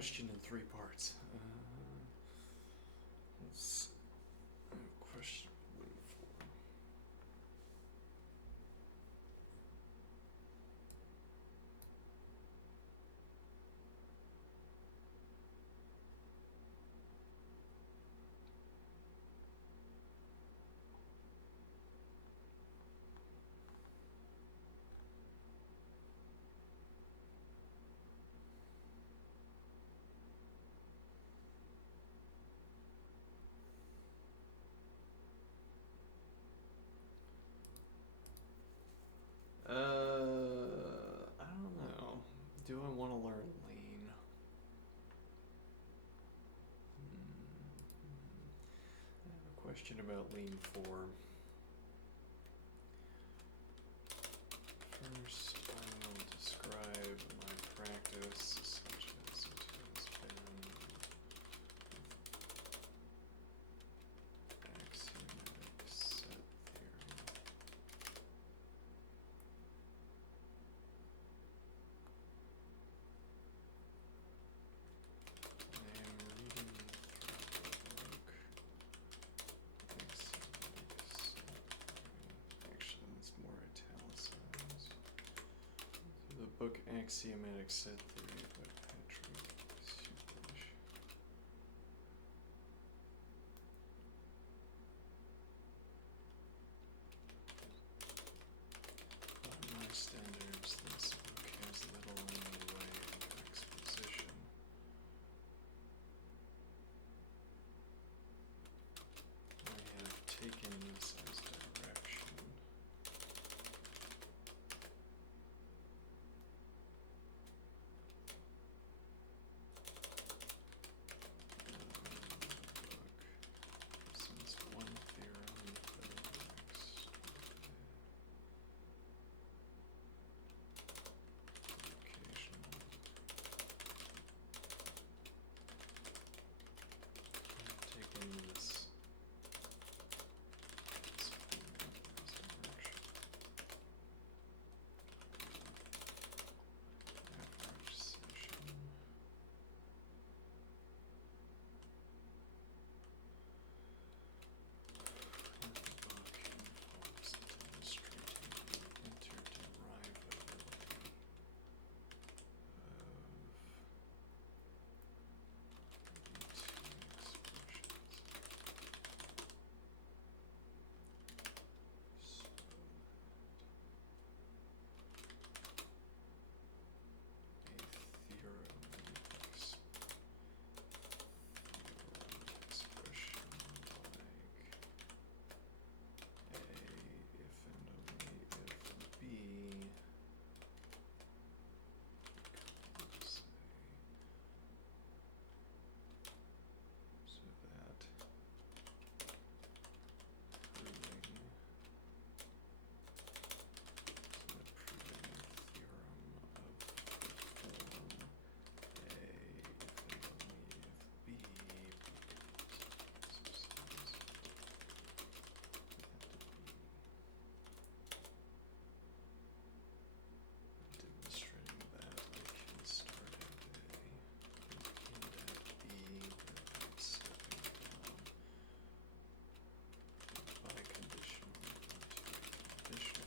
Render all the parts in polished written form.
question in three parts. Let's question one four. I don't know. Do I want to learn lean? I have a question about lean 4. First, I will describe my practice such as it has been axiomatic set theory. I am reading through the book axiomatic set theory. Actually, that's more italicized. The book Axiomatic Set Theory by Patrick Sublish. By my standards, this book has little in the way of exposition. I have taken this as direction. Since one theorem for the next occasional. I've taken this format as a direction. Average session. And the book involves demonstrating the interderivability of the two expressions. So a theorem expression like A if and only if B equals A. So that proving theorem of the form A if and only if B exercise demonstrating that I can start at A and end at B without stepping down biconditional into a conditional.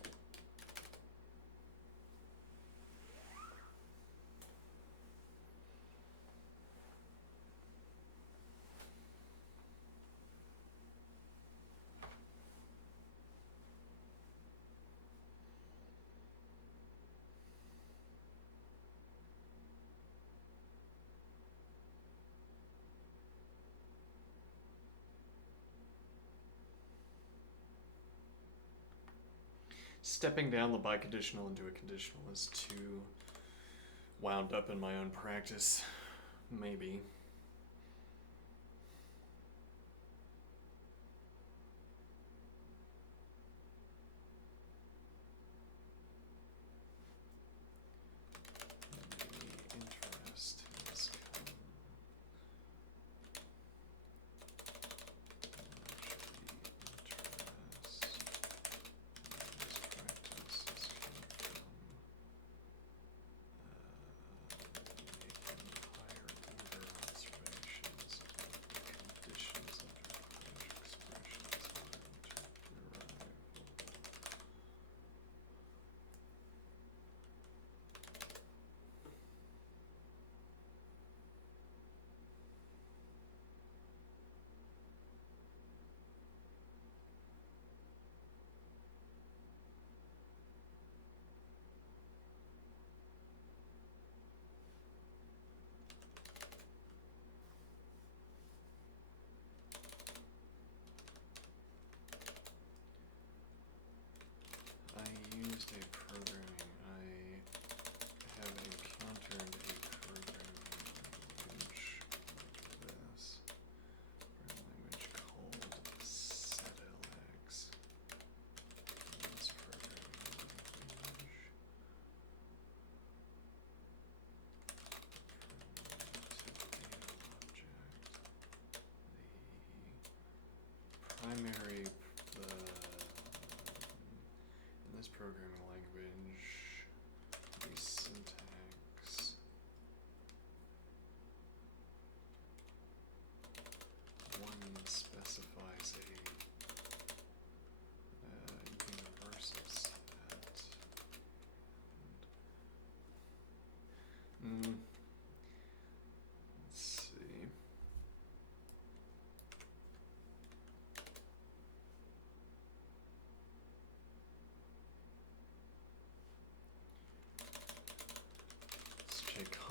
Stepping down the biconditional into a conditional is too wound up in my own practice. Maybe. The interest has come. Making higher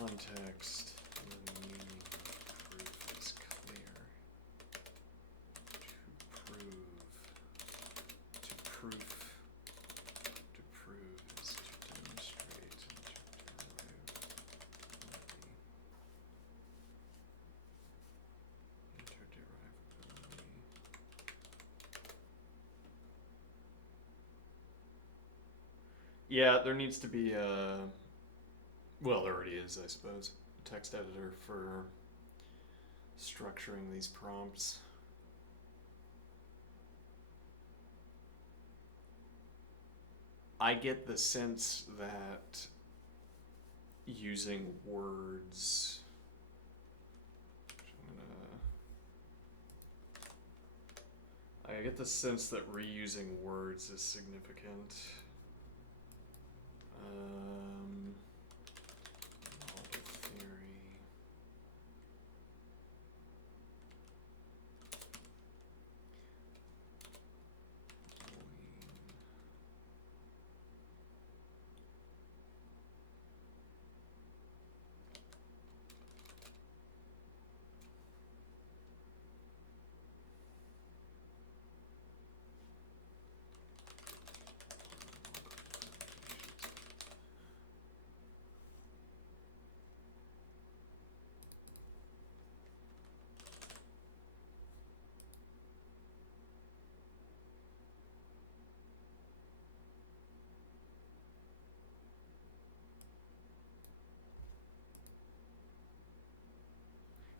context the meaning of proof is clear. To prove is to demonstrate interderivability. Yeah, there needs to be a, well, there already is, I suppose, a text editor for structuring these prompts. I get the sense that using words, I get the sense that reusing words is significant. Model theory.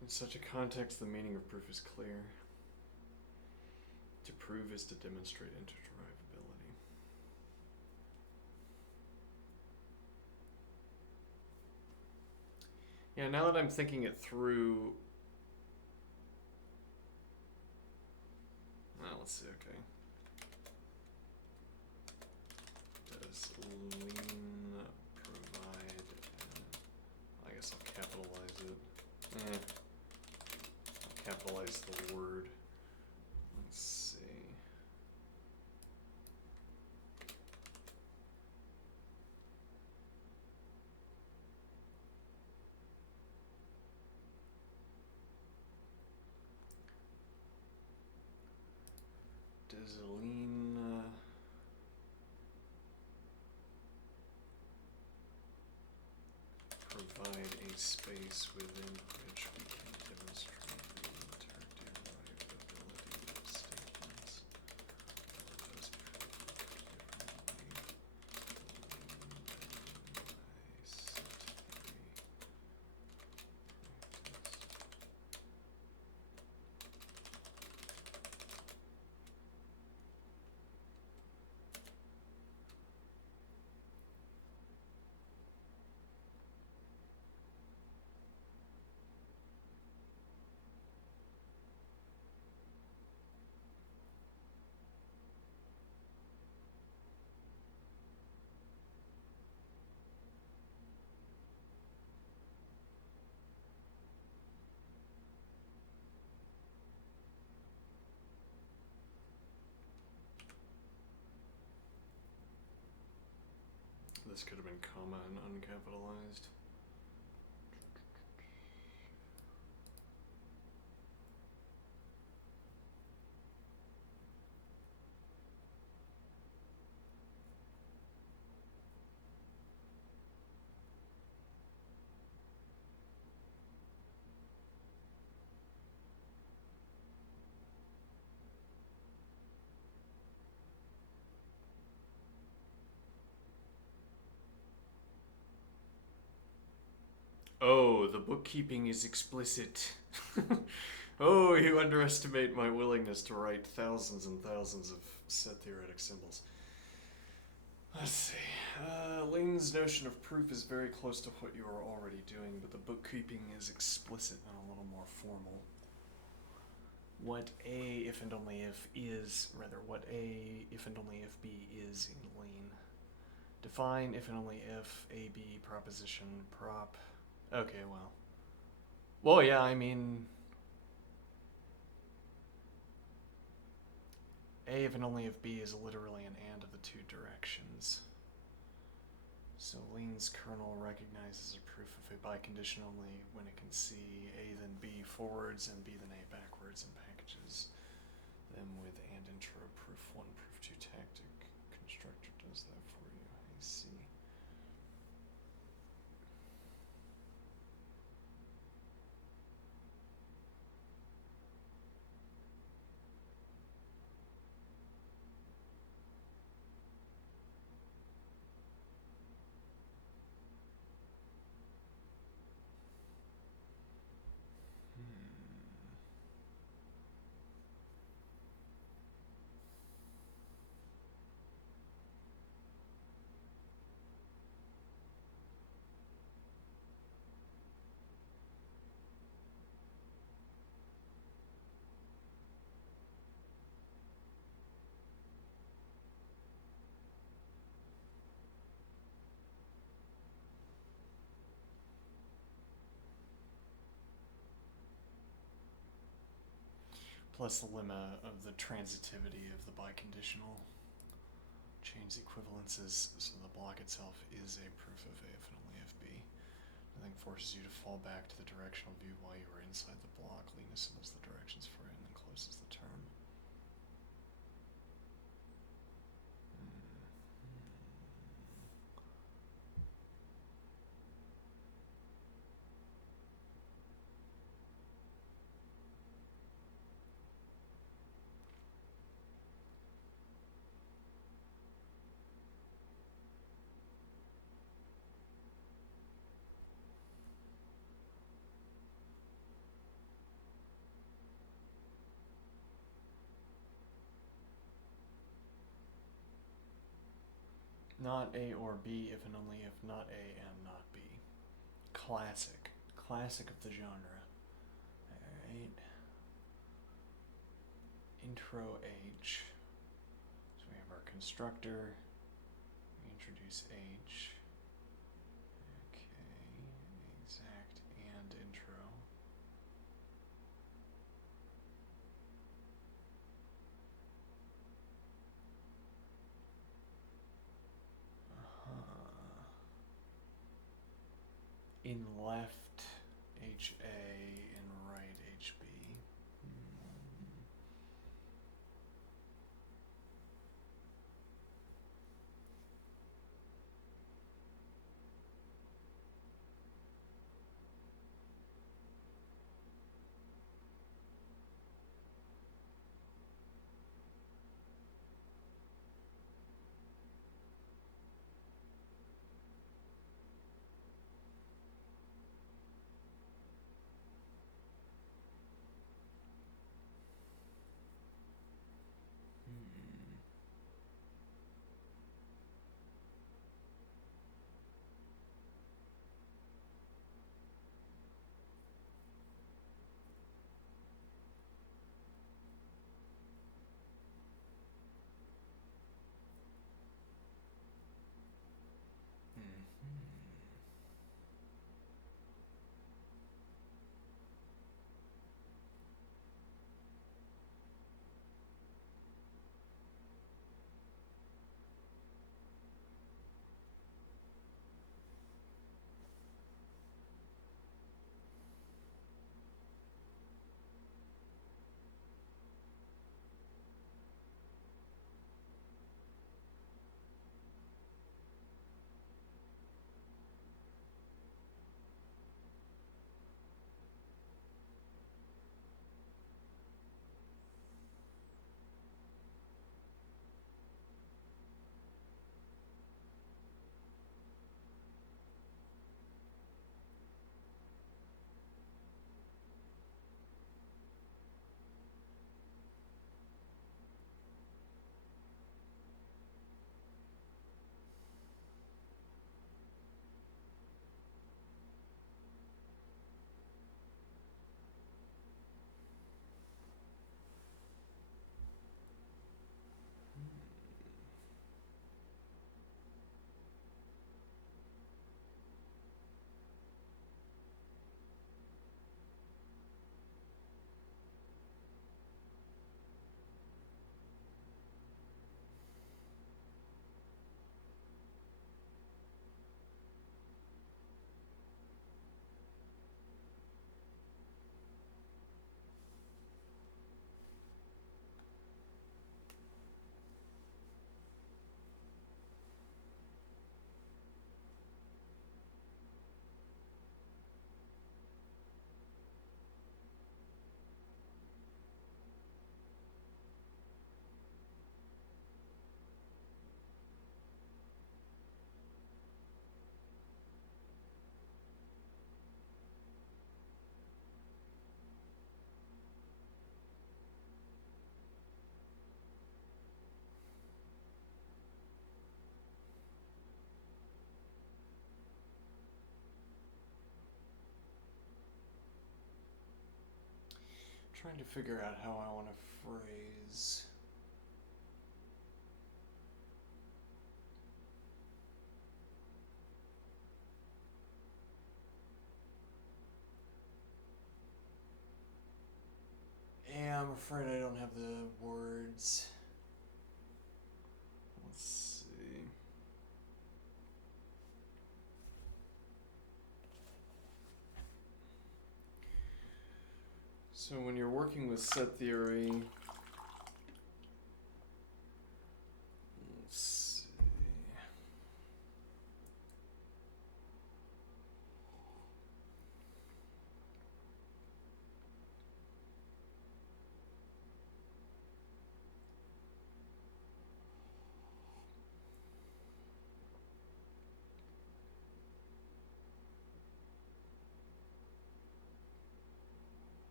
In such a context, the meaning of proof is clear. To prove is to demonstrate interderivability. Yeah, now that I'm thinking it through... Well, let's see, okay. Does lean provide... I guess I'll capitalize it. I'll capitalize the word. Let's see. Does lean provide a space within which we can demonstrate the interderivability of statements? Or does proof this could have been comma and uncapitalized. Oh, the bookkeeping is explicit. Oh, you underestimate my willingness to write thousands and thousands of set theoretic symbols. Let's see. Lane's notion of proof is very close to what you are already doing, but the bookkeeping is explicit and a little more formal. What A if and only if is, rather, what A if and only if B is in Lane. Define if and only if A, B, proposition, prop. Okay, well. Well, yeah, I mean... A if and only if B is literally an and of the two directions. So Lean's kernel recognizes a proof of a bicondition only when it can see A then B forwards and B then A backwards and packages them with and intro proof 1, proof 2 tactic. Constructor does that for you. I see. Plus the lemma of the transitivity of the biconditional change equivalences, so the block itself is a proof of A if and only if B. Nothing forces you to fall back to the directional view while you are inside the block. Lena symbols the directions for you and then closes the term. Not A or B if and only if not A and not B. Classic. Classic of the genre. Alright. Intro H. So we have our constructor. We introduce H. Okay. Exact and intro. In left HA, in right HB. trying to figure out how I want to phrase. Yeah, I'm afraid I don't have the words. Let's see. So when you're working with set theory, let's see.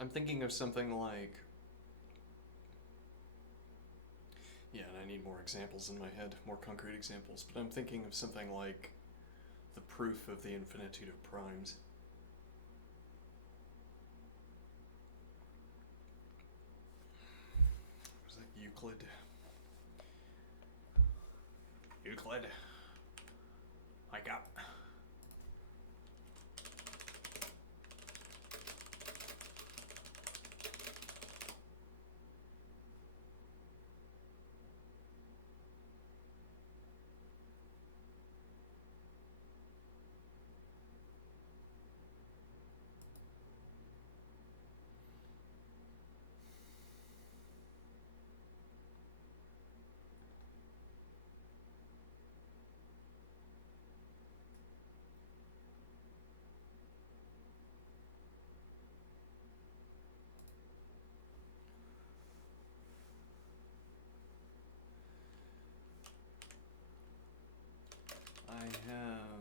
I'm thinking of something like, yeah, and I need more examples in my head, more concrete examples, but I'm thinking of something like the proof of the infinitude of primes. Was that Euclid? Euclid. Wake up. I have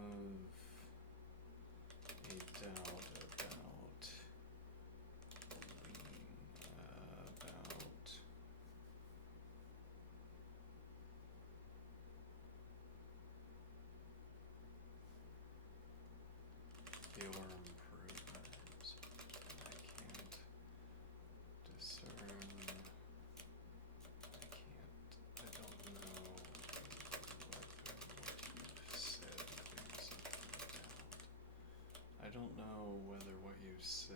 a doubt about theorem provers. I can't discern. I don't know what you've said brings up my doubt. I don't know whether what you said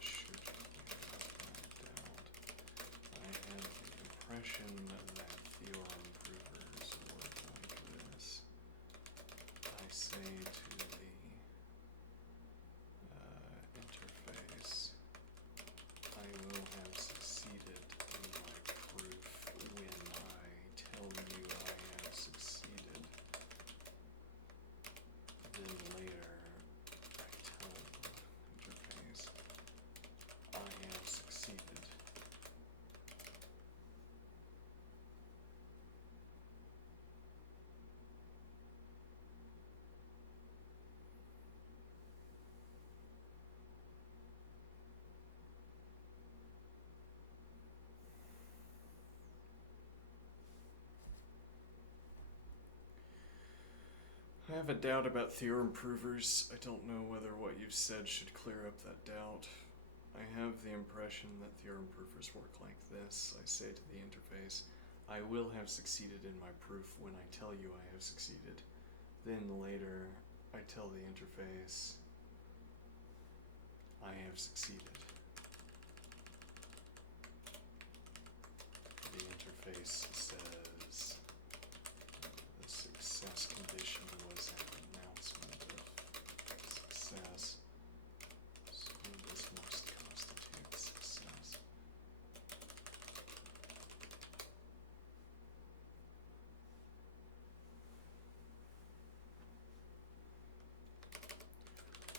should clear up my doubt. I have the impression that theorem provers work like this. I say to the interface, I will have succeeded in my proof when I tell you I have succeeded. Then later, I tell the interface, I have succeeded. I have a doubt about theorem provers. I don't know whether what you've said should clear up that doubt. I have the impression that theorem provers work like this. I say to the interface, I will have succeeded in my proof when I tell you I have succeeded. Then later, I tell the interface, I have succeeded. The interface says the success condition was an announcement of success, so this must constitute success.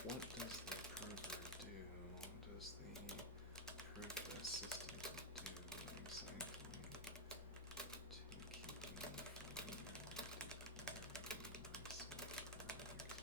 What does the prover do? Does the proof assistant do exactly to keep me from declaring myself correct?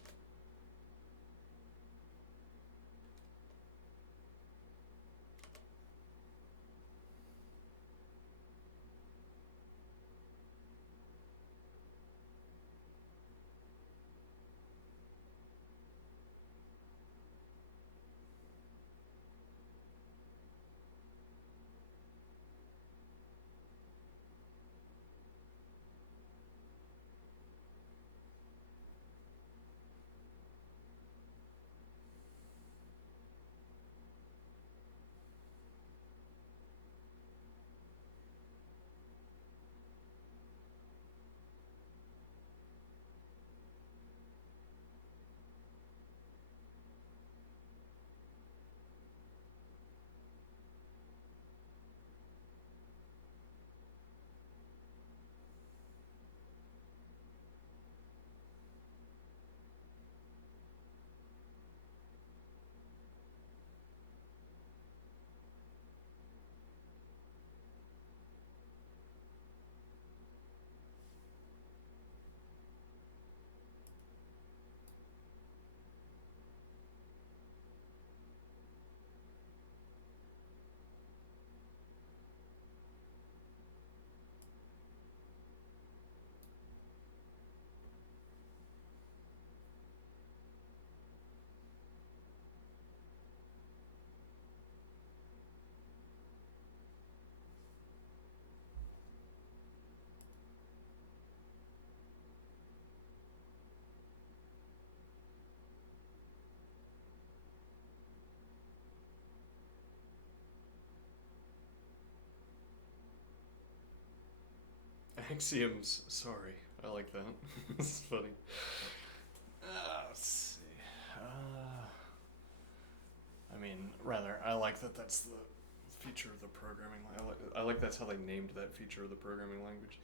Axioms. Sorry, I like that. It's funny. Let's see. I mean, rather, I like that. That's the feature of the programming. I like that's how they named that feature of the programming language.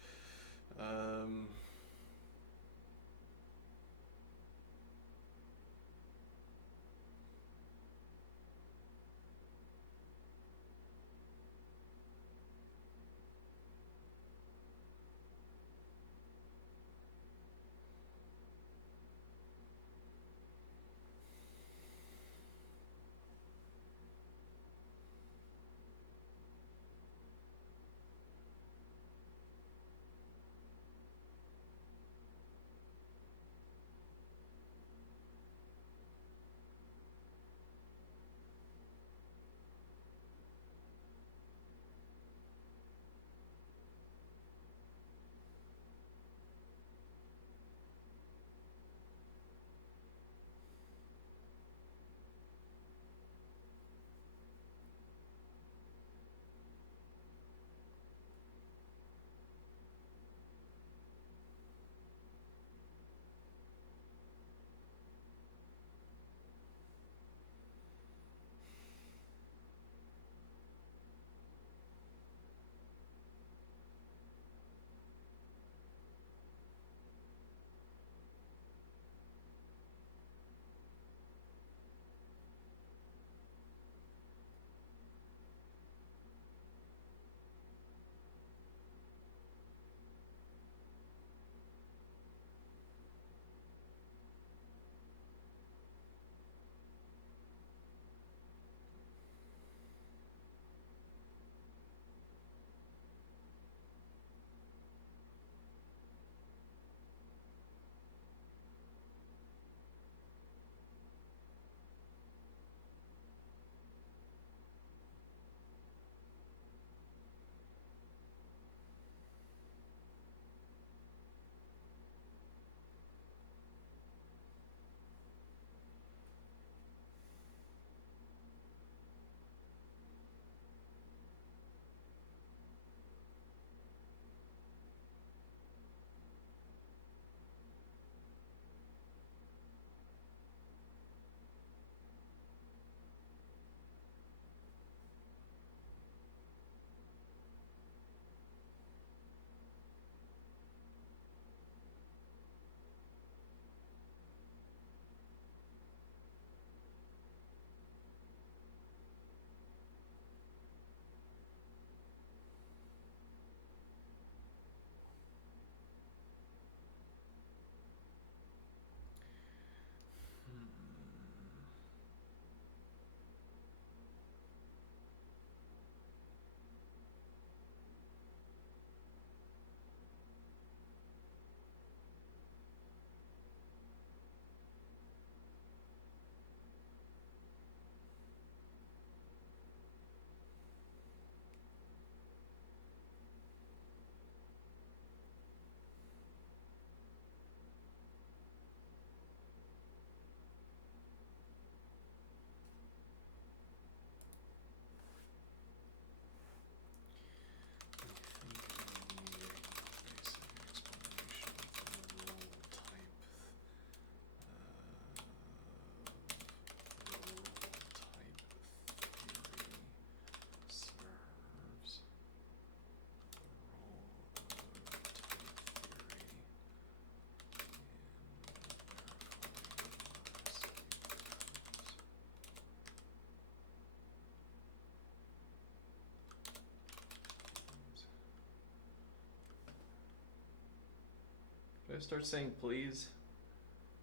Do I start saying please?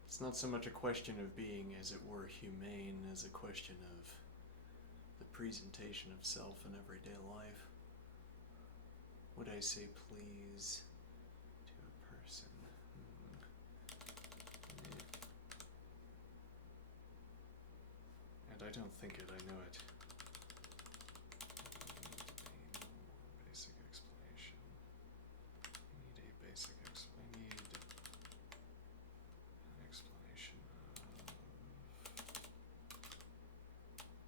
It's not so much a question of being, as it were, humane as a question of the presentation of self in everyday life. Would I say please to a person? And I don't think it, I know it. Basic explanation. I need a basic I need an explanation of...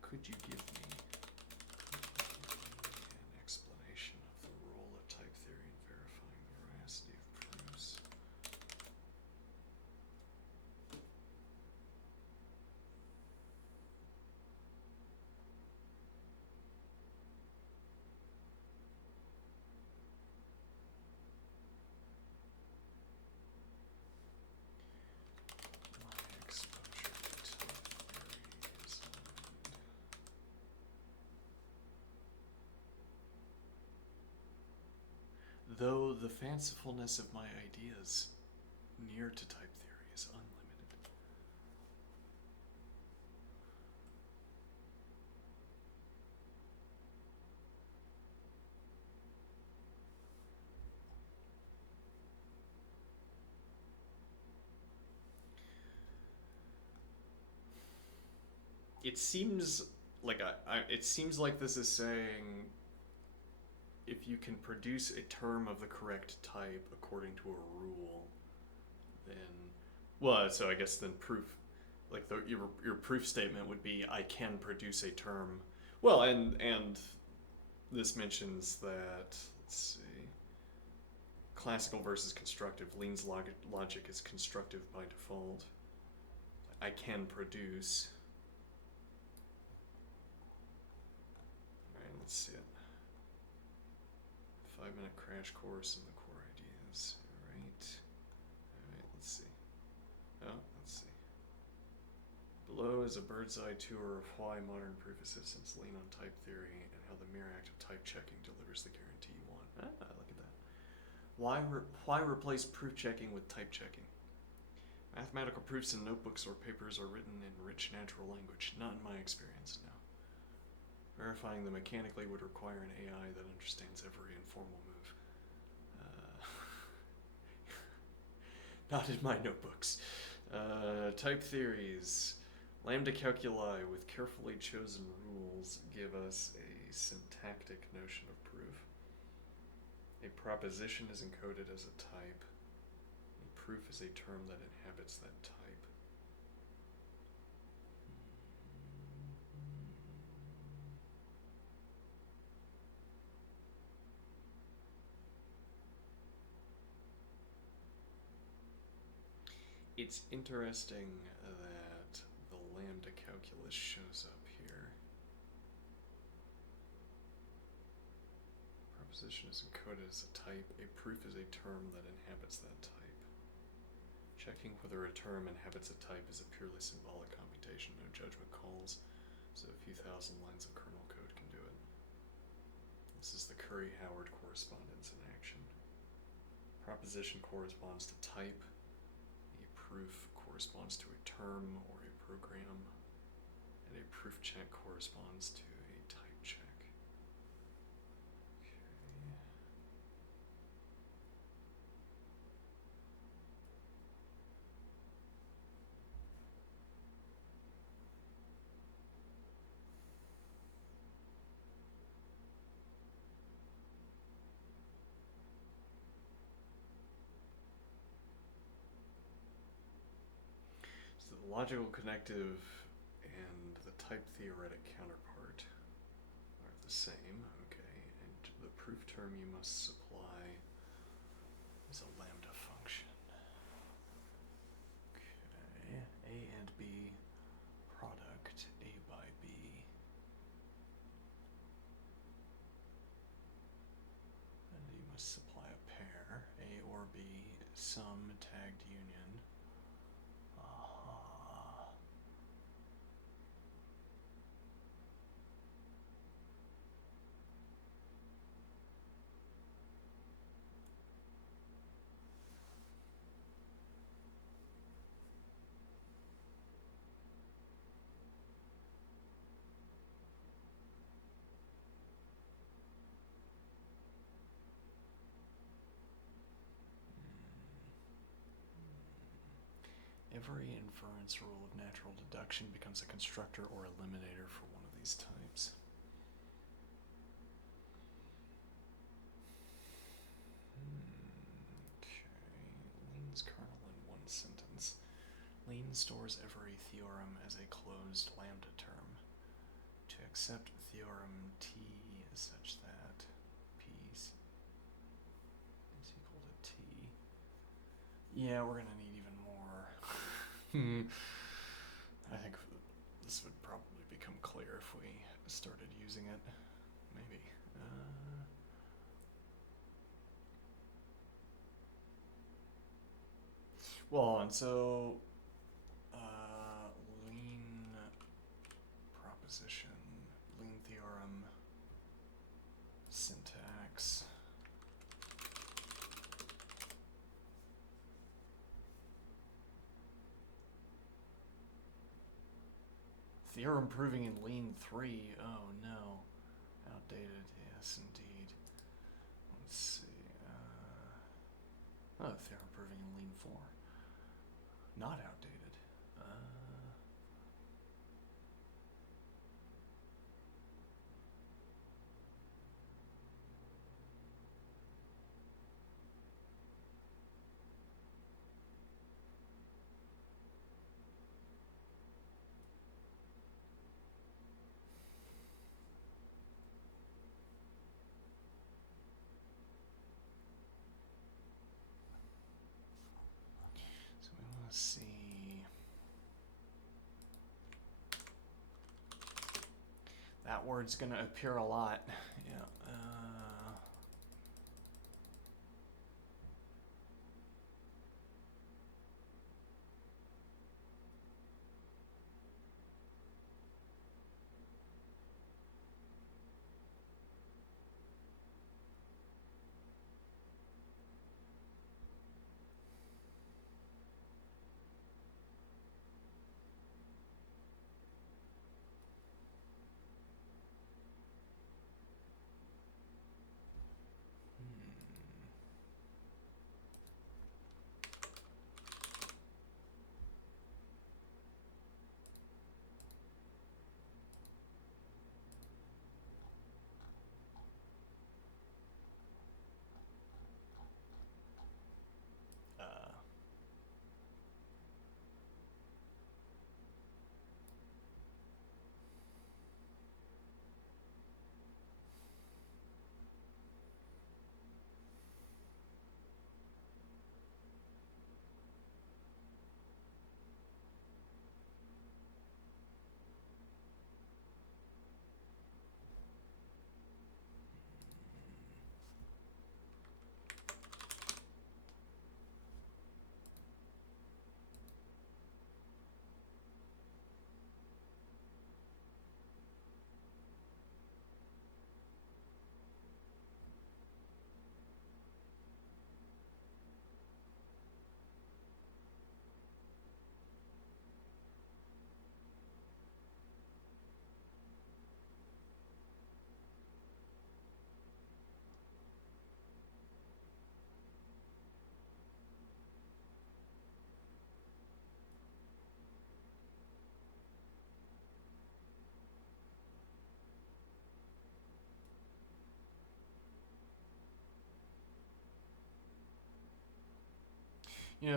Could you give me an explanation of the role of type theory in verifying the Though the fancifulness of my ideas near to type theory is unlimited. It seems like it seems like this is saying if you can produce a term of the correct type according to a rule, then, well, so I guess then proof, like your proof statement would be I can produce a term. Well, and this mentions that, let's see, classical versus constructive. Lean's logic is constructive by default. I can produce. All right, let's see it. 5-minute crash course in the core ideas. All right, let's see. Oh, let's see. Below is a bird's eye tour of why modern proof assistants lean on type theory and how the mere act of type checking delivers the guarantee you want. Look at that. Why replace proof checking with type checking? Mathematical proofs in notebooks or papers are written in rich natural language. Not in my experience, no. Verifying them mechanically would require an AI that understands every informal move. Not in my notebooks. Type theories. Lambda calculi with carefully chosen rules give us a syntactic notion of proof. A proposition is encoded as a type. And proof is a term that inhabits that type. It's interesting that the lambda calculus shows up here. Proposition is encoded as a type. A proof is a term that inhabits that type. Checking whether a term inhabits a type is a purely symbolic computation, no judgment calls, so a few thousand lines of kernel code can do it. This is the Curry-Howard correspondence in action. Proposition corresponds to type. Proof corresponds to a term or a program, and a proof check corresponds to a type check. Okay. So the logical connective and the type theoretic counterpart are the same, okay, and the proof term you must supply is a lambda function. Okay, A and B product A by B. And you must supply a pair, A or B, sum tagged union. Every inference rule of natural deduction becomes a constructor or eliminator for one of these types. Okay, Lean's kernel in one sentence. Lean stores every theorem as a closed lambda term. To accept theorem T is such that P is equal to T. Yeah, we're gonna need even more. I think this would probably become clear if we started using it. Maybe. Well, and so Lean proposition, Lean theorem, syntax. They're improving in Lean 3. Oh no. Outdated. Yes, indeed. Let's see. Oh, they're improving in Lean 4. Not outdated. So we want to see. That word's going to appear a lot. Yeah.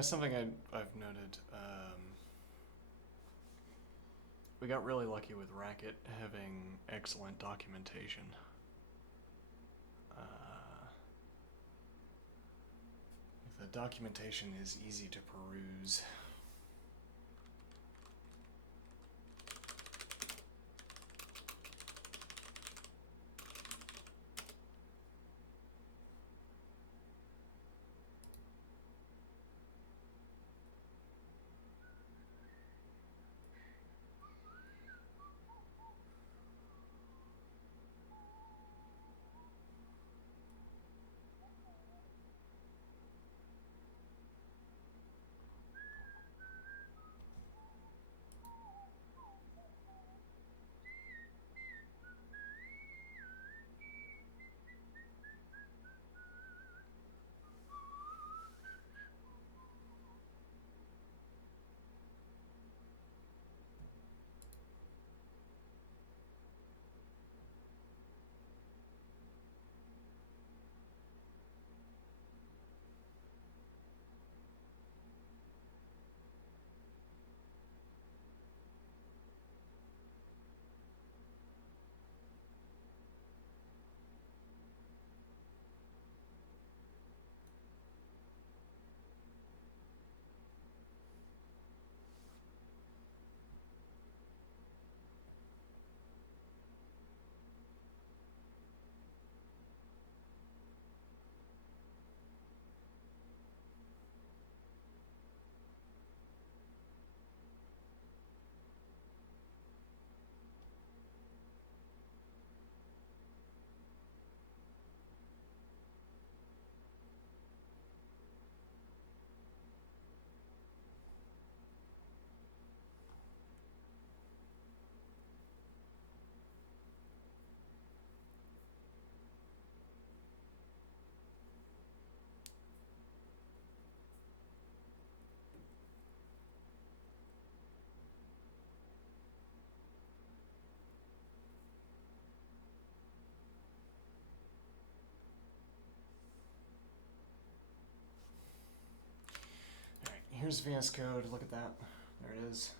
Something I've noted. We got really lucky with Racket having excellent documentation. The documentation is easy to peruse. Here's VS Code. Look at that. There it is.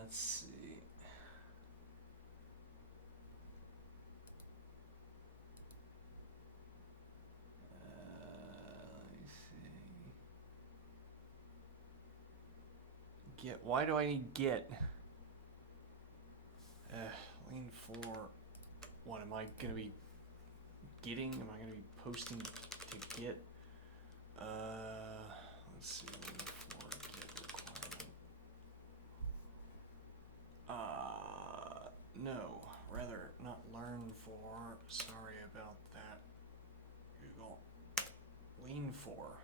Let's see. Let me see. Git. Why do I need Git? Lean 4. What am I gonna be getting? Am I gonna be posting to Git? Let's see. Lean 4 Git requirement. No. Rather, not learn 4. Sorry about that. Google. Lean 4.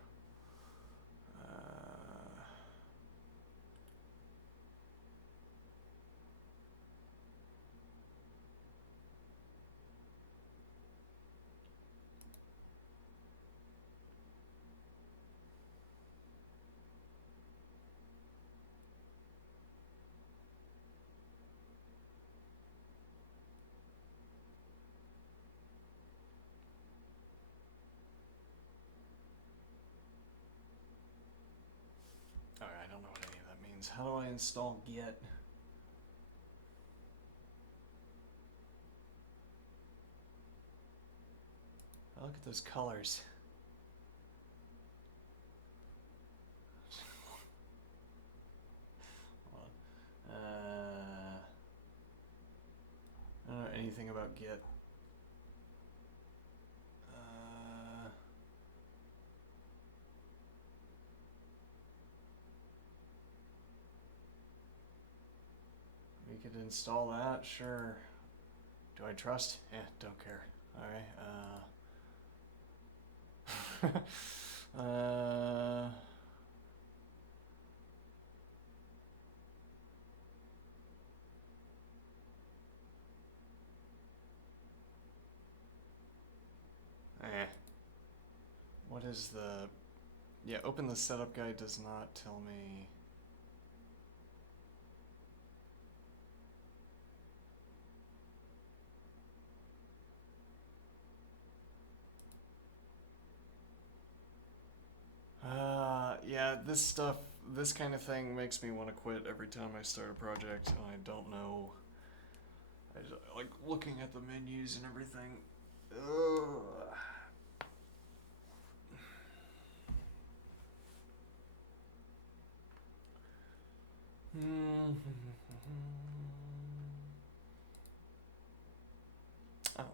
Okay, I don't know what any of that means. How do I install Git? Oh, look at those colors. Hold on. I don't know anything about Git. We could install that, sure. Do I trust? Yeah, don't care. Alright, What is the... Yeah, open the setup guide does not tell me... Yeah, this stuff, this kind of thing makes me want to quit every time I start a project, and I don't know. I just, like looking at the menus and everything. Ugh. Oh.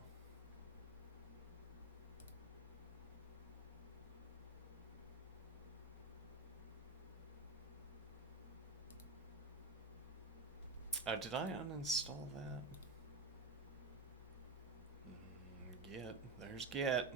Did I uninstall that? Git. There's Git.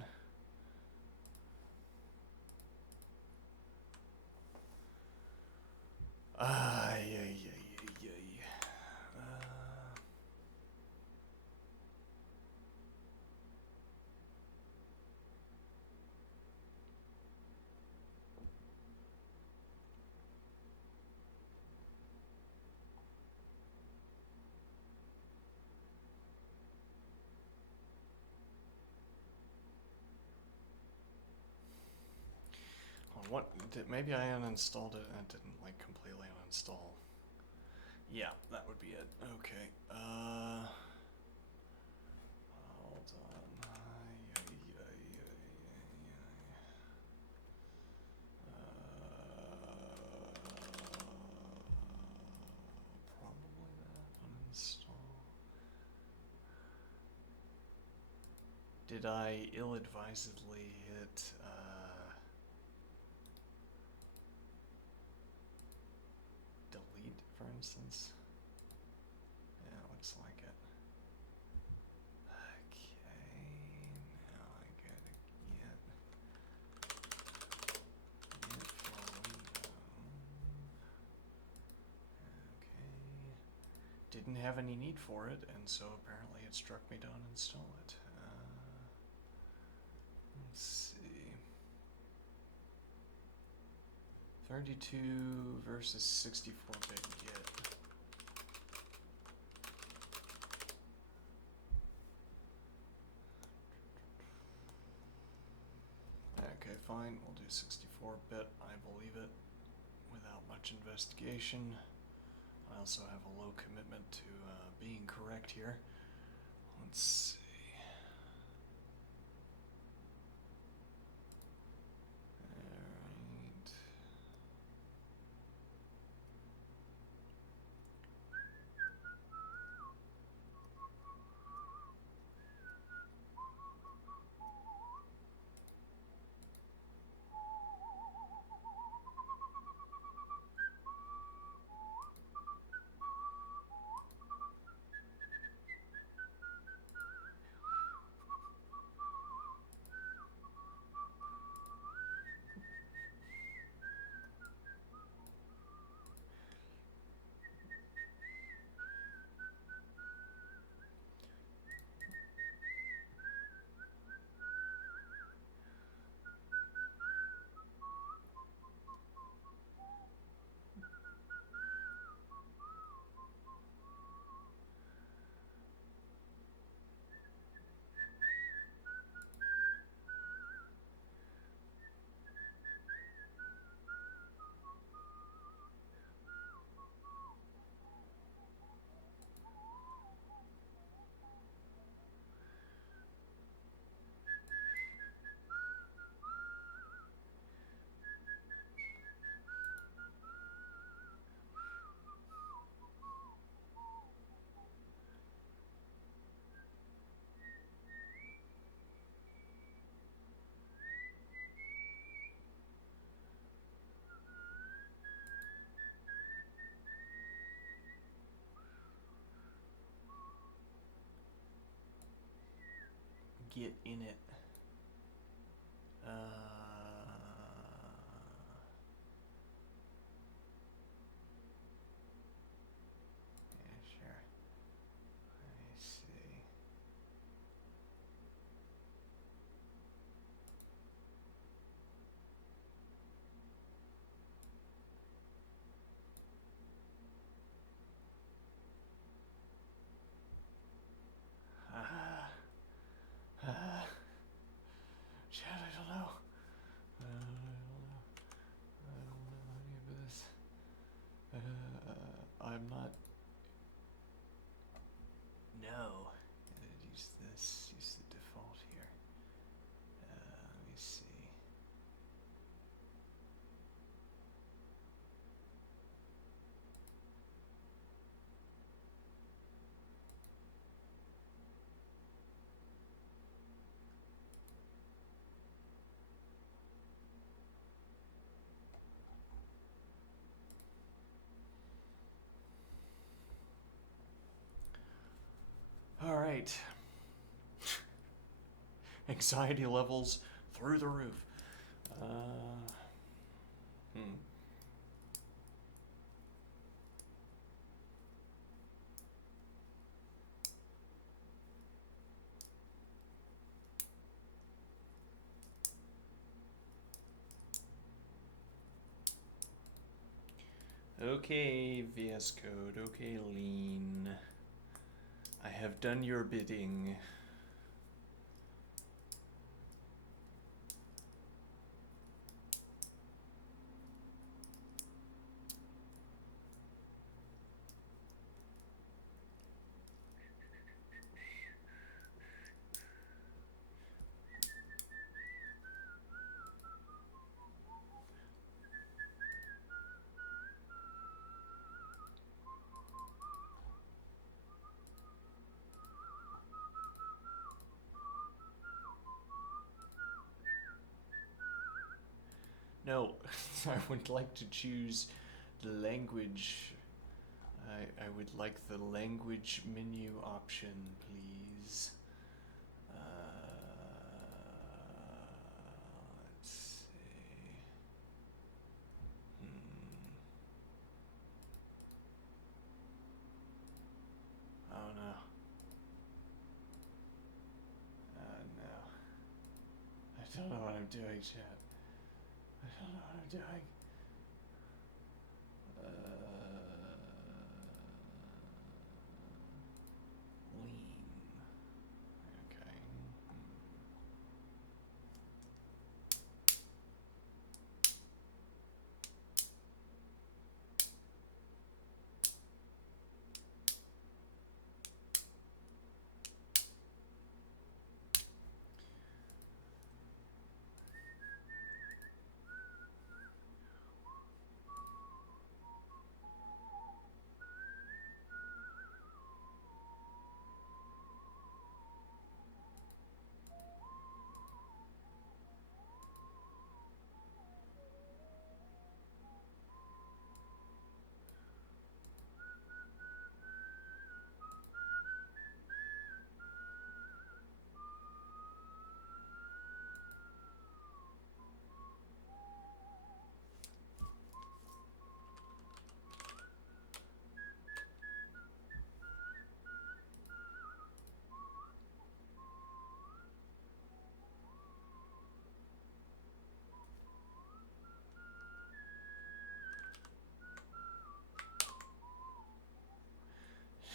What did, maybe I uninstalled it and it didn't like completely uninstall. Yeah, that would be it. Okay. Hold on. Probably that uninstall. Did I ill-advisedly hit delete, for instance? Yeah, looks like it. Okay, now I gotta get for window. Okay, didn't have any need for it, and so apparently it struck me to uninstall it. Let's see. 32 versus 64-bit Git. Okay, fine. We'll do 64-bit. I believe it. without much investigation. I also have a low commitment to being correct here. Let's see. Alright. Get in it. Yeah, sure. Let me see. Shit, I don't know. I don't know any of this. I'm not. No. Use this. Use the default here. Let me see. All right. Anxiety levels through the roof. Okay, VS Code. Okay, Lean. I have done your bidding. No, I would like to choose the language. I would like the language menu option, please. Let's see. Oh no. No. I don't know what I'm doing, chat. I don't know what I'm doing. Lean. Okay.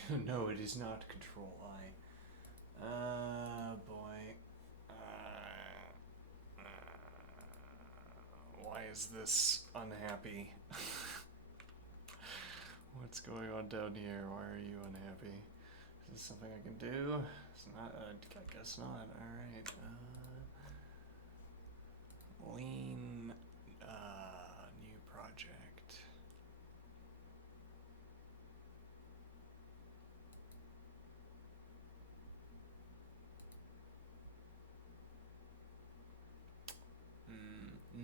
No, it is not Control I. Boy. Why is this unhappy? What's going on down here? Why are you unhappy? Is this something I can do? It's not. I guess not. All right. Lean. New project.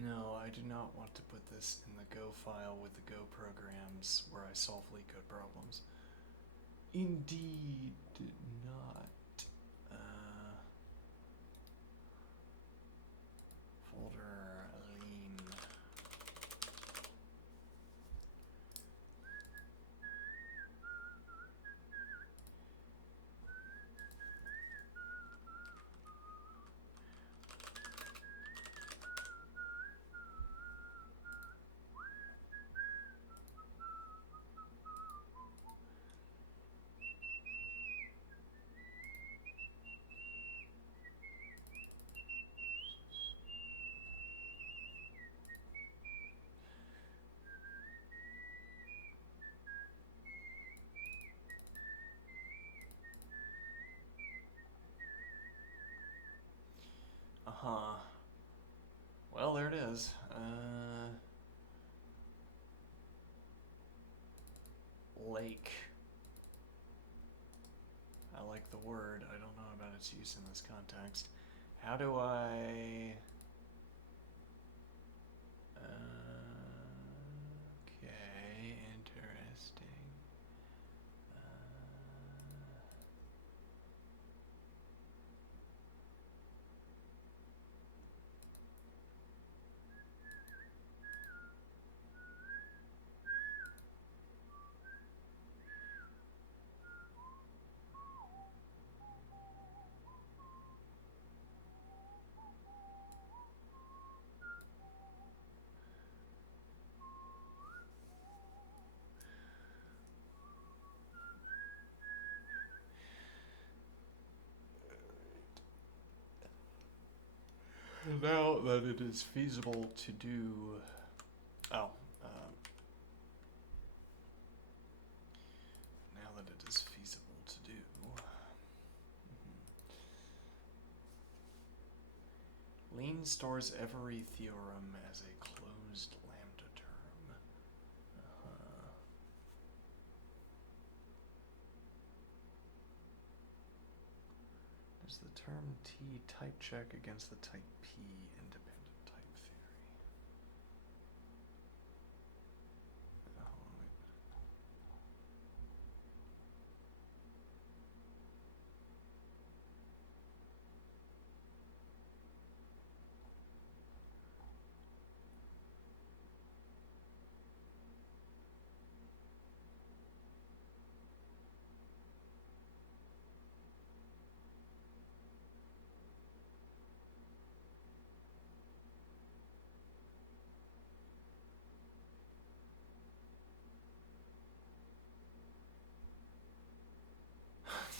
No, I do not want to put this in the Go file with the Go programs where I solve LeetCode problems. Indeed not. Folder lean. Uh-huh. Well, there it is. Lake. I like the word. I don't know about its use in this context. How do I... Okay, interesting. Now that it is feasible to do... Oh. Now that it is feasible to do... Lean stores every theorem as a closed lambda term. Does the term T type check against the type P independent type theory?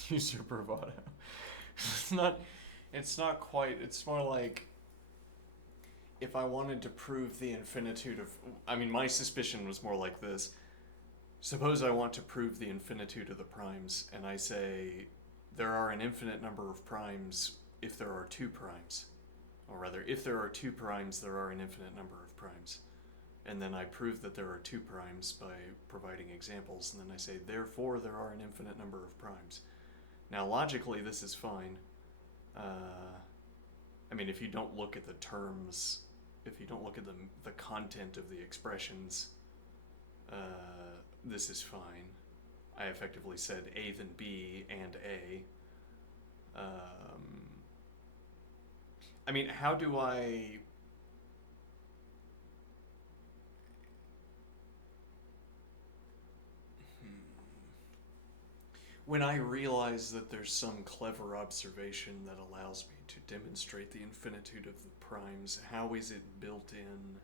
Use your bravado. It's not quite, it's more like if I wanted to prove the infinitude of, I mean, my suspicion was more like this. Suppose I want to prove the infinitude of the primes, and I say there are an infinite number of primes if there are two primes. Or rather, if there are two primes, there are an infinite number of primes. And then I prove that there are two primes by providing examples, and then I say, therefore, there are an infinite number of primes. Now, logically, this is fine. I mean, if you don't look at the terms, if you don't look at the content of the expressions, this is fine. I effectively said A then B and A. I mean, how do I... When I realize that there's some clever observation that allows me to demonstrate the infinitude of the primes, how is it built in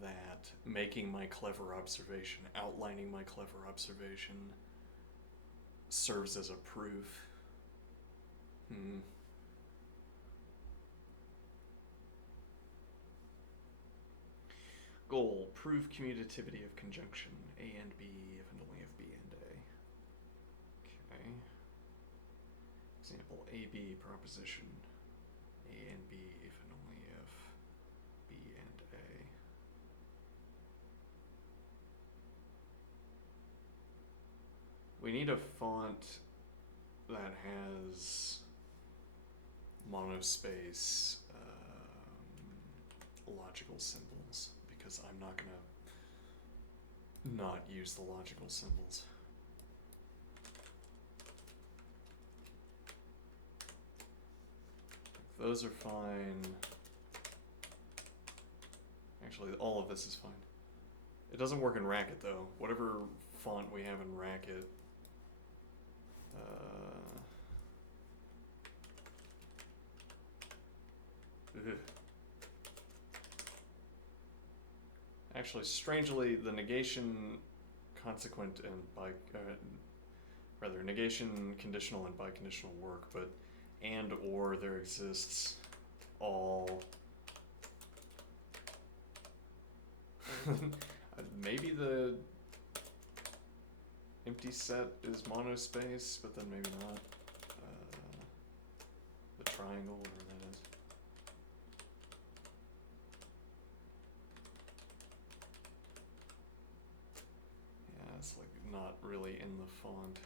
that making my clever observation, outlining my clever observation, serves as a proof. Goal, prove commutativity of conjunction A and B if and only if B and A. Okay. Example, AB proposition A and B if and only if B and A. We need a font that has monospace logical symbols, because I'm not gonna not use the logical symbols. Those are fine. Actually, all of this is fine. It doesn't work in Racket though. Whatever font we have in Racket. Actually, strangely, the negation consequent and negation conditional and biconditional work, but and or there exists all. Maybe the empty set is monospace, but then maybe not. The triangle, whatever that is. Yeah, it's like not really in the font.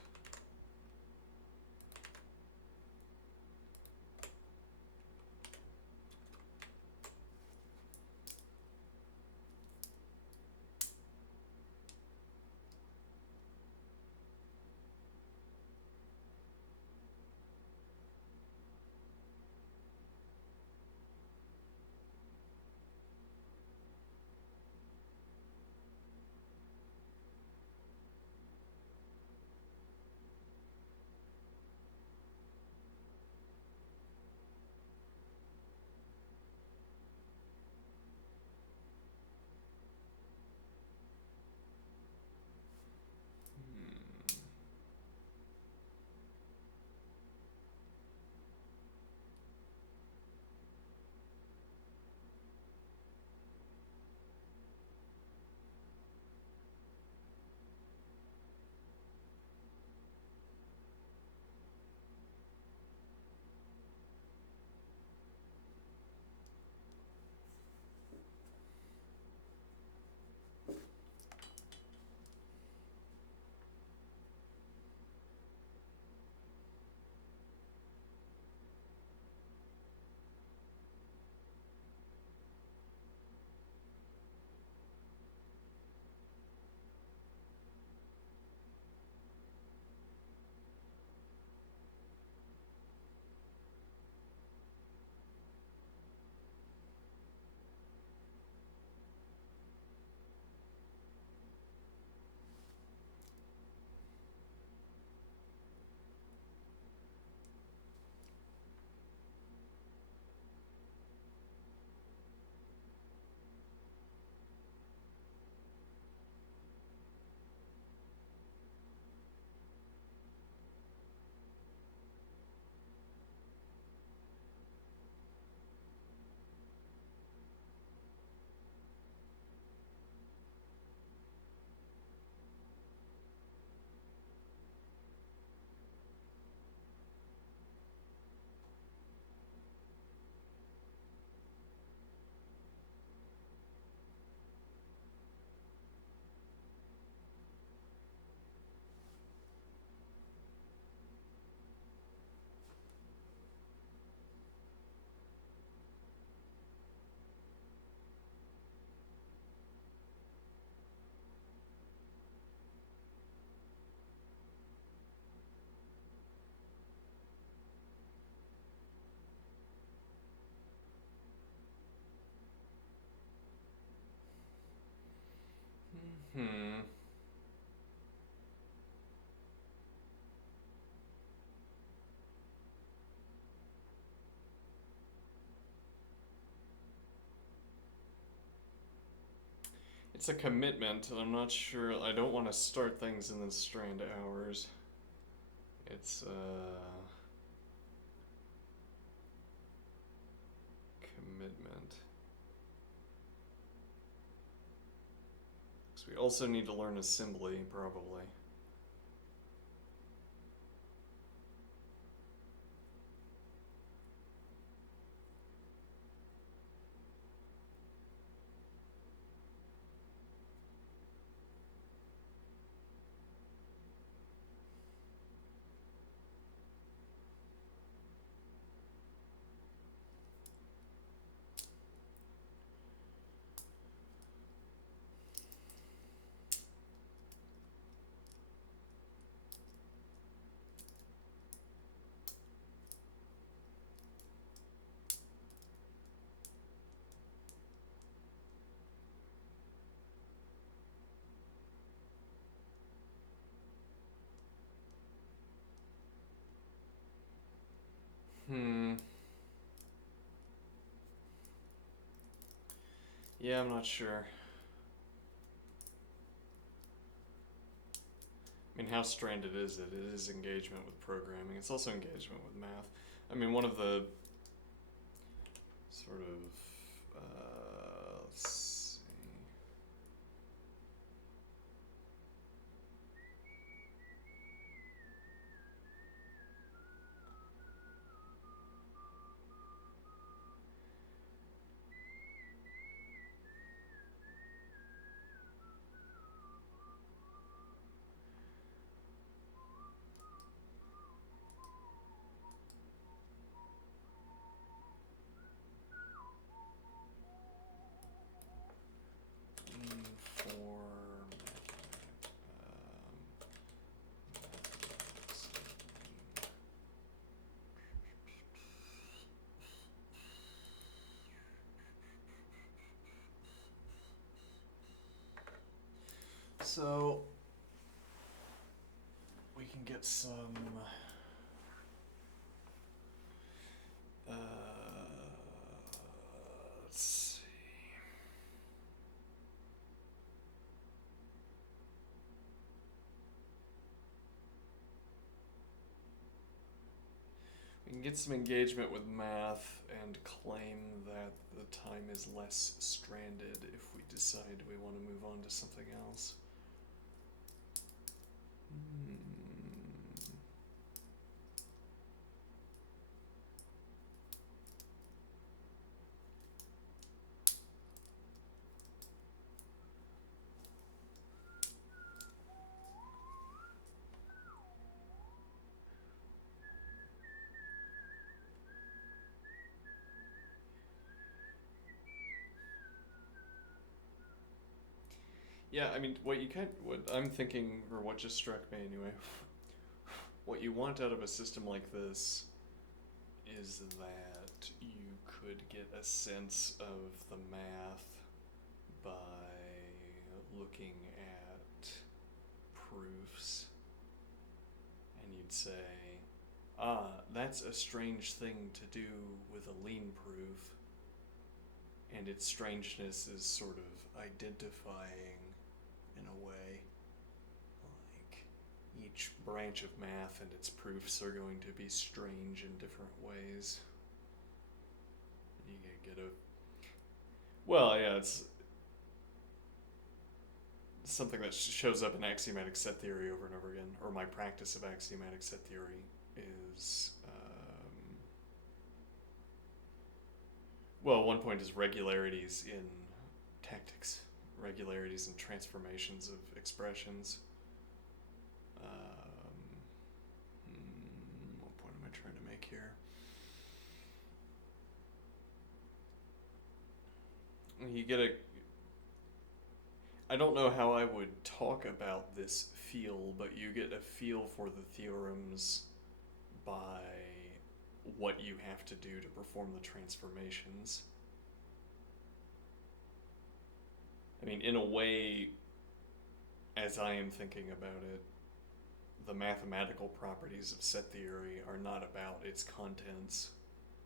It's a commitment, and I'm not sure. I don't want to start things and then strand hours. It's commitment. So we also need to learn assembly, probably. Hmm. Yeah, I'm not sure. I mean, how stranded is it? It is engagement with programming. It's also engagement with math. I mean, one of the sort of let's see. For mathematics. So we can get some let's see. We can get some engagement with math and claim that the time is less stranded if we decide we want to move on to something else. Hmm. Yeah, I mean, what I'm thinking, or what just struck me anyway, what you want out of a system like this is that you could get a sense of the math by looking at proofs, and you'd say, that's a strange thing to do with a lean proof, and its strangeness is sort of identifying, in a way, like each branch of math and its proofs are going to be strange in different ways. You get a well, yeah, it's something that shows up in axiomatic set theory over and over again, or my practice of axiomatic set theory is, well, one point is regularities in tactics, regularities and transformations of expressions. What point am I trying to make here? You get a. I don't know how I would talk about this feel, but you get a feel for the theorems by what you have to do to perform the transformations. I mean, in a way, as I am thinking about it, the mathematical properties of set theory are not about its contents,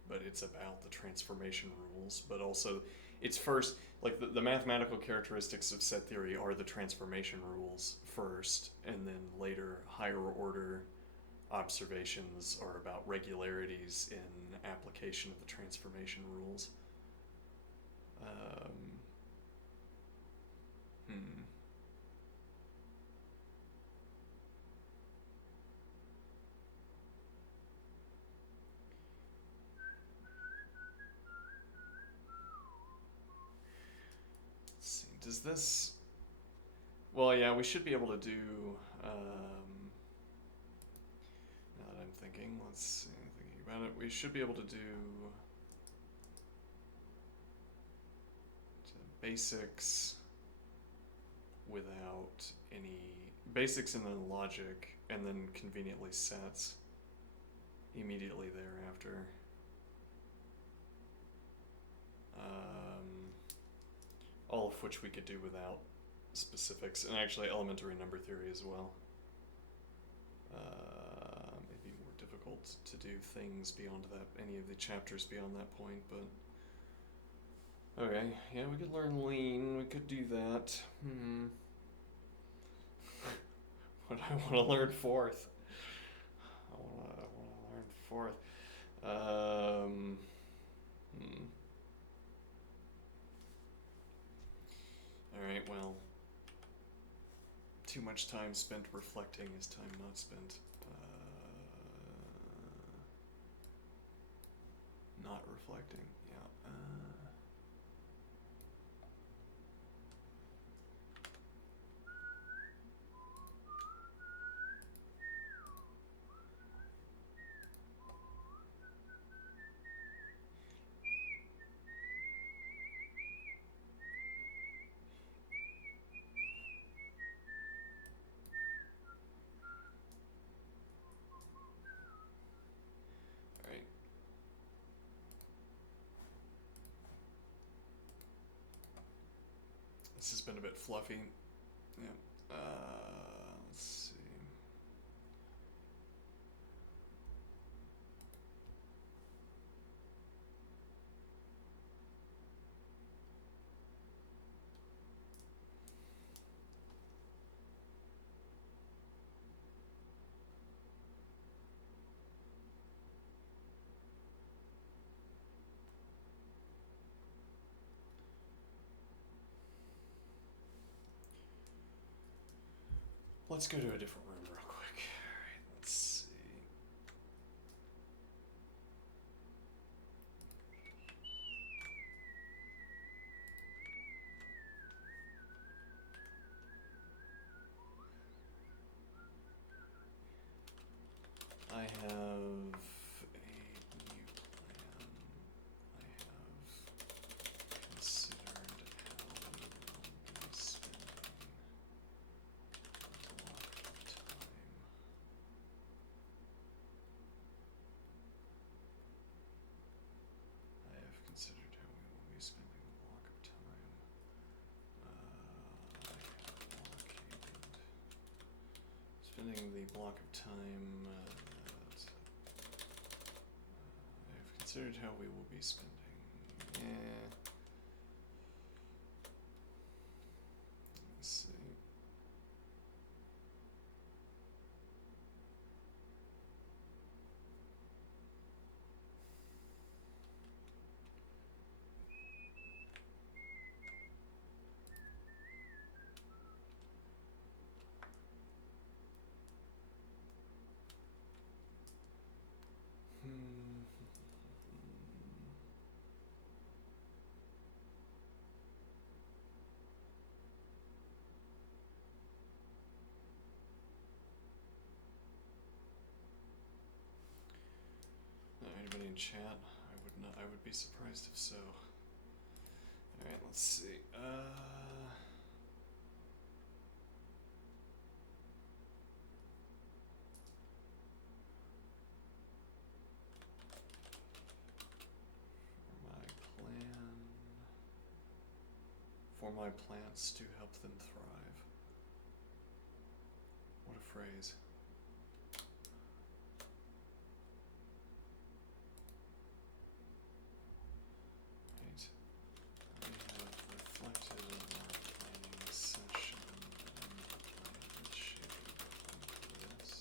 but it's about the transformation rules. But also, it's first, like the mathematical characteristics of set theory are the transformation rules first, and then later higher order observations are about regularities in application of the transformation rules. Um, hmm. Let's see. Does this? Well, yeah, we should be able to do. Now that I'm thinking, let's see. Thinking about it, we should be able to do basics without any basics, and then logic, and then conveniently sets immediately thereafter. All of which we could do without specifics, and actually elementary number theory as well. Maybe more difficult to do things beyond that, any of the chapters beyond that point, but okay, yeah, we could learn lean, we could do that. What I want to learn fourth. I want to learn fourth. Alright, well, too much time spent reflecting is time not spent. Not reflecting, yeah. Alright. This has been a bit fluffy. Yeah. Let's see. Let's go to a different room real quick. Alright, let's see. I have a new plan. I have considered how we will be spending a lot of time. I have considered how we will be spending a block of time. I have allocated spending the block of time. I've considered how we will be spending. Yeah. Let's see. Anybody in chat? I would not. I would be surprised if so. All right, let's see. For my plants to help them thrive. What a phrase. Right. I have reflected on our planning session and the plan is shaping up like this.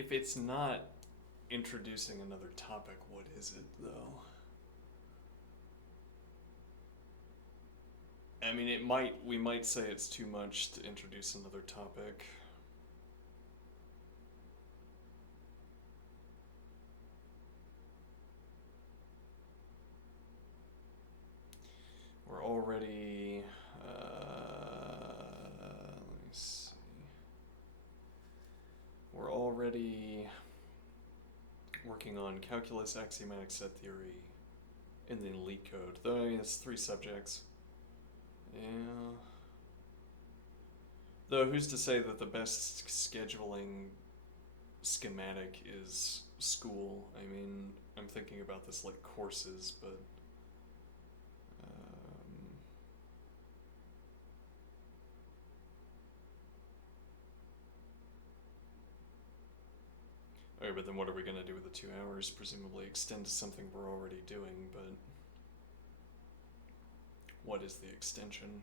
If it's not introducing another topic, what is it, though? I mean, we might say it's too much to introduce another topic. We're already, let me see. We're already working on calculus, axiomatic set theory in the LeetCode. Though, I mean, it's 3 subjects. Yeah. Though, who's to say that the best scheduling schematic is school? I mean, I'm thinking about this like courses, but okay, but then what are we gonna do with the 2 hours? Presumably extend to something we're already doing, but what is the extension?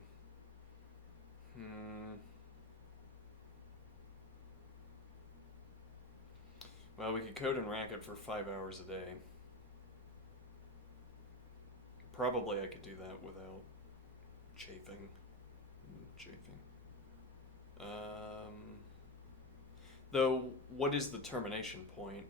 Well, we could code and rack it for 5 hours a day. Probably I could do that without chafing. Though, what is the termination point?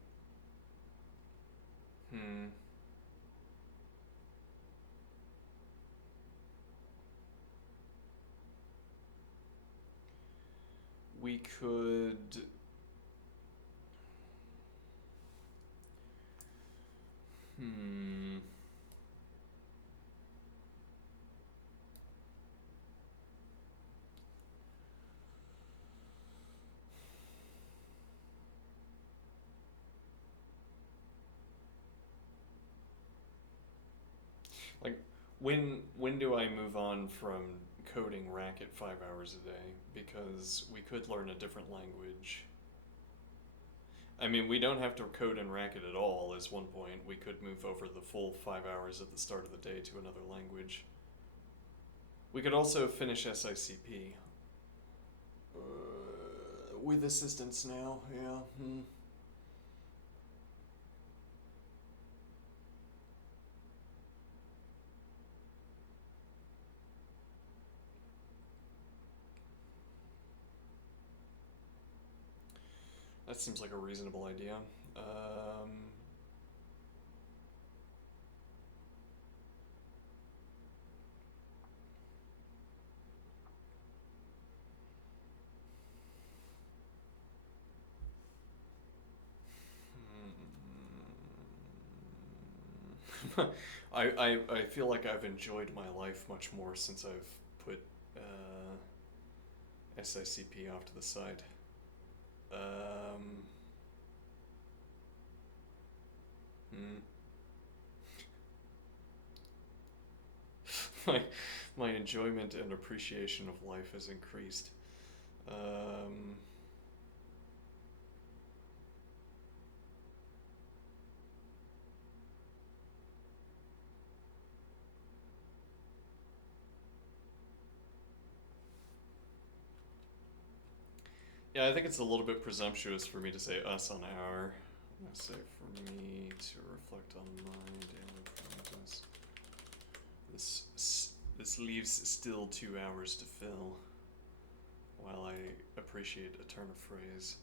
We could... Like, when do I move on from coding Racket 5 hours a day? Because we could learn a different language. I mean, we don't have to code in Racket at all, is one point. We could move over the full 5 hours at the start of the day to another language. We could also finish SICP. With assistance now, yeah. That seems like a reasonable idea. I feel like I've enjoyed my life much more since I've put SICP off to the side. My enjoyment and appreciation of life has increased. Yeah, I think it's a little bit presumptuous for me to say us on our. I'm gonna say for me to reflect on my daily practice. This leaves still 2 hours to fill, while I appreciate a turn of phrase.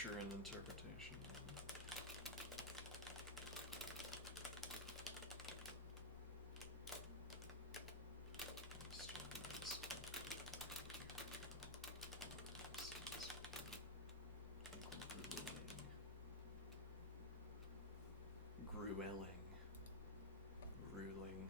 structure and interpretation. Grueling. Ruling.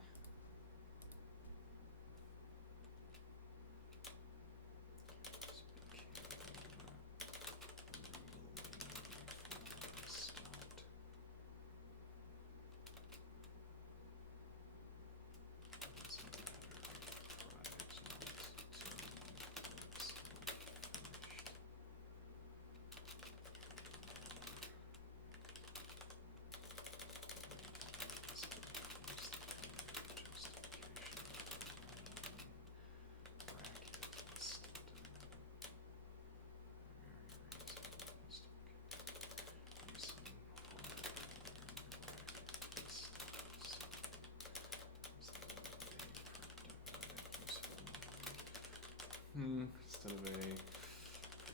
Instead of a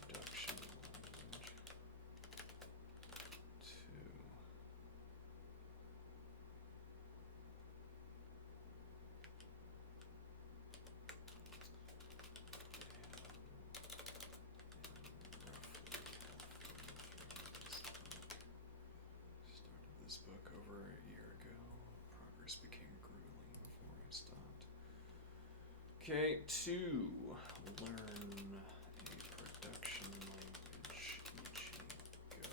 production language. Started this book over a year ago. Progress became grueling before I stopped. Okay, 2. Learn a production language. E.g. Go.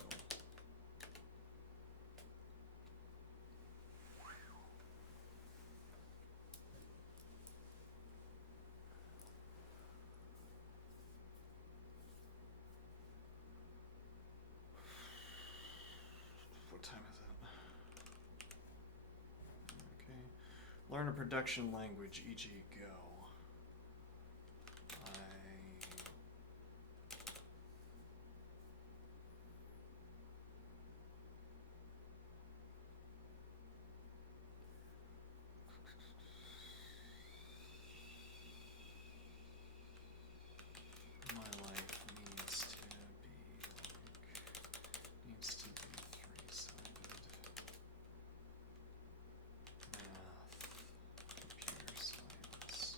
What time is it? Okay. Learn a production language. E.g. Go. My life needs to be three-sided. Math, computer science.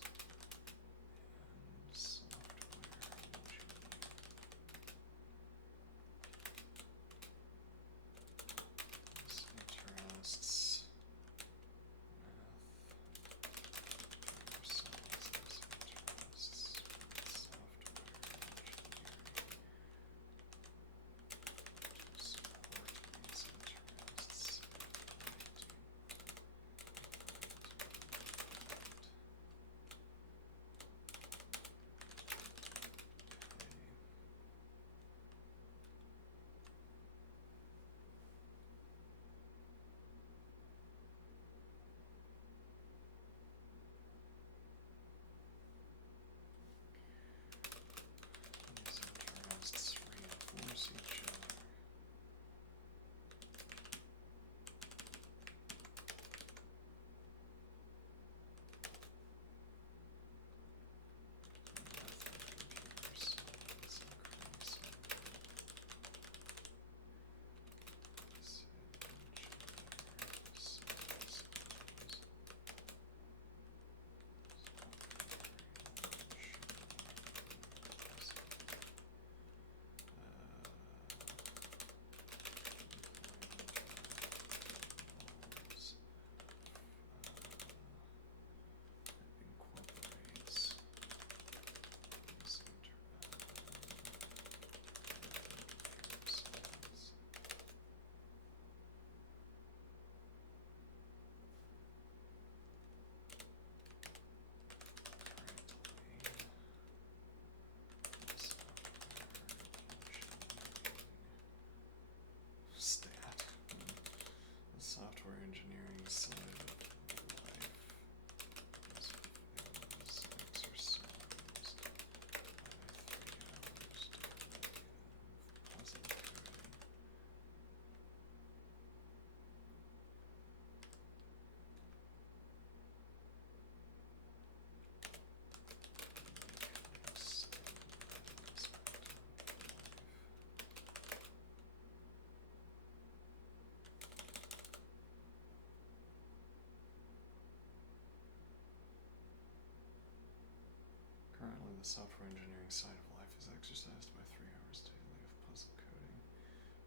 the software engineering side of life is exercised by 3 hours daily of puzzle coding.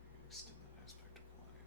You can extend that aspect of life.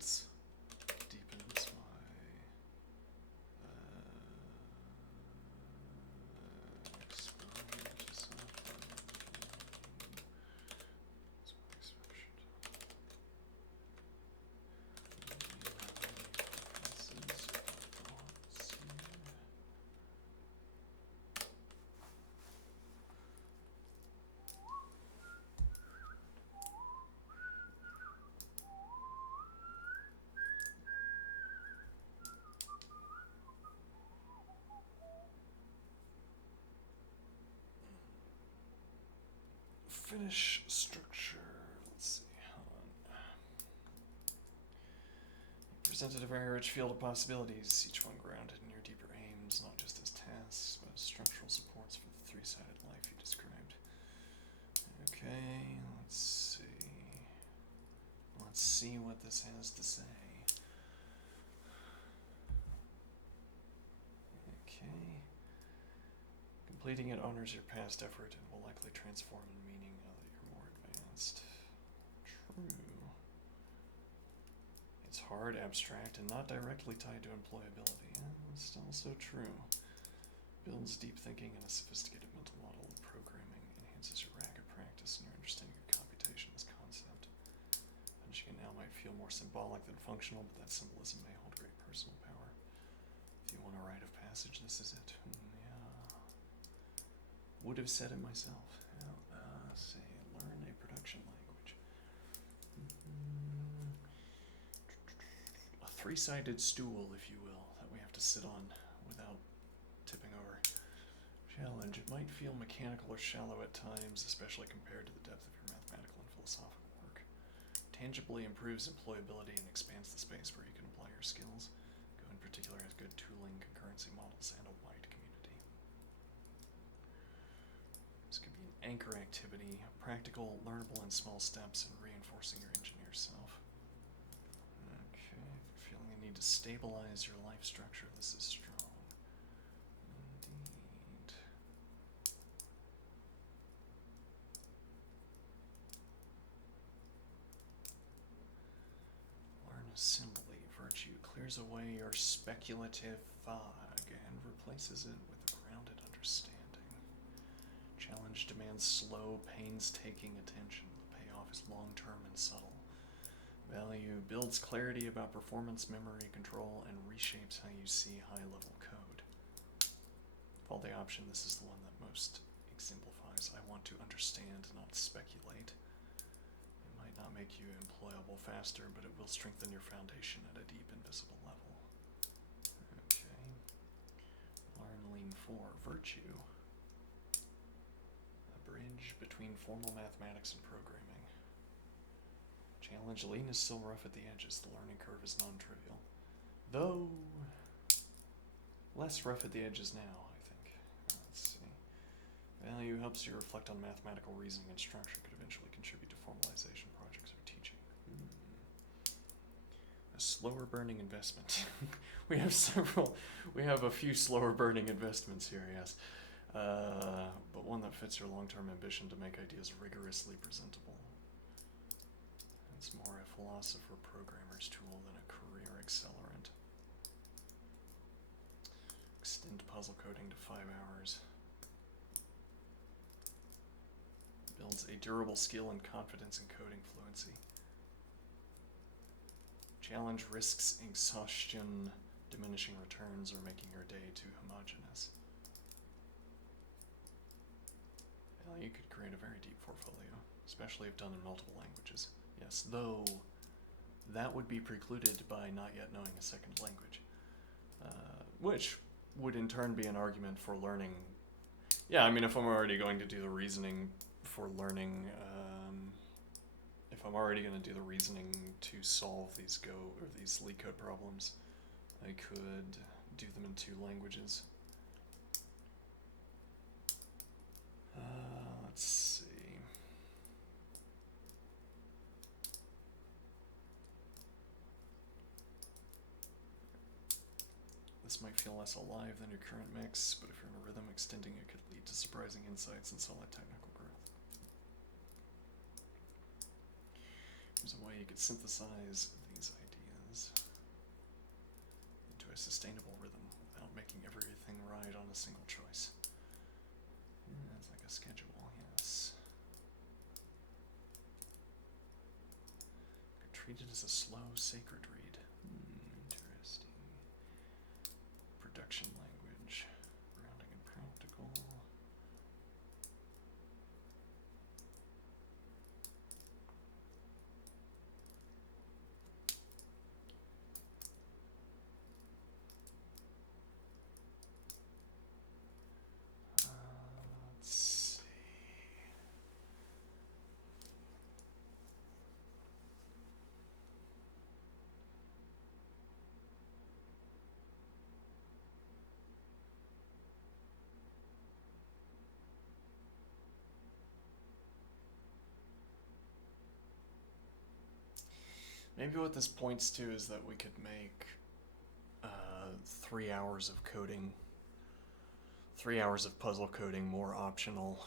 Let's deepens my exposure to software. That's my exposure to thoughts here. Finish structure. Let's see. Hold on. You presented a very rich field of possibilities, each one grounded in your deeper aims, not just as tasks, but as structural supports for the three-sided life you described. Okay, let's see. Let's see what this has to say. Okay. Completing it honors your past effort and will likely transform in meaning now that you're more advanced. True. It's hard, abstract, and not directly tied to employability. It's also true. Builds deep thinking and a sophisticated mental model of programming. Enhances your racket practice and your understanding of computation as concept. Punching it now might feel more symbolic than functional, but that symbolism may hold great personal power. If you want a rite of passage, this is it. Yeah. Would have said it myself. Say, learn a production language. A three-sided stool, if you will, that we have to sit on without tipping over. Challenge. It might feel mechanical or shallow at times, especially compared to the depth of your mathematical and philosophical work. Tangibly improves employability and expands the space where you can apply your skills. Go in particular has good tooling, concurrency models, and a wide community. This could be an anchor activity, practical, learnable in small steps, and reinforcing your engineer self. Okay, if you're feeling the need to stabilize your life structure, this is strong. Indeed. Learn assembly. Virtue clears away your speculative fog and replaces it with a grounded understanding. Challenge demands slow, painstaking attention. The payoff is long-term and subtle. Value builds clarity about performance, memory control, and reshapes how you see high-level code. Of all the options, this is the one that most exemplifies. I want to understand, not speculate. It might not make you employable faster, but it will strengthen your foundation at a deep, invisible level. Okay. Learn Lean 4. Virtue. Bridge between formal mathematics and programming. Challenge. Lean is still rough at the edges. The learning curve is non-trivial. Though, less rough at the edges now, I think. Let's see. Value helps you reflect on mathematical reasoning and structure, could eventually contribute to formalization projects or teaching. A slower burning investment. We have a few slower burning investments here, yes. But one that fits your long-term ambition to make ideas rigorously presentable. It's more a philosopher programmer's tool than a career accelerant. Extend puzzle coding to 5 hours. Builds a durable skill and confidence in coding fluency. Challenge risks exhaustion, diminishing returns, or making your day too homogeneous. You could create a very deep portfolio, especially if done in multiple languages. Yes, though that would be precluded by not yet knowing a second language, which would in turn be an argument for learning. Yeah, I mean, if I'm already going to do the reasoning for learning, if I'm already going to do the reasoning to solve these LeetCode problems, I could do them in 2 languages. Let's see. This might feel less alive than your current mix, but if you're in a rhythm, extending it could lead to surprising insights and solid technical growth. There's a way you could synthesize these ideas. making everything right on a single choice. That's like a schedule, yes. Treated as a slow, sacred read. Interesting. Production language. Rounding and practical. Let's see. Maybe what this points to is that we could make 3 hours of coding, 3 hours of puzzle coding more optional.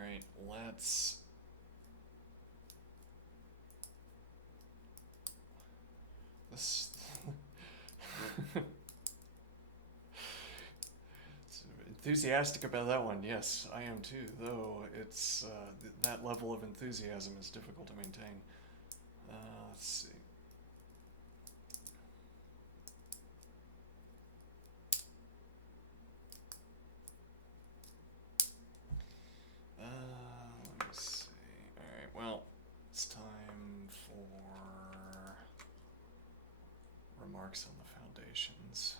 Alright, let's... This... Enthusiastic about that one, yes, I am too, though it's, that level of enthusiasm is difficult to maintain. Let's see. Let me see. Alright, well, it's time for remarks on the foundations.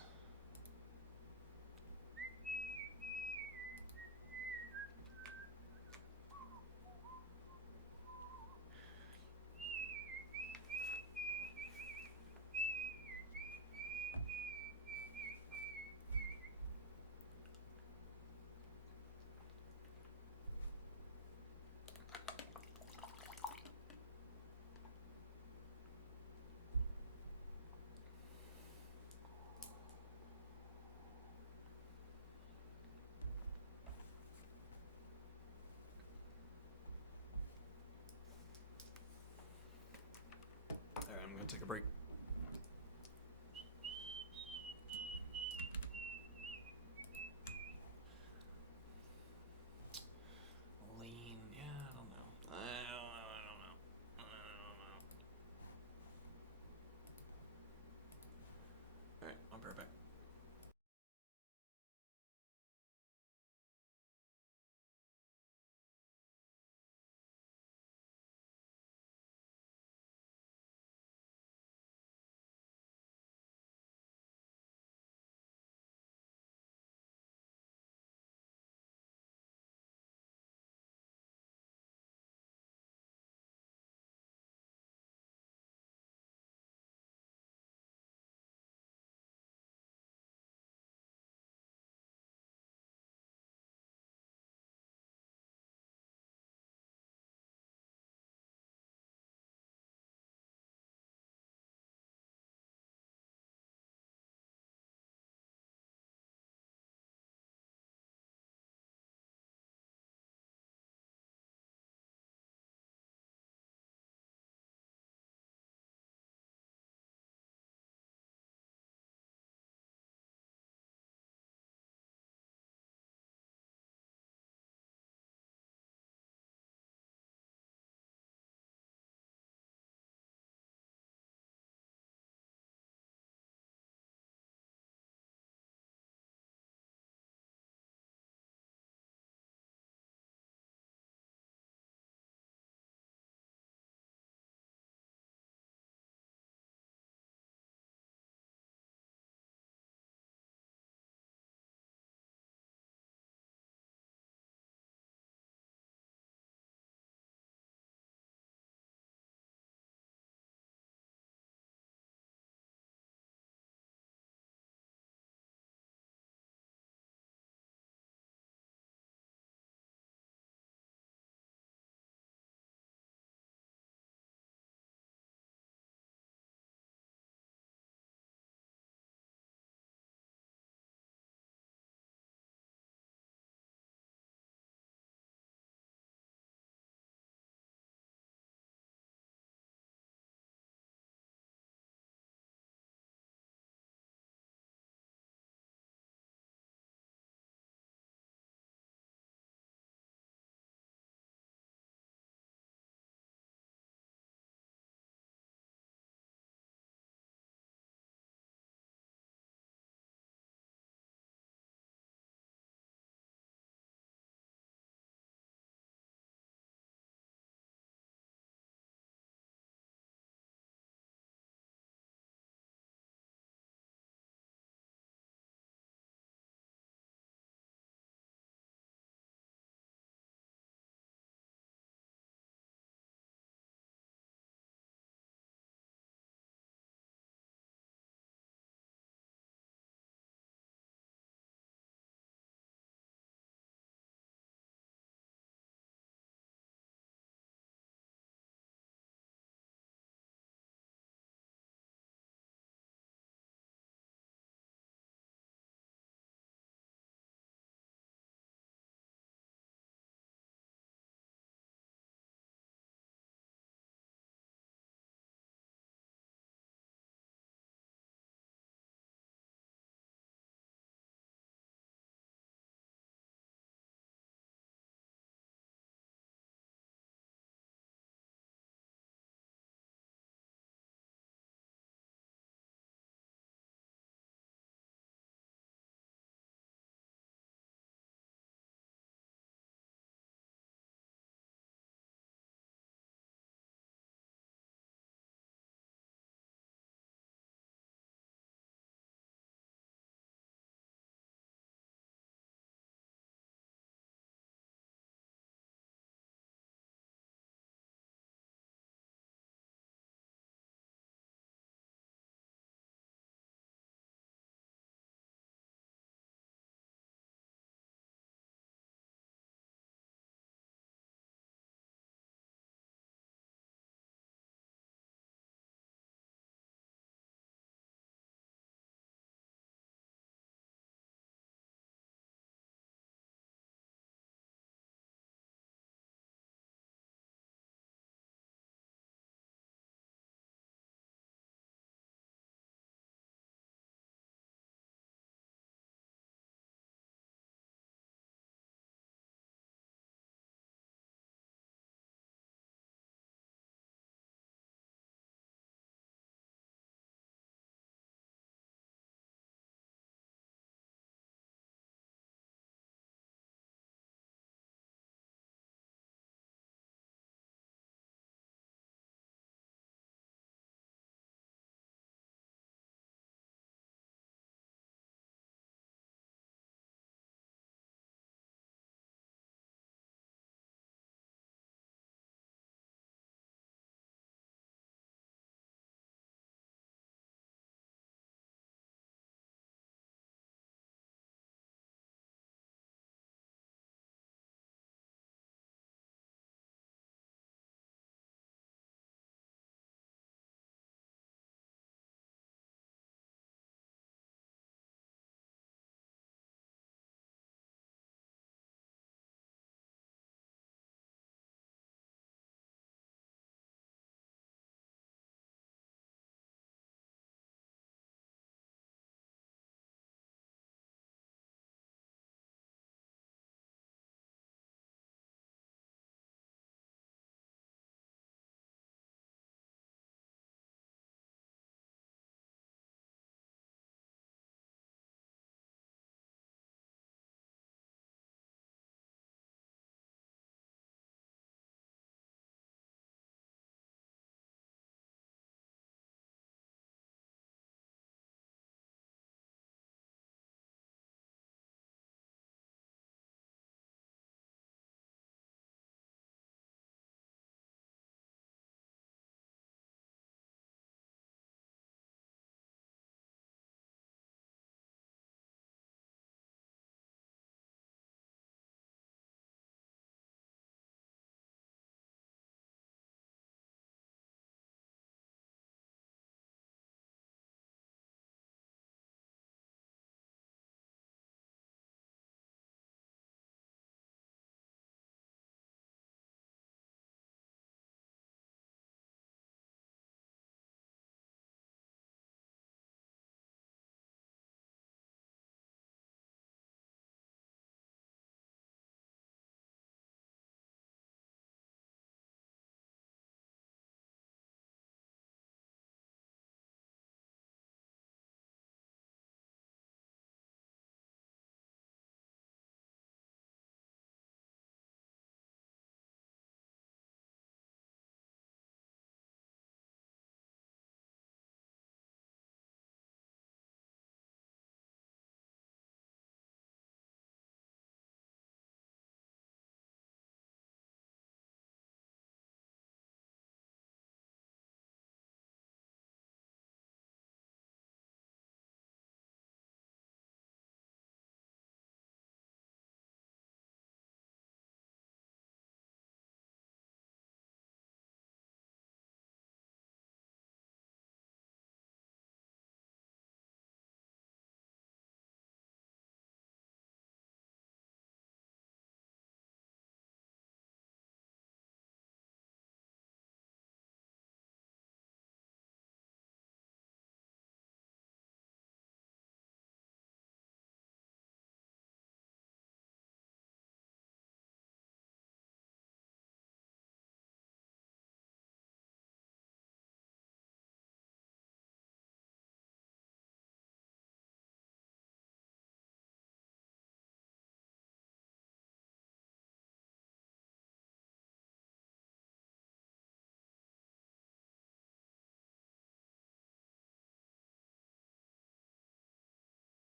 Alright, I'm gonna take a break.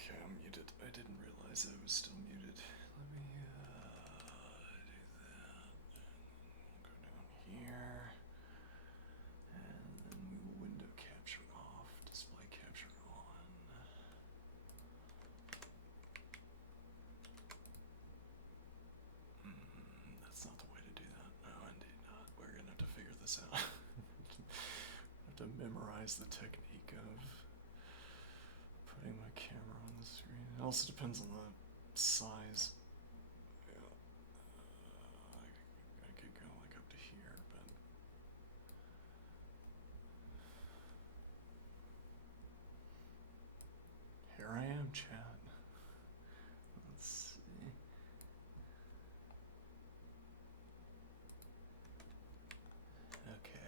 Okay, I'm muted. I didn't realize I was still muted. Let me do that. Go down here. And then we will window capture off, display capture on. That's not the way to do that. No, indeed not. We're gonna have to figure this out. Have to memorize the technique of putting my camera on the screen. It also depends on the size. Yeah. I could go like up to here, but here I am, chat. Let's see. Okay.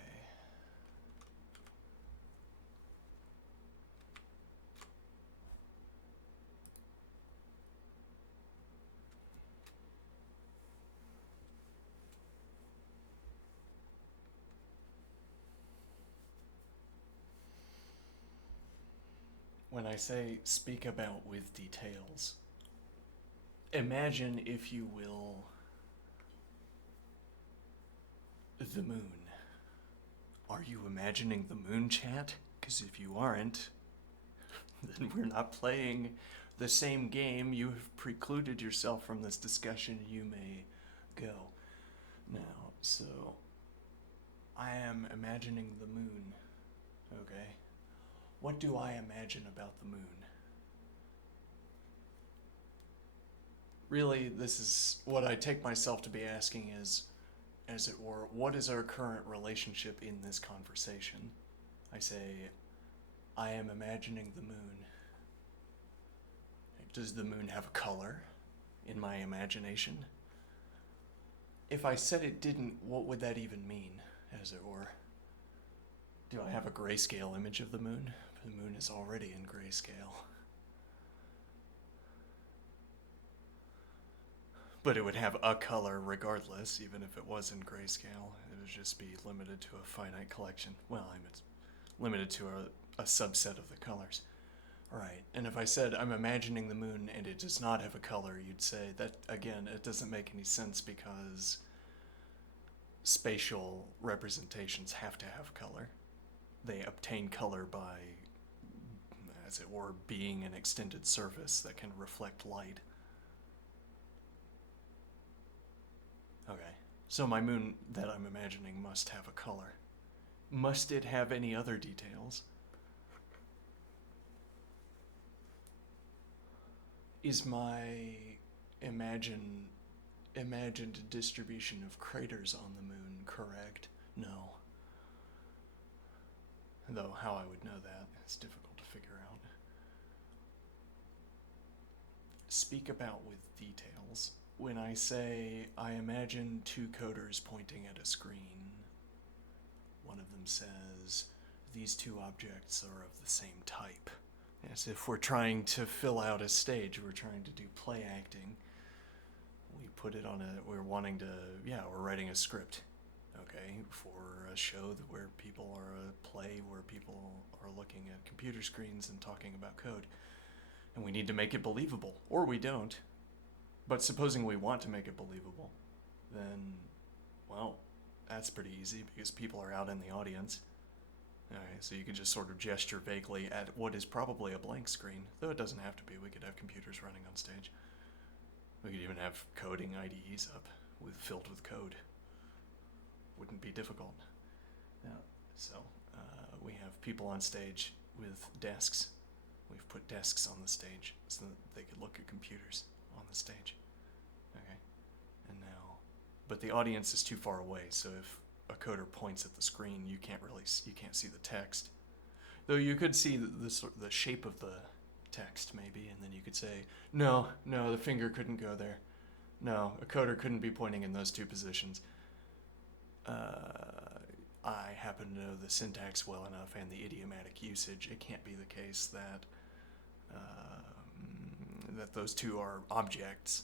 When I say speak about with details, imagine, if you will, the moon. Are you imagining the moon, chat? Because if you aren't, then we're not playing the same game. You have precluded yourself from this discussion. You may go. Now, so I am imagining the moon, okay? What do I imagine about the moon? Really, this is what I take myself to be asking is, as it were, what is our current relationship in this conversation? I say, I am imagining the moon. Does the moon have a color in my imagination? If I said it didn't, what would that even mean, as it were? Do I have a grayscale image of the moon? The moon is already in grayscale. But it would have a color regardless, even if it was in grayscale. It would just be limited to a finite collection. Well, I mean, it's limited to a subset of the colors. Right, and if I said I'm imagining the moon and it does not have a color, you'd say that, again, it doesn't make any sense because spatial representations have to have color. They obtain color by, as it were, being an extended surface that can reflect light. Okay, so my moon that I'm imagining must have a color. Must it have any other details? Is my imagined distribution of craters on the moon correct? No. Though how I would know that is difficult to figure out. Speak about with details. When I say I imagine two coders pointing at a screen, one of them says, these two objects are of the same type. As if we're trying to fill out a stage, we're trying to do play acting. We put it on we're writing a script, okay, for a show where people are a play where people are looking at computer screens and talking about code. And we need to make it believable, or we don't. But supposing we want to make it believable, then, well, that's pretty easy because people are out in the audience. Alright, so you can just sort of gesture vaguely at what is probably a blank screen, though it doesn't have to be. We could have computers running on stage. We could even have coding IDEs up, filled with code. Wouldn't be difficult. We have people on stage with desks. We've put desks on the stage so that they could look at computers on the stage. Okay, and now, but the audience is too far away, so if a coder points at the screen, you can't see the text. Though you could see the shape of the text maybe, and then you could say, no, the finger couldn't go there. No, a coder couldn't be pointing in those two positions. I happen to know the syntax well enough and the idiomatic usage. It can't be the case that those two are objects,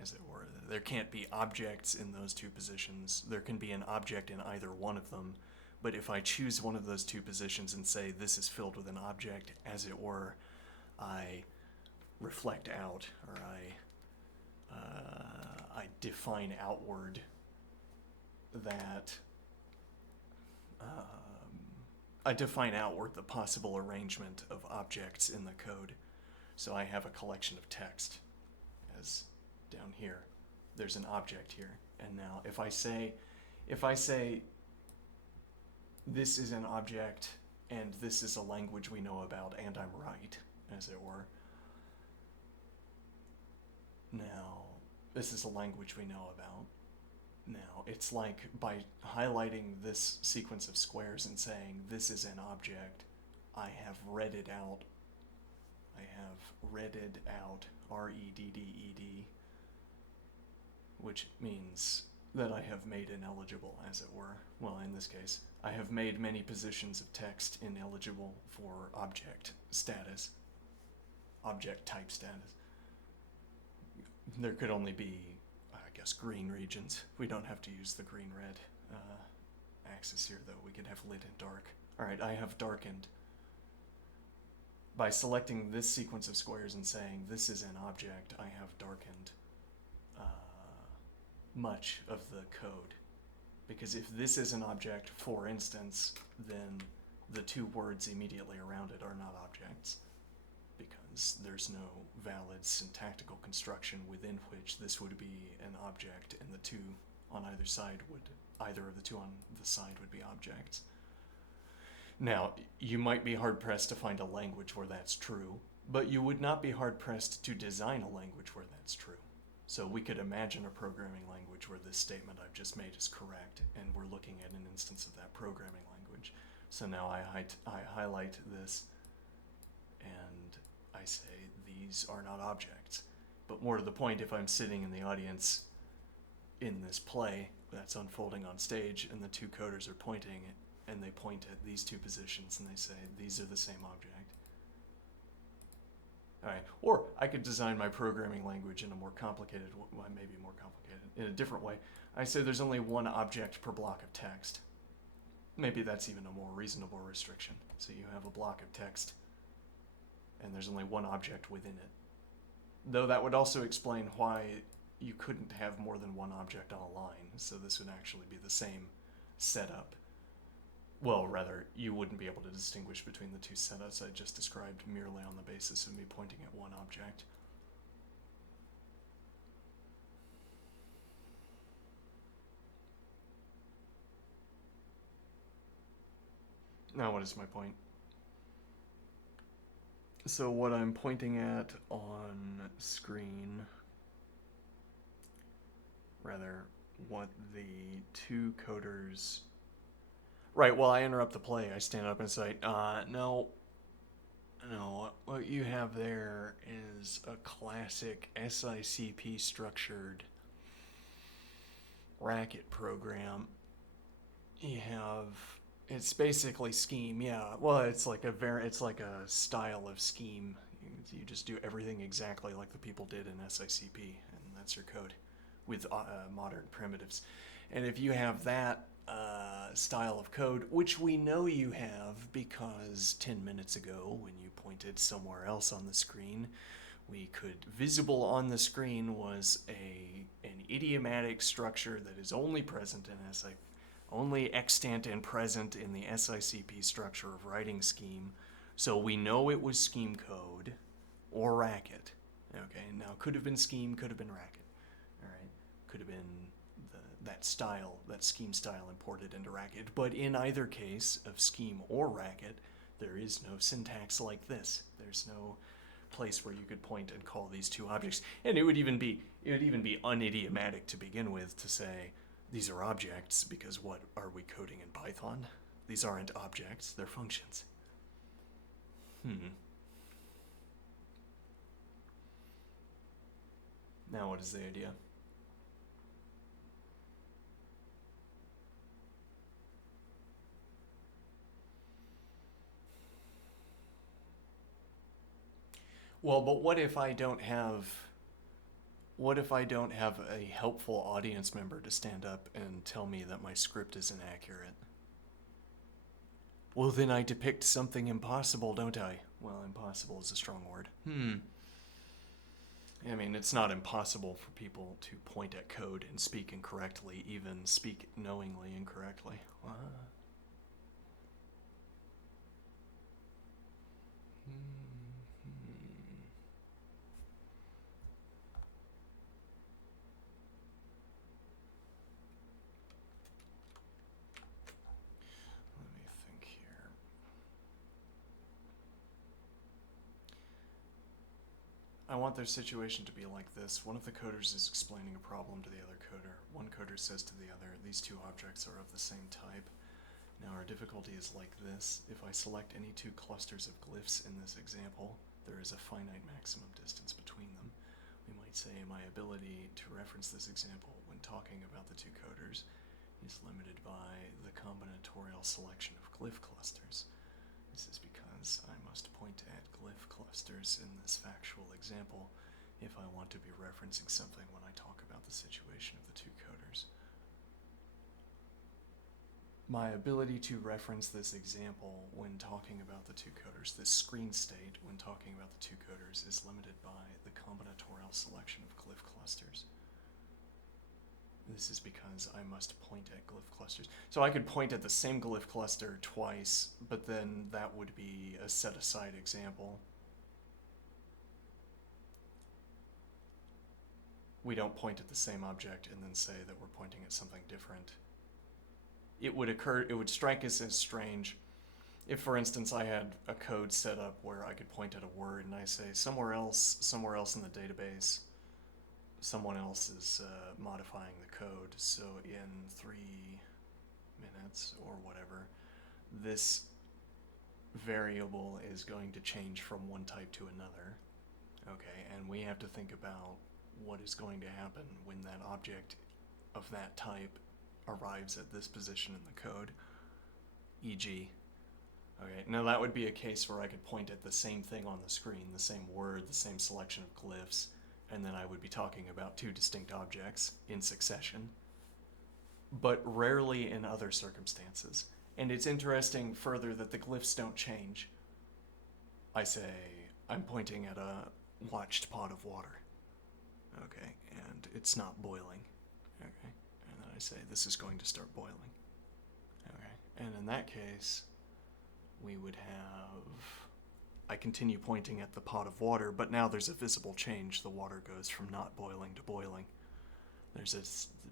as it were. There can't be objects in those two positions. There can be an object in either one of them, but if I choose one of those two positions and say this is filled with an object, as it were, I reflect out, or I define outward that I define outward the possible arrangement of objects in the code. So I have a collection of text, as down here. There's an object here, and now if I say this is an object and this is a language we know about, and I'm right, as it were. Now, this is a language we know about. Now, it's like by highlighting this sequence of squares and saying this is an object, I have redded out, R-E-D-D-E-D, which means that I have made ineligible, as it were. Well, in this case, I have made many positions of text ineligible for object status, object type status. There could only be, I guess, green regions. We don't have to use the green-red axis here, though. We could have lit and dark. All right, I have darkened. By selecting this sequence of squares and saying this is an object, I have darkened much of the code. Because if this is an object, for instance, then the two words immediately around it are not objects, because there's no valid syntactical construction within which this would be an object, and the two on either side would, either of the two on the side would be objects. Now, you might be hard-pressed to find a language where that's true, but you would not be hard-pressed to design a language where that's true. So we could imagine a programming language where this statement I've just made is correct, and we're looking at an instance of that programming language. So now I highlight this, and I say these are not objects. But more to the point, if I'm sitting in the audience in this play that's unfolding on stage, and the two coders are pointing, and they point at these two positions, and they say, these are the same object. All right. Or I could design my programming language in a more complicated, well, maybe more complicated, in a different way. I say there's only one object per block of text. Maybe that's even a more reasonable restriction. So you have a block of text, and there's only one object within it. Though that would also explain why you couldn't have more than one object on a line, so this would actually be the same setup. Well, rather, you wouldn't be able to distinguish between the two setups I just described merely on the basis of me pointing at one object. Now, what is my point? So what I'm pointing at on screen, rather, what the two coders... Right, well, I interrupt the play. I stand up and say, no, what you have there is a classic SICP structured racket program. You have, it's basically Scheme, yeah. Well, it's like a style of Scheme. You just do everything exactly like the people did in SICP, and that's your code with modern primitives. And if you have that style of code, which we know you have because 10 minutes ago when you pointed somewhere else on the screen, visible on the screen was an idiomatic structure that is only present in only extant and present in the SICP structure of writing Scheme. So we know it was Scheme code or racket. Okay, now could have been Scheme, could have been racket. All right, could have been that Scheme style imported into racket. But in either case of Scheme or racket, there is no syntax like this. There's no place where you could point and call these two objects. And it would even be unidiomatic to begin with to say these are objects, because what are we coding in Python? These aren't objects, they're functions. Now what is the idea? Well, but what if I don't have a helpful audience member to stand up and tell me that my script is inaccurate? Well, then I depict something impossible, don't I? Well, impossible is a strong word. I mean, it's not impossible for people to point at code and speak incorrectly, even speak knowingly incorrectly. What? Let me think here. I want their situation to be like this. One of the coders is explaining a problem to the other coder. One coder says to the other, these two objects are of the same type. Now our difficulty is like this. If I select any two clusters of glyphs in this example, there is a finite maximum distance between them. We might say my ability to reference this example when talking about the two coders is limited by the combinatorial selection of glyph clusters. This is because I must point at glyph clusters in this factual example if I want to be referencing something when I talk about the situation of the two coders. My ability to reference this example when talking about the two coders, this screen state when talking about the two coders, is limited by the combinatorial selection of glyph clusters. This is because I must point at glyph clusters. So I could point at the same glyph cluster twice, but then that would be a set-aside example. We don't point at the same object and then say that we're pointing at something different. It would strike us as strange if, for instance, I had a code set up where I could point at a word and I say somewhere else in the database, someone else is modifying the code. So in 3 minutes or whatever, this variable is going to change from one type to another. Okay, and we have to think about what is going to happen when that object of that type arrives at this position in the code, e.g. Okay, now that would be a case where I could point at the same thing on the screen, the same word, the same selection of glyphs, and then I would be talking about two distinct objects in succession, but rarely in other circumstances. And it's interesting further that the glyphs don't change. I say, I'm pointing at a watched pot of water, okay, and it's not boiling, okay, and then I say, this is going to start boiling, okay, and in that case, we would have, I continue pointing at the pot of water, but now there's a visible change. The water goes from not boiling to boiling. There's a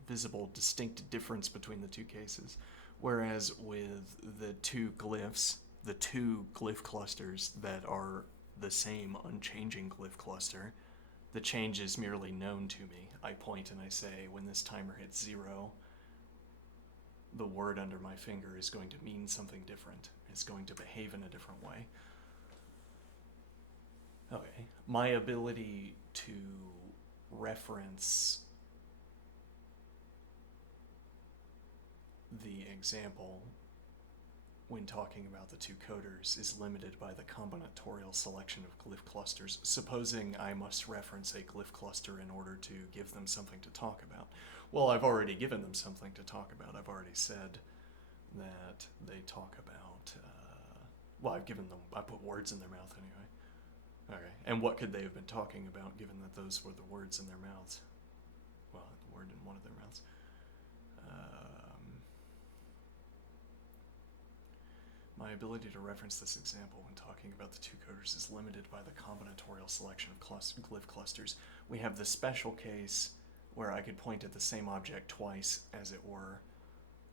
visible, distinct difference between the two cases. Whereas with the two glyphs, the two glyph clusters that are the same unchanging glyph cluster, the change is merely known to me. I point and I say, when this timer hits 0, the word under my finger is going to mean something different. It's going to behave in a different way. Okay, my ability to reference the example when talking about the two coders is limited by the combinatorial selection of glyph clusters, supposing I must reference a glyph cluster in order to give them something to talk about. Well, I've already given them something to talk about. I've already said that they talk about, I put words in their mouth anyway. Okay, and what could they have been talking about given that those were the words in their mouths? Well, the word in one of their mouths. My ability to reference this example when talking about the two coders is limited by the combinatorial selection of glyph clusters. We have the special case where I could point at the same object twice, as it were,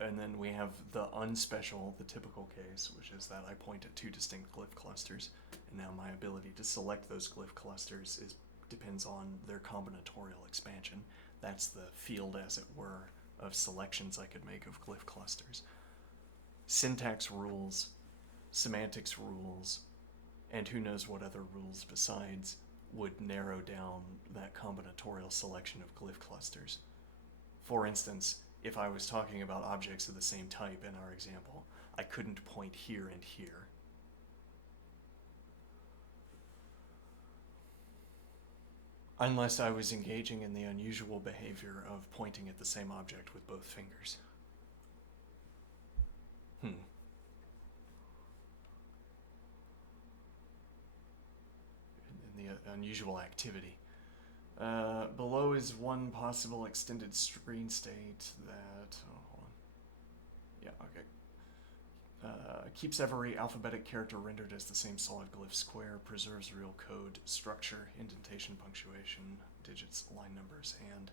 and then we have the unspecial, the typical case, which is that I point at two distinct glyph clusters, and now my ability to select those glyph clusters depends on their combinatorial expansion. That's the field, as it were, of selections I could make of glyph clusters. Syntax rules, semantics rules, and who knows what other rules besides would narrow down that combinatorial selection of glyph clusters. For instance, if I was talking about objects of the same type in our example, I couldn't point here and here. Unless I was engaging in the unusual behavior of pointing at the same object with both fingers. unusual activity. Below is one possible extended screen state that... Oh, hold on. Yeah, okay. Keeps every alphabetic character rendered as the same solid glyph square, preserves real code structure, indentation, punctuation, digits, line numbers, and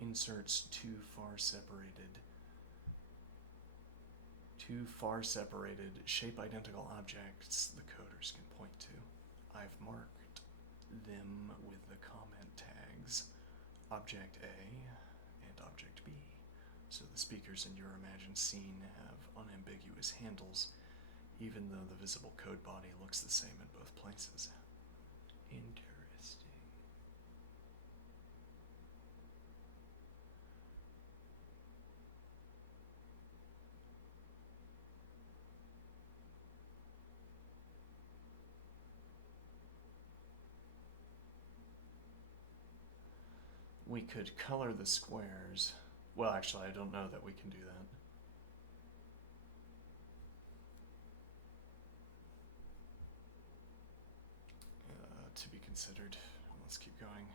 inserts two far separated shape identical objects the coders can point to. I've marked them with the comment tags Object A and Object B, so the speakers in your imagined scene have unambiguous handles, even though the visible code body looks the same in both places. Interesting. We could color the squares. Well, actually, I don't know that we can do that. To be considered. Let's keep going.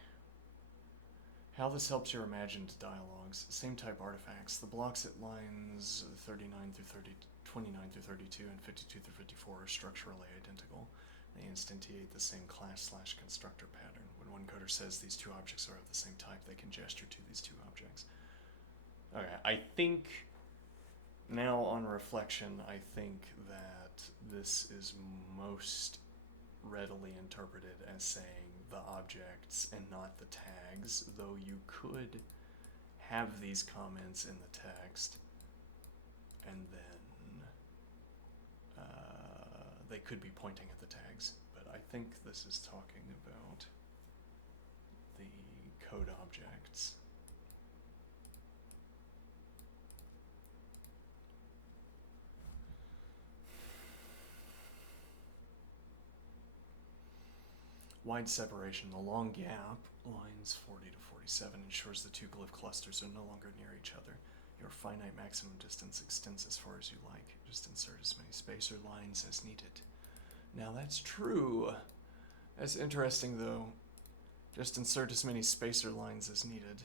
How this helps your imagined dialogues. Same type artifacts. The blocks at lines 29 through 29 through 32 and 52 through 54 are structurally identical. They instantiate the same class/constructor pattern. When one coder says these two objects are of the same type, they can gesture to these two objects. Okay, I think now on reflection, I think that this is most readily interpreted as saying the objects and not the tags, though you could have these comments in the text and then they could be pointing at the tags, but I think this is talking about the code objects. Wide separation. The long gap, lines 40 to 47, ensures the two glyph clusters are no longer near each other. Your finite maximum distance extends as far as you like. Just insert as many spacer lines as needed. Now that's true. That's interesting though. Just insert as many spacer lines as needed.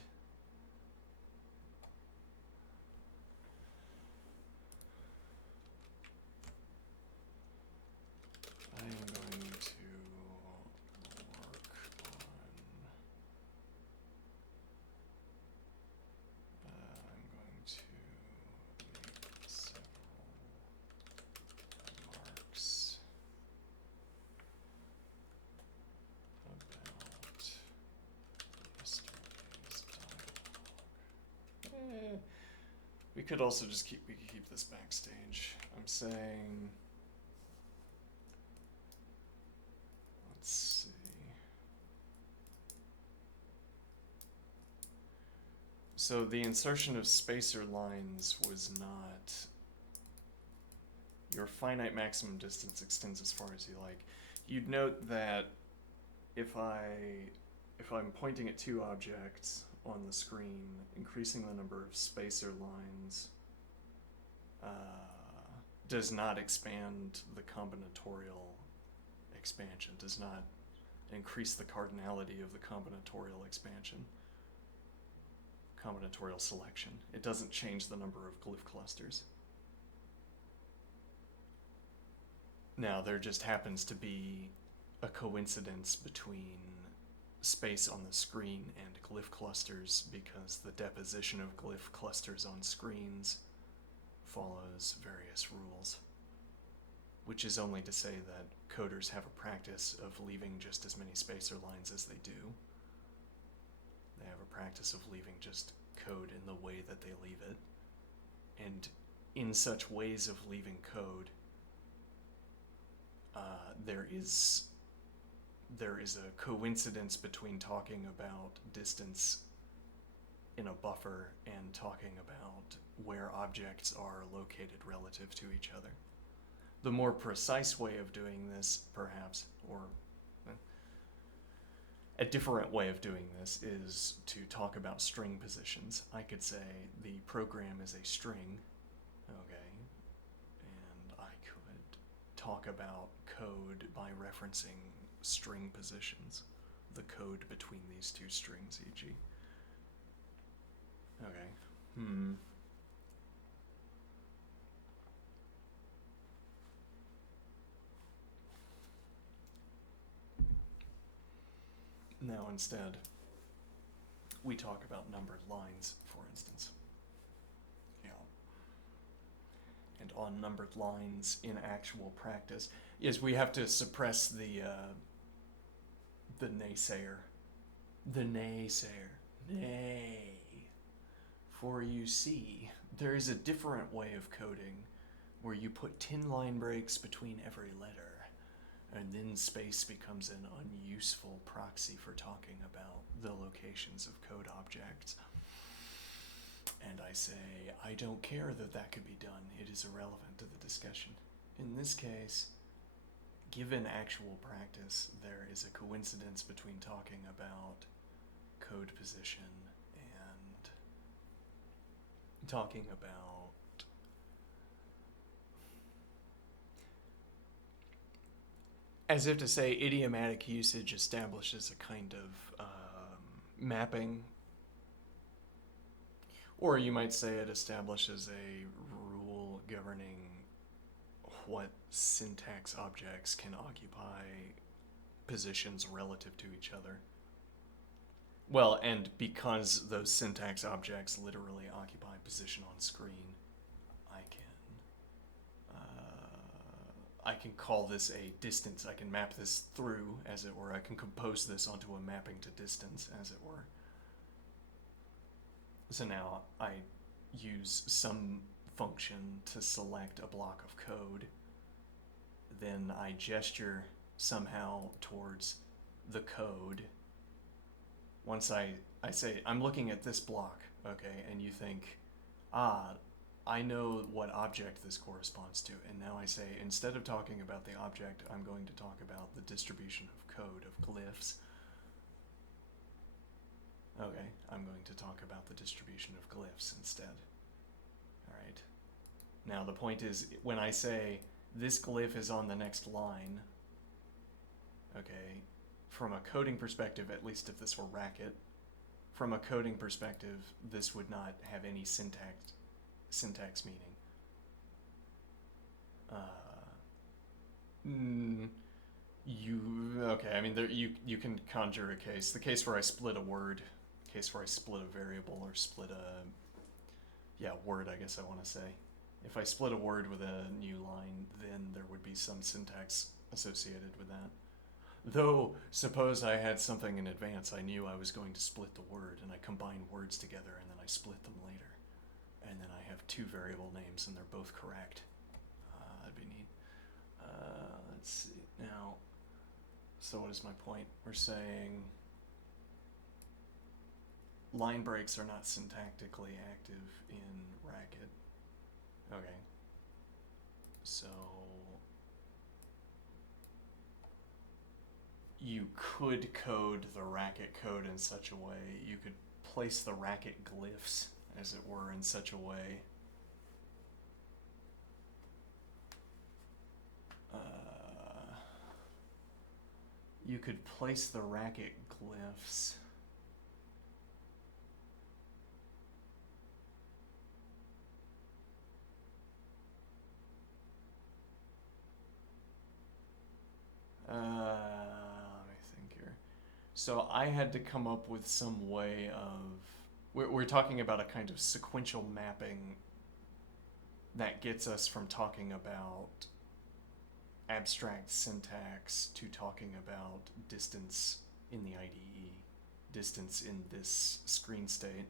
I am going to work on... I'm going to make several marks about yesterday's dialogue. We could also just keep this backstage. I'm saying... Let's see. So the insertion of spacer lines was not... Your finite maximum distance extends as far as you like. You'd note that if I'm pointing at two objects on the screen, increasing the number of spacer lines does not expand the combinatorial expansion, does not increase the cardinality of the combinatorial expansion, combinatorial selection. It doesn't change the number of glyph clusters. Now, there just happens to be a coincidence between space on the screen and glyph clusters because the deposition of glyph clusters on screens follows various rules, which is only to say that coders have a practice of leaving just as many spacer lines as they do. They have a practice of leaving just code in the way that they leave it. And in such ways of leaving code, there is a coincidence between talking about distance in a buffer and talking about where objects are located relative to each other. The more precise way of doing this, perhaps, or a different way of doing this, is to talk about string positions. I could say the program is a string, okay, and I could talk about code by referencing string positions. the code between these two strings, e.g. Okay. Now instead, we talk about numbered lines, for instance. Yeah. And on numbered lines in actual practice, yes, we have to suppress the naysayer. The naysayer. Nay. For you see, there is a different way of coding where you put 10 line breaks between every letter, and then space becomes an unuseful proxy for talking about the locations of code objects. And I say, I don't care that that could be done. It is irrelevant to the discussion. In this case, given actual practice, there is a coincidence between talking about code position and talking about as if to say idiomatic usage establishes a kind of mapping, or you might say it establishes a rule governing what syntax objects can occupy positions relative to each other. Well, and because those syntax objects literally occupy position on screen, I can call this a distance. I can map this through, as it were. I can compose this onto a mapping to distance, as it were. So now I use some function to select a block of code. Then I gesture somehow towards the code. Once I say, I'm looking at this block, okay, and you think, I know what object this corresponds to, and now I say, instead of talking about the object, I'm going to talk about the distribution of code, of glyphs. Okay, I'm going to talk about the distribution of glyphs instead. Alright. Now the point is, when I say, this glyph is on the next line, okay, from a coding perspective, at least if this were Racket, from a coding perspective, this would not have any syntax meaning. Okay, I mean, you can conjure a case. The case where I split a word, case where I split a variable, or split word, I guess I want to say. If I split a word with a new line, then there would be some syntax associated with that. Though, suppose I had something in advance, I knew I was going to split the word, and I combine words together, and then I split them later. And then I have two variable names, and they're both correct. That'd be neat. Let's see. Now, so what is my point? We're saying line breaks are not syntactically active in Racket. Okay. So you could code the Racket code in such a way, you could place the Racket glyphs, as it were, in such a way you could place the Racket glyphs let me think here. So I had to come up with some way of we're talking about a kind of sequential mapping that gets us from talking about abstract syntax to talking about distance in the IDE, distance in this screen state.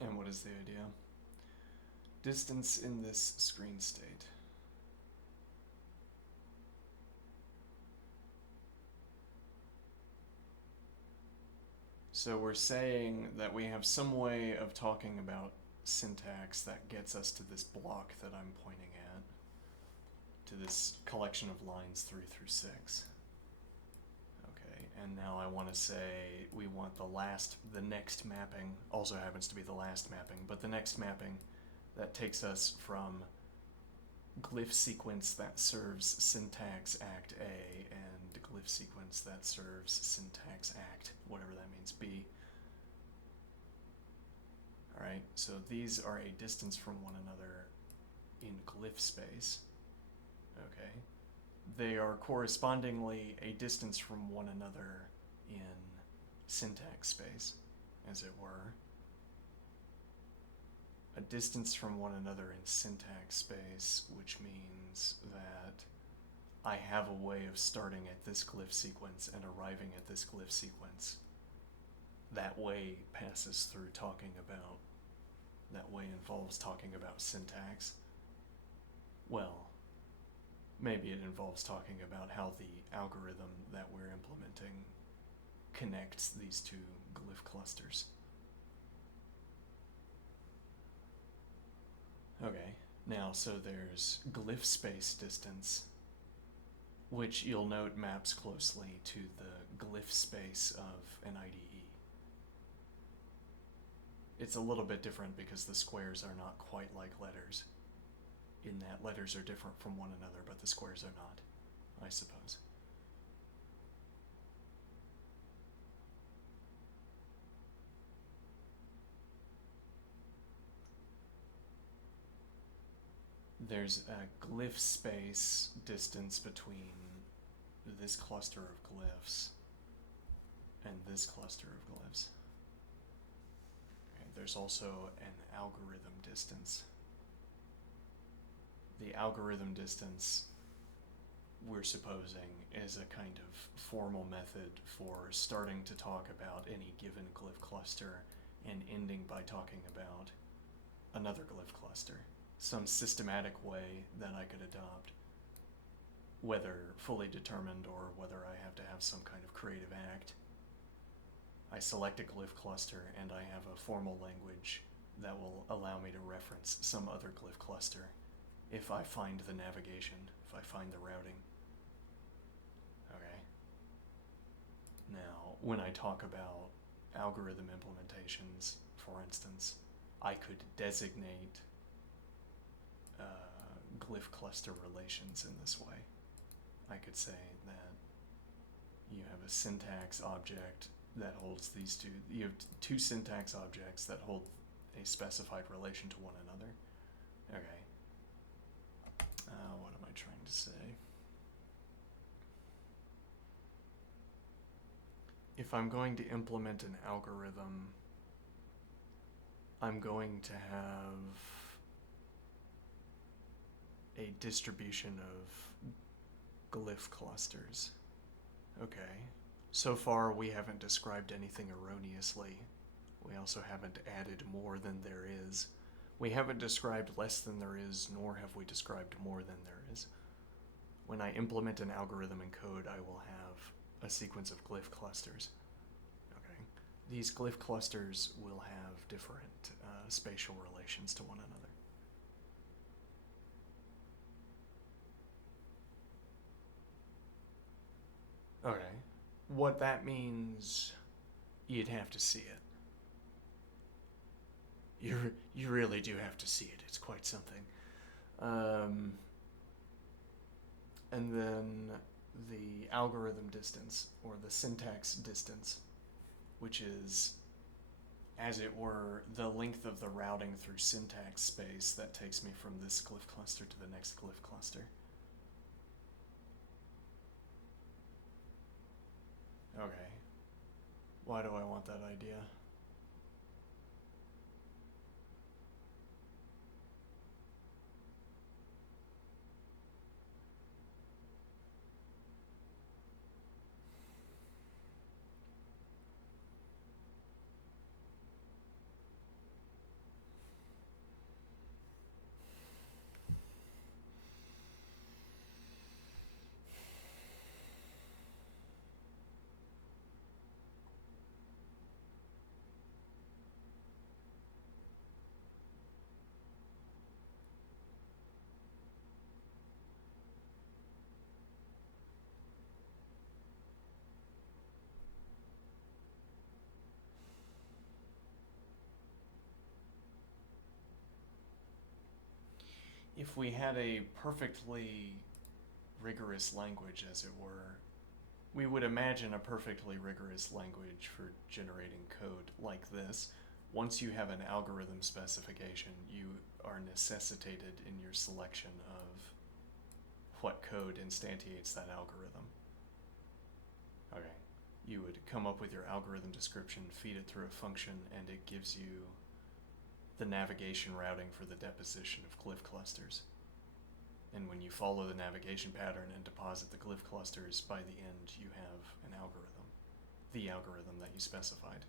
And what is the idea? Distance in this screen state. So we're saying that we have some way of talking about syntax that gets us to this block that I'm pointing at, to this collection of lines 3 through 6. Okay, and now I want to say we want the next mapping, also happens to be the last mapping, but the next mapping that takes us from glyph sequence that serves syntax act A and glyph sequence that serves syntax act, whatever that means, B. Alright, so these are a distance from one another in glyph space. Okay. They are correspondingly a distance from one another in syntax space, as it were. A distance from one another in syntax space, which means that I have a way of starting at this glyph sequence and arriving at this glyph sequence. That way passes through talking about, that way involves talking about syntax. Well, maybe it involves talking about how the algorithm that we're implementing connects these two glyph clusters. Okay, now so there's glyph space distance, which you'll note maps closely to the glyph space of an IDE. It's a little bit different because the squares are not quite like letters, in that letters are different from one another, but the squares are not, I suppose. There's a glyph space distance between this cluster of glyphs and this cluster of glyphs. Okay, there's also an algorithm distance. The algorithm distance, we're supposing, is a kind of formal method for starting to talk about any given glyph cluster and ending by talking about another glyph cluster. Some systematic way that I could adopt, whether fully determined or whether I have to have some kind of creative act. I select a glyph cluster and I have a formal language that will allow me to reference some other glyph cluster if I find the navigation, if I find the routing. Okay. Now, when I talk about algorithm implementations, for instance, I could designate glyph cluster relations in this way. I could say that you have a syntax object that holds these two, you have two syntax objects that hold a specified relation to one another. Okay. What am I trying to say? If I'm going to implement an algorithm, I'm going to have a distribution of glyph clusters. Okay. So far, we haven't described anything erroneously. We also haven't added more than there is. We haven't described less than there is, nor have we described more than there is. When I implement an algorithm in code, I will have a sequence of glyph clusters. Okay. These glyph clusters will have different spatial relations to one another. Okay. What that means, you'd have to see it. You really do have to see it. It's quite something. And then the algorithm distance, or the syntax distance, which is, as it were, the length of the routing through syntax space that takes me from this glyph cluster to the next glyph cluster. Okay. Why do I want that idea? if we had a perfectly rigorous language, as it were, we would imagine a perfectly rigorous language for generating code like this. Once you have an algorithm specification, you are necessitated in your selection of what code instantiates that algorithm. Okay. You would come up with your algorithm description, feed it through a function, and it gives you the navigation routing for the deposition of glyph clusters. And when you follow the navigation pattern and deposit the glyph clusters, by the end you have an algorithm, the algorithm that you specified.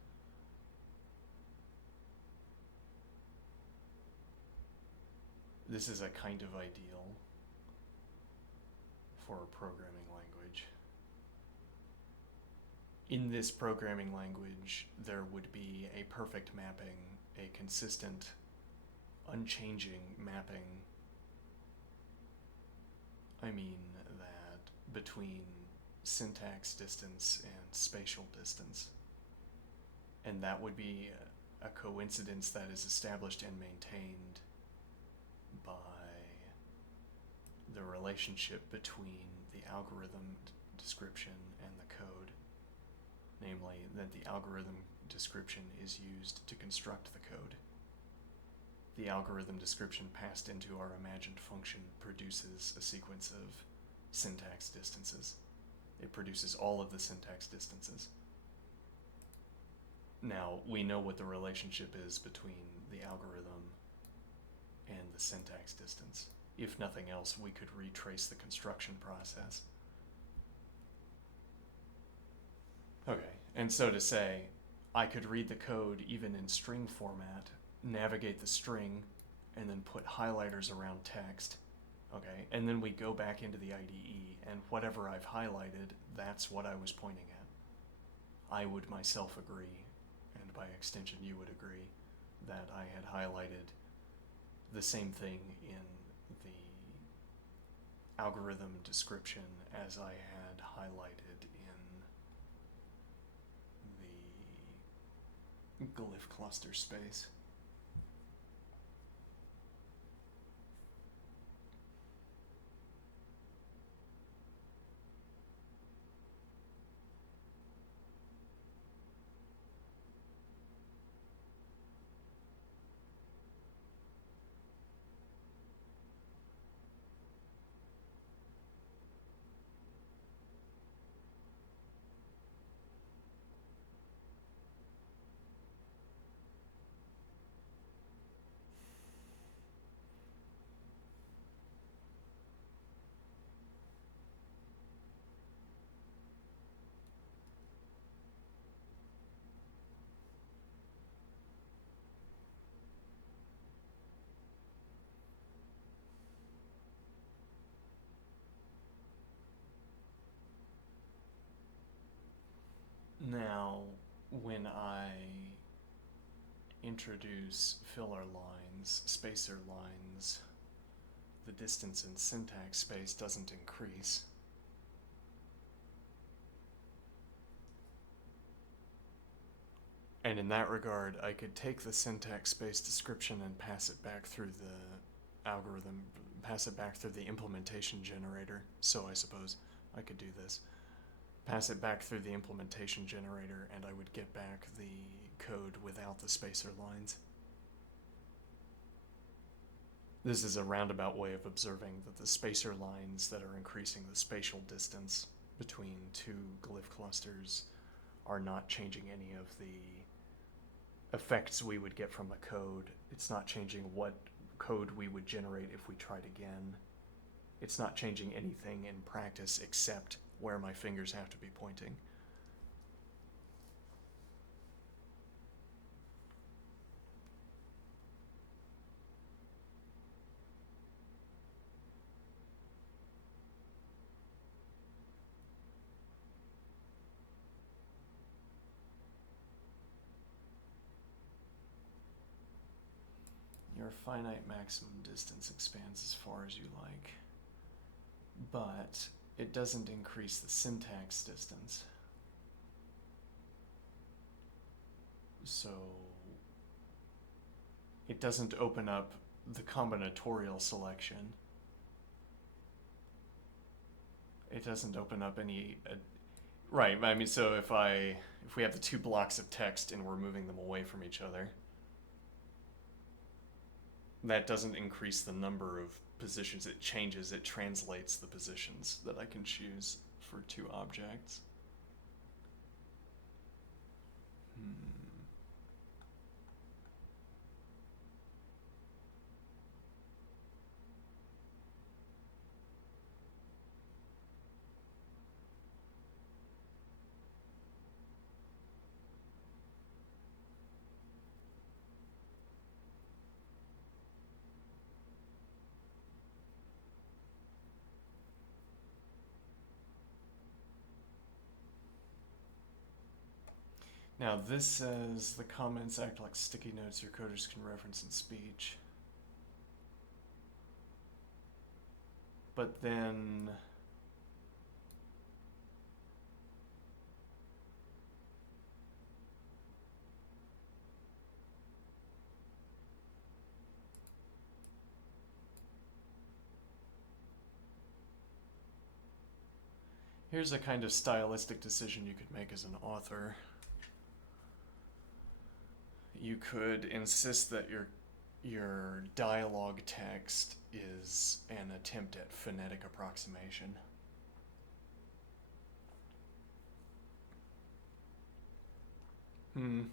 This is a kind of ideal for a programming language. In this programming language, there would be a perfect mapping, a consistent, unchanging mapping. I mean that between syntax distance and spatial distance. And that would be a coincidence that is established and maintained by the relationship between the algorithm description and the code. Namely, that the algorithm description is used to construct the code. The algorithm description passed into our imagined function produces a sequence of syntax distances. It produces all of the syntax distances. Now, we know what the relationship is between the algorithm and the syntax distance. If nothing else, we could retrace the construction process. Okay, and so to say, I could read the code even in string format, navigate the string, and then put highlighters around text. Okay, and then we go back into the IDE, and whatever I've highlighted, that's what I was pointing at. I would myself agree, and by extension you would agree, that I had highlighted the same thing in the algorithm description as I had highlighted in the glyph cluster space. Now, when I introduce filler lines, spacer lines, the distance in syntax space doesn't increase. And in that regard, I could take the syntax space description and pass it back through the algorithm, pass it back through the implementation generator. So I suppose I could do this. Pass it back through the implementation generator, and I would get back the code without the spacer lines. This is a roundabout way of observing that the spacer lines that are increasing the spatial distance between two glyph clusters are not changing any of the effects we would get from the code. It's not changing what code we would generate if we tried again. It's not changing anything in practice except where my fingers have to be pointing. Your finite maximum distance expands as far as you like, but it doesn't increase the syntax distance. So it doesn't open up the combinatorial selection. It doesn't open up any... right, I mean, so if we have the two blocks of text and we're moving them away from each other, that doesn't increase the number of positions. It translates the positions that I can choose for two objects. Now this says the comments act like sticky notes your coders can reference in speech. But then... here's a kind of stylistic decision you could make as an author. You could insist that your dialogue text is an attempt at phonetic approximation. And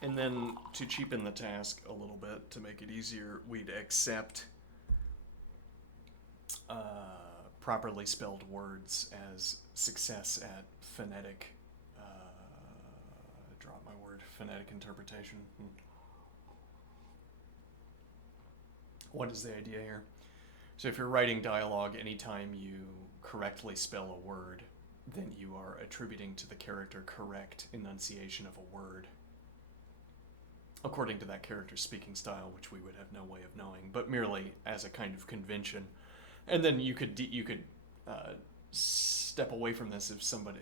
then to cheapen the task a little bit, to make it easier, we'd accept properly spelled words as success at phonetic, drop my word, phonetic interpretation. What is the idea here? So if you're writing dialogue, anytime you correctly spell a word, then you are attributing to the character correct enunciation of a word according to that character's speaking style, which we would have no way of knowing, but merely as a kind of convention. And then you could step away from this if someone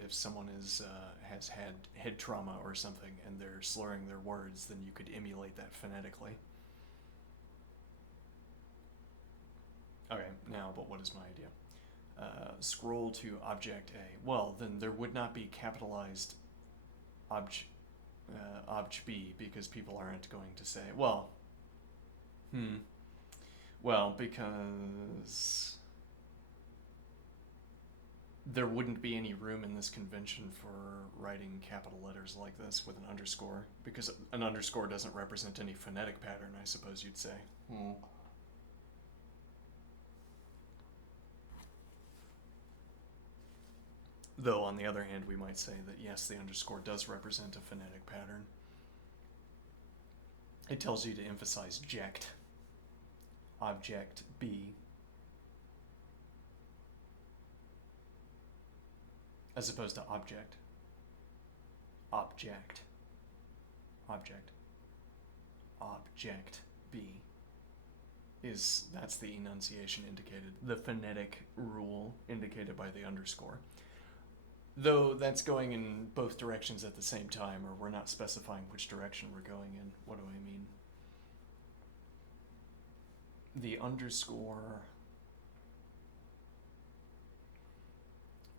has had head trauma or something and they're slurring their words, then you could emulate that phonetically. Okay, now, but what is my idea? Scroll to object A. Well, then there would not be capitalized obj B because people aren't going to say, well, because there wouldn't be any room in this convention for writing capital letters like this with an underscore, because an underscore doesn't represent any phonetic pattern, I suppose you'd say. Though, on the other hand, we might say that yes, the underscore does represent a phonetic pattern. It tells you to emphasize ject. Object B. As opposed to object. Object. Object. Object B. That's the enunciation indicated. The phonetic rule indicated by the underscore. Though that's going in both directions at the same time, or we're not specifying which direction we're going in. What do I mean? The underscore...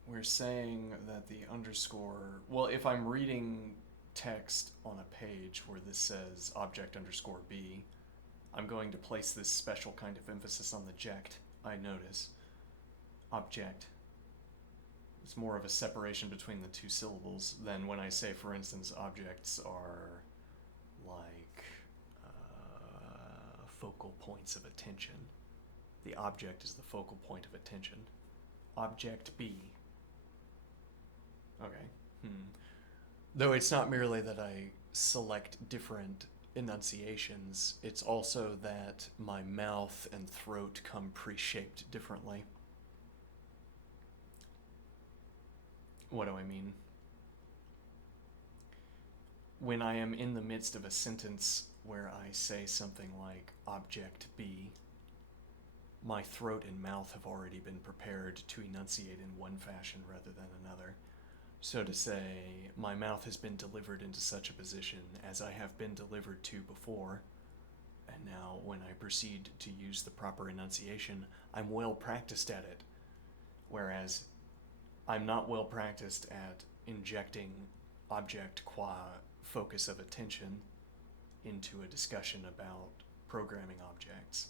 we're saying that the underscore... well, if I'm reading text on a page where this says object underscore B, I'm going to place this special kind of emphasis on the ject, I notice. Object. It's more of a separation between the two syllables than when I say, for instance, objects are like focal points of attention. The object is the focal point of attention. Object B. Okay. Though it's not merely that I select different enunciations, it's also that my mouth and throat come pre-shaped differently. What do I mean? When I am in the midst of a sentence where I say something like object B, my throat and mouth have already been prepared to enunciate in one fashion rather than another. So to say, my mouth has been delivered into such a position as I have been delivered to before, And now, when I proceed to use the proper enunciation, I'm well practiced at it. Whereas I'm not well practiced at injecting object qua focus of attention into a discussion about programming objects.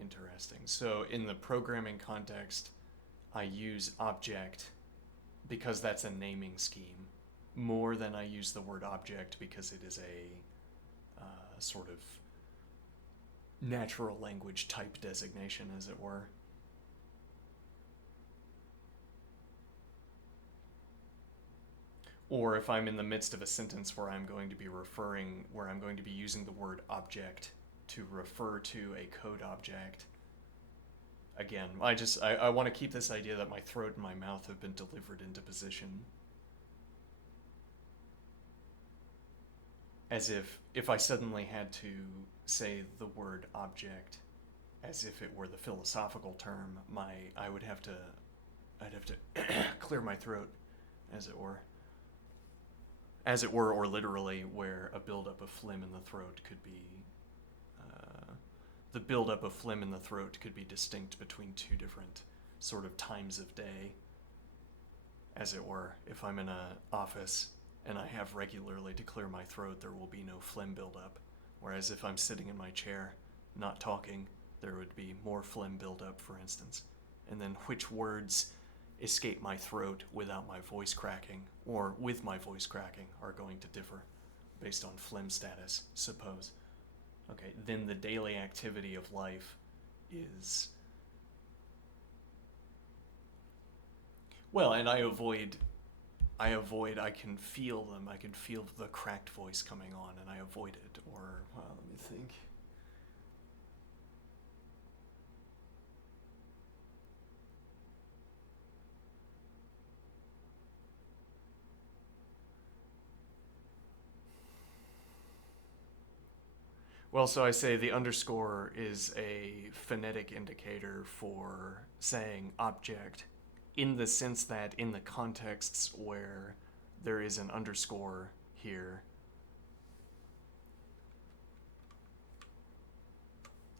Interesting. So in the programming context, I use object because that's a naming scheme more than I use the word object because it is a sort of natural language type designation, as it were. Or if I'm in the midst of a sentence where I'm going to be using the word object to refer to a code object. Again, I want to keep this idea that my throat and my mouth have been delivered into position. As if I suddenly had to say the word object as if it were the philosophical term, I'd have to clear my throat, as it were. As it were, or literally, where a buildup of phlegm in the throat could be the buildup of phlegm in the throat could be distinct between two different sort of times of day, as it were. If I'm in an office and I have regularly to clear my throat, there will be no phlegm buildup. Whereas if I'm sitting in my chair, not talking, there would be more phlegm buildup, for instance. And then which words escape my throat without my voice cracking, or with my voice cracking, are going to differ based on phlegm status, suppose. Okay, then the daily activity of life is... Well, and I can feel them, I can feel the cracked voice coming on, and I avoid it, or, well, let me think. Well, so I say the underscore is a phonetic indicator for saying object, in the sense that in the contexts where there is an underscore here,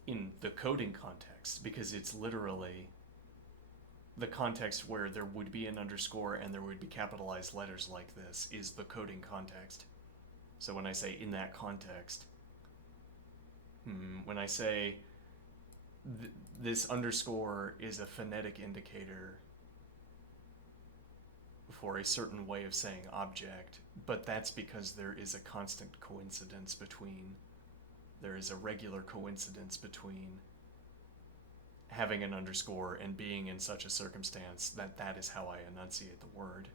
in the coding context, because it's literally the context where there would be an underscore and there would be capitalized letters like this is the coding context. So when I say in that context, when I say this underscore is a phonetic indicator for a certain way of saying object, but that's because there is a constant coincidence there is a regular coincidence between having an underscore and being in such a circumstance that is how I enunciate the word.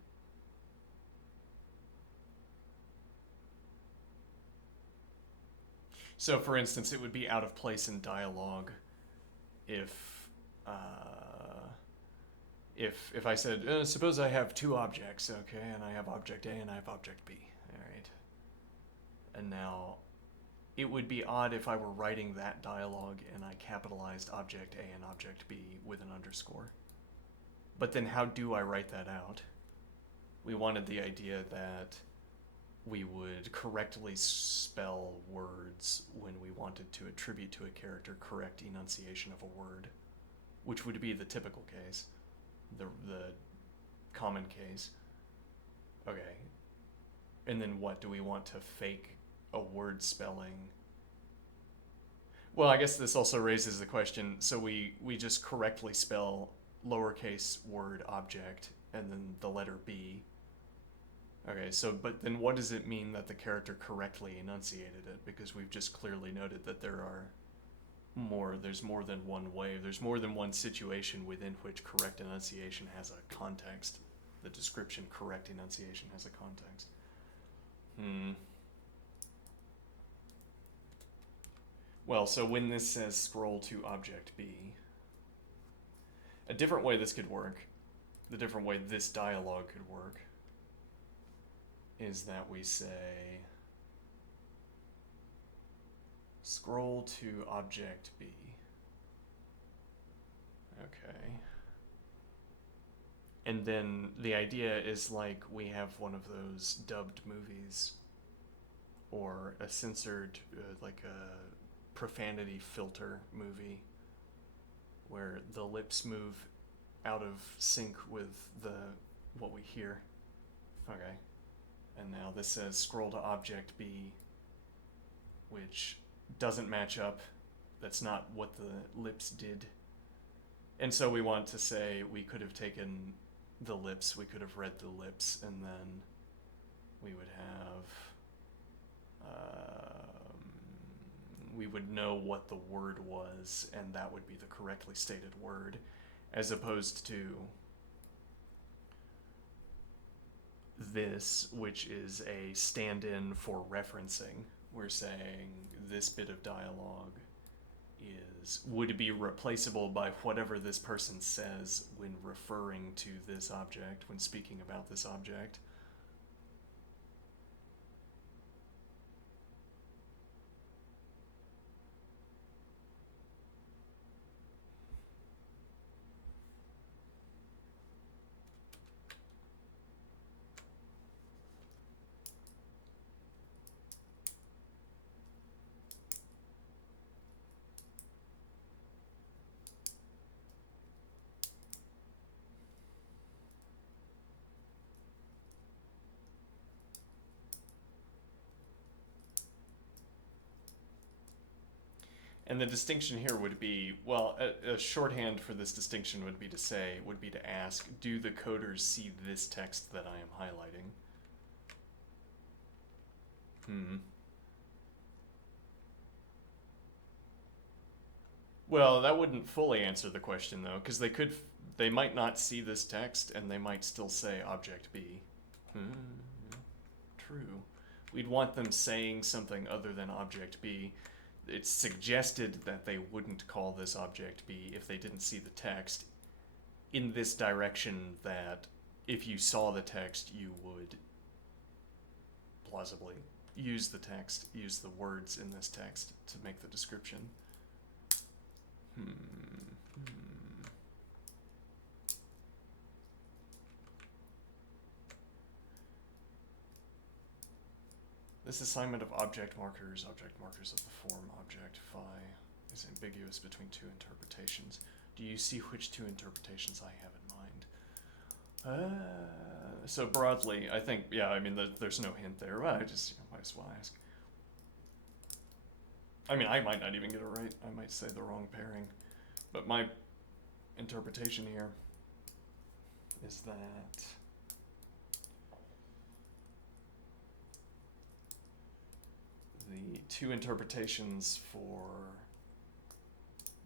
So, for instance, it would be out of place in dialogue if I said, suppose I have two objects, okay, and I have object A and I have object B, all right. And now, it would be odd if I were writing that dialogue and I capitalized object A and object B with an underscore. But then how do I write that out? We wanted the idea that we would correctly spell words when we wanted to attribute to a character correct enunciation of a word, which would be the typical case, the common case. Okay. And then what, do we want to fake a word spelling? Well, I guess this also raises the question, so we just correctly spell lowercase word object and then the letter B. Okay, so, but then what does it mean that the character correctly enunciated it? Because we've just clearly noted that there's more than one way, there's more than one situation within which correct enunciation has a context. The description correct enunciation has a context. Well, so when this says scroll to object B, a different way this could work, the different way this dialogue could work, is that we say scroll to object B. Okay. And then the idea is like we have one of those dubbed movies or a censored, like a profanity filter movie where the lips move out of sync with what we hear. Okay. And now this says scroll to object B, which doesn't match up. That's not what the lips did. And so we want to say we could have taken the lips, we could have read the lips, and then we would we would know what the word was, and that would be the correctly stated word, as opposed to this, which is a stand-in for referencing. We're saying this bit of dialogue would be replaceable by whatever this person says when referring to this object, when speaking about this object. And the distinction here would be, well, a shorthand for this distinction would be to ask, do the coders see this text that I am highlighting? Well, that wouldn't fully answer the question though, because they might not see this text and they might still say object B. True. We'd want them saying something other than object B. It's suggested that they wouldn't call this object B if they didn't see the text, in this direction that if you saw the text, you would plausibly use the text, use the words in this text to make the description. This assignment of object markers of the form object phi is ambiguous between two interpretations. Do you see which two interpretations I have in mind? So broadly, I think, yeah, I mean, there's no hint there. Well, I just might as well ask. I mean, I might not even get it right. I might say the wrong pairing. But my interpretation here is that the two interpretations for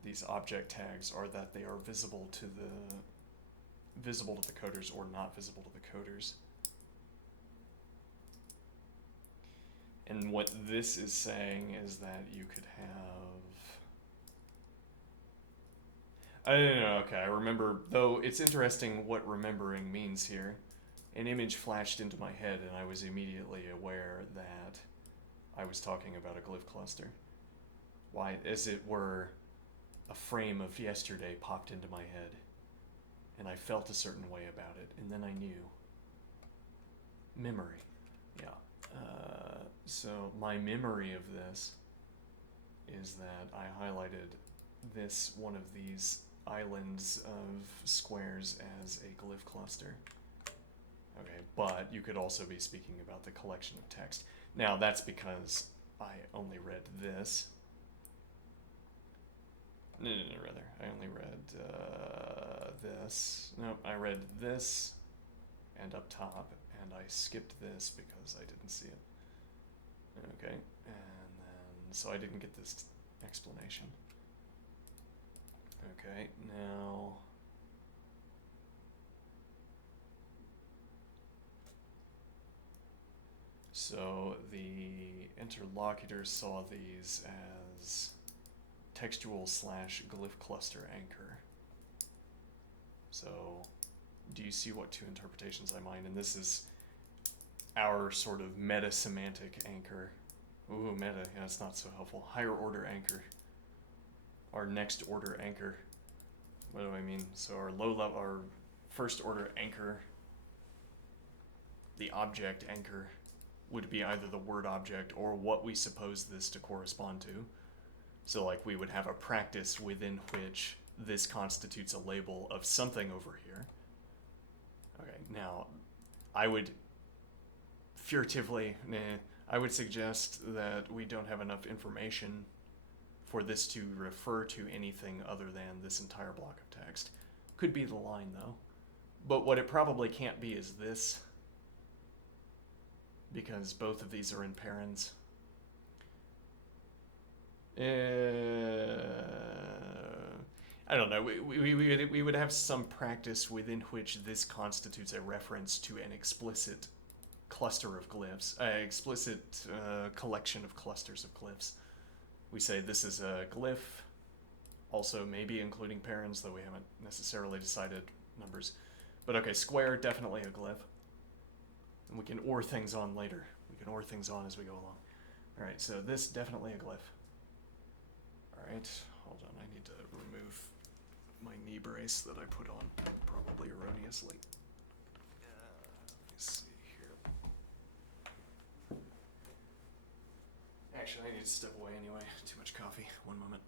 these object tags are that they are visible to the coders or not visible to the coders. And what this is saying is that you could have... I don't know, okay, I remember, though it's interesting what remembering means here. An image flashed into my head and I was immediately aware that I was talking about a glyph cluster. Why, as it were, a frame of yesterday popped into my head, and I felt a certain way about it, and then I knew. Memory, yeah. So my memory of this is that I highlighted this one of these islands of squares as a glyph cluster. Okay, but you could also be speaking about the collection of text. Now, that's because I only read this. No, rather. I only read this. Nope, I read this and up top, and I skipped this because I didn't see it. Okay, and then, so I didn't get this explanation. Okay, now... So the interlocutors saw these as textual / glyph cluster anchor. So do you see what two interpretations I mind? And this is our sort of meta-semantic anchor. Ooh, meta, yeah, it's not so helpful. Higher order anchor. Our next order anchor. What do I mean? So our low level, our first order anchor, the object anchor, would be either the word object or what we suppose this to correspond to. So, like, we would have a practice within which this constitutes a label of something over here. Okay, now, I would I would suggest that we don't have enough information for this to refer to anything other than this entire block of text. Could be the line, though. But what it probably can't be is this, because both of these are in parens. I don't know. We would have some practice within which this constitutes a reference to an explicit cluster of glyphs, explicit collection of clusters of glyphs. We say this is a glyph, also maybe including parens, though we haven't necessarily decided numbers. But okay, square, definitely a glyph. And we can OR things on later. We can OR things on as we go along. All right, so this definitely a glyph. All right, hold on, I need to remove my knee brace that I put on, probably erroneously. Let me see here. Actually, I need to step away anyway. Too much coffee. One moment.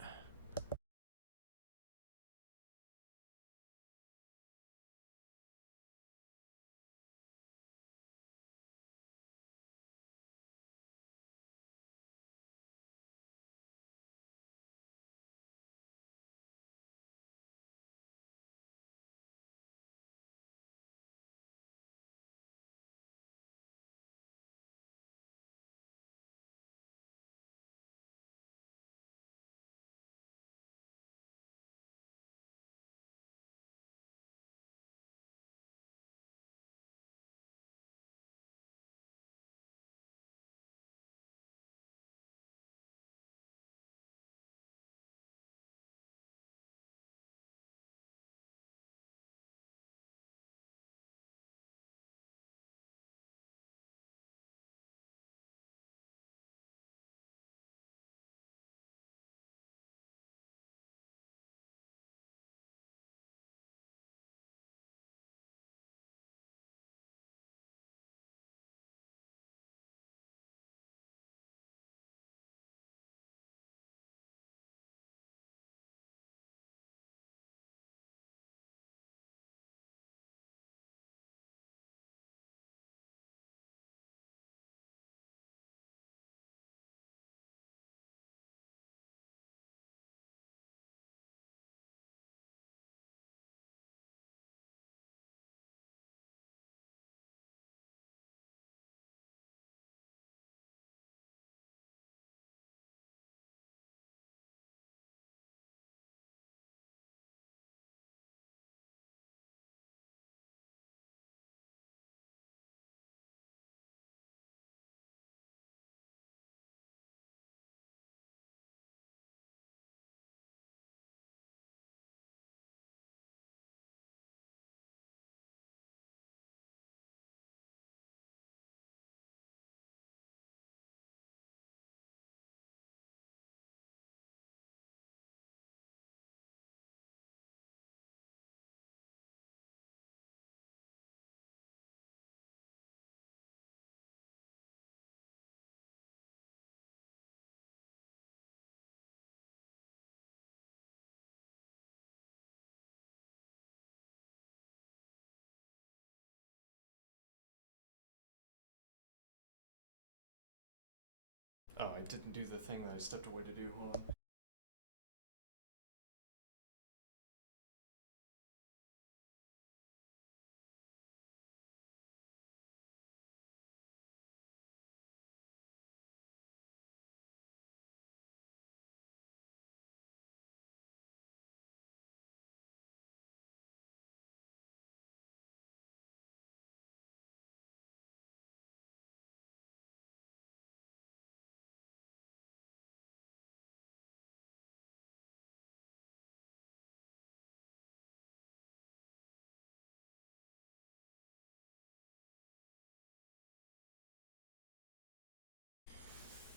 Oh, I didn't do the thing that I stepped away to do. Hold on.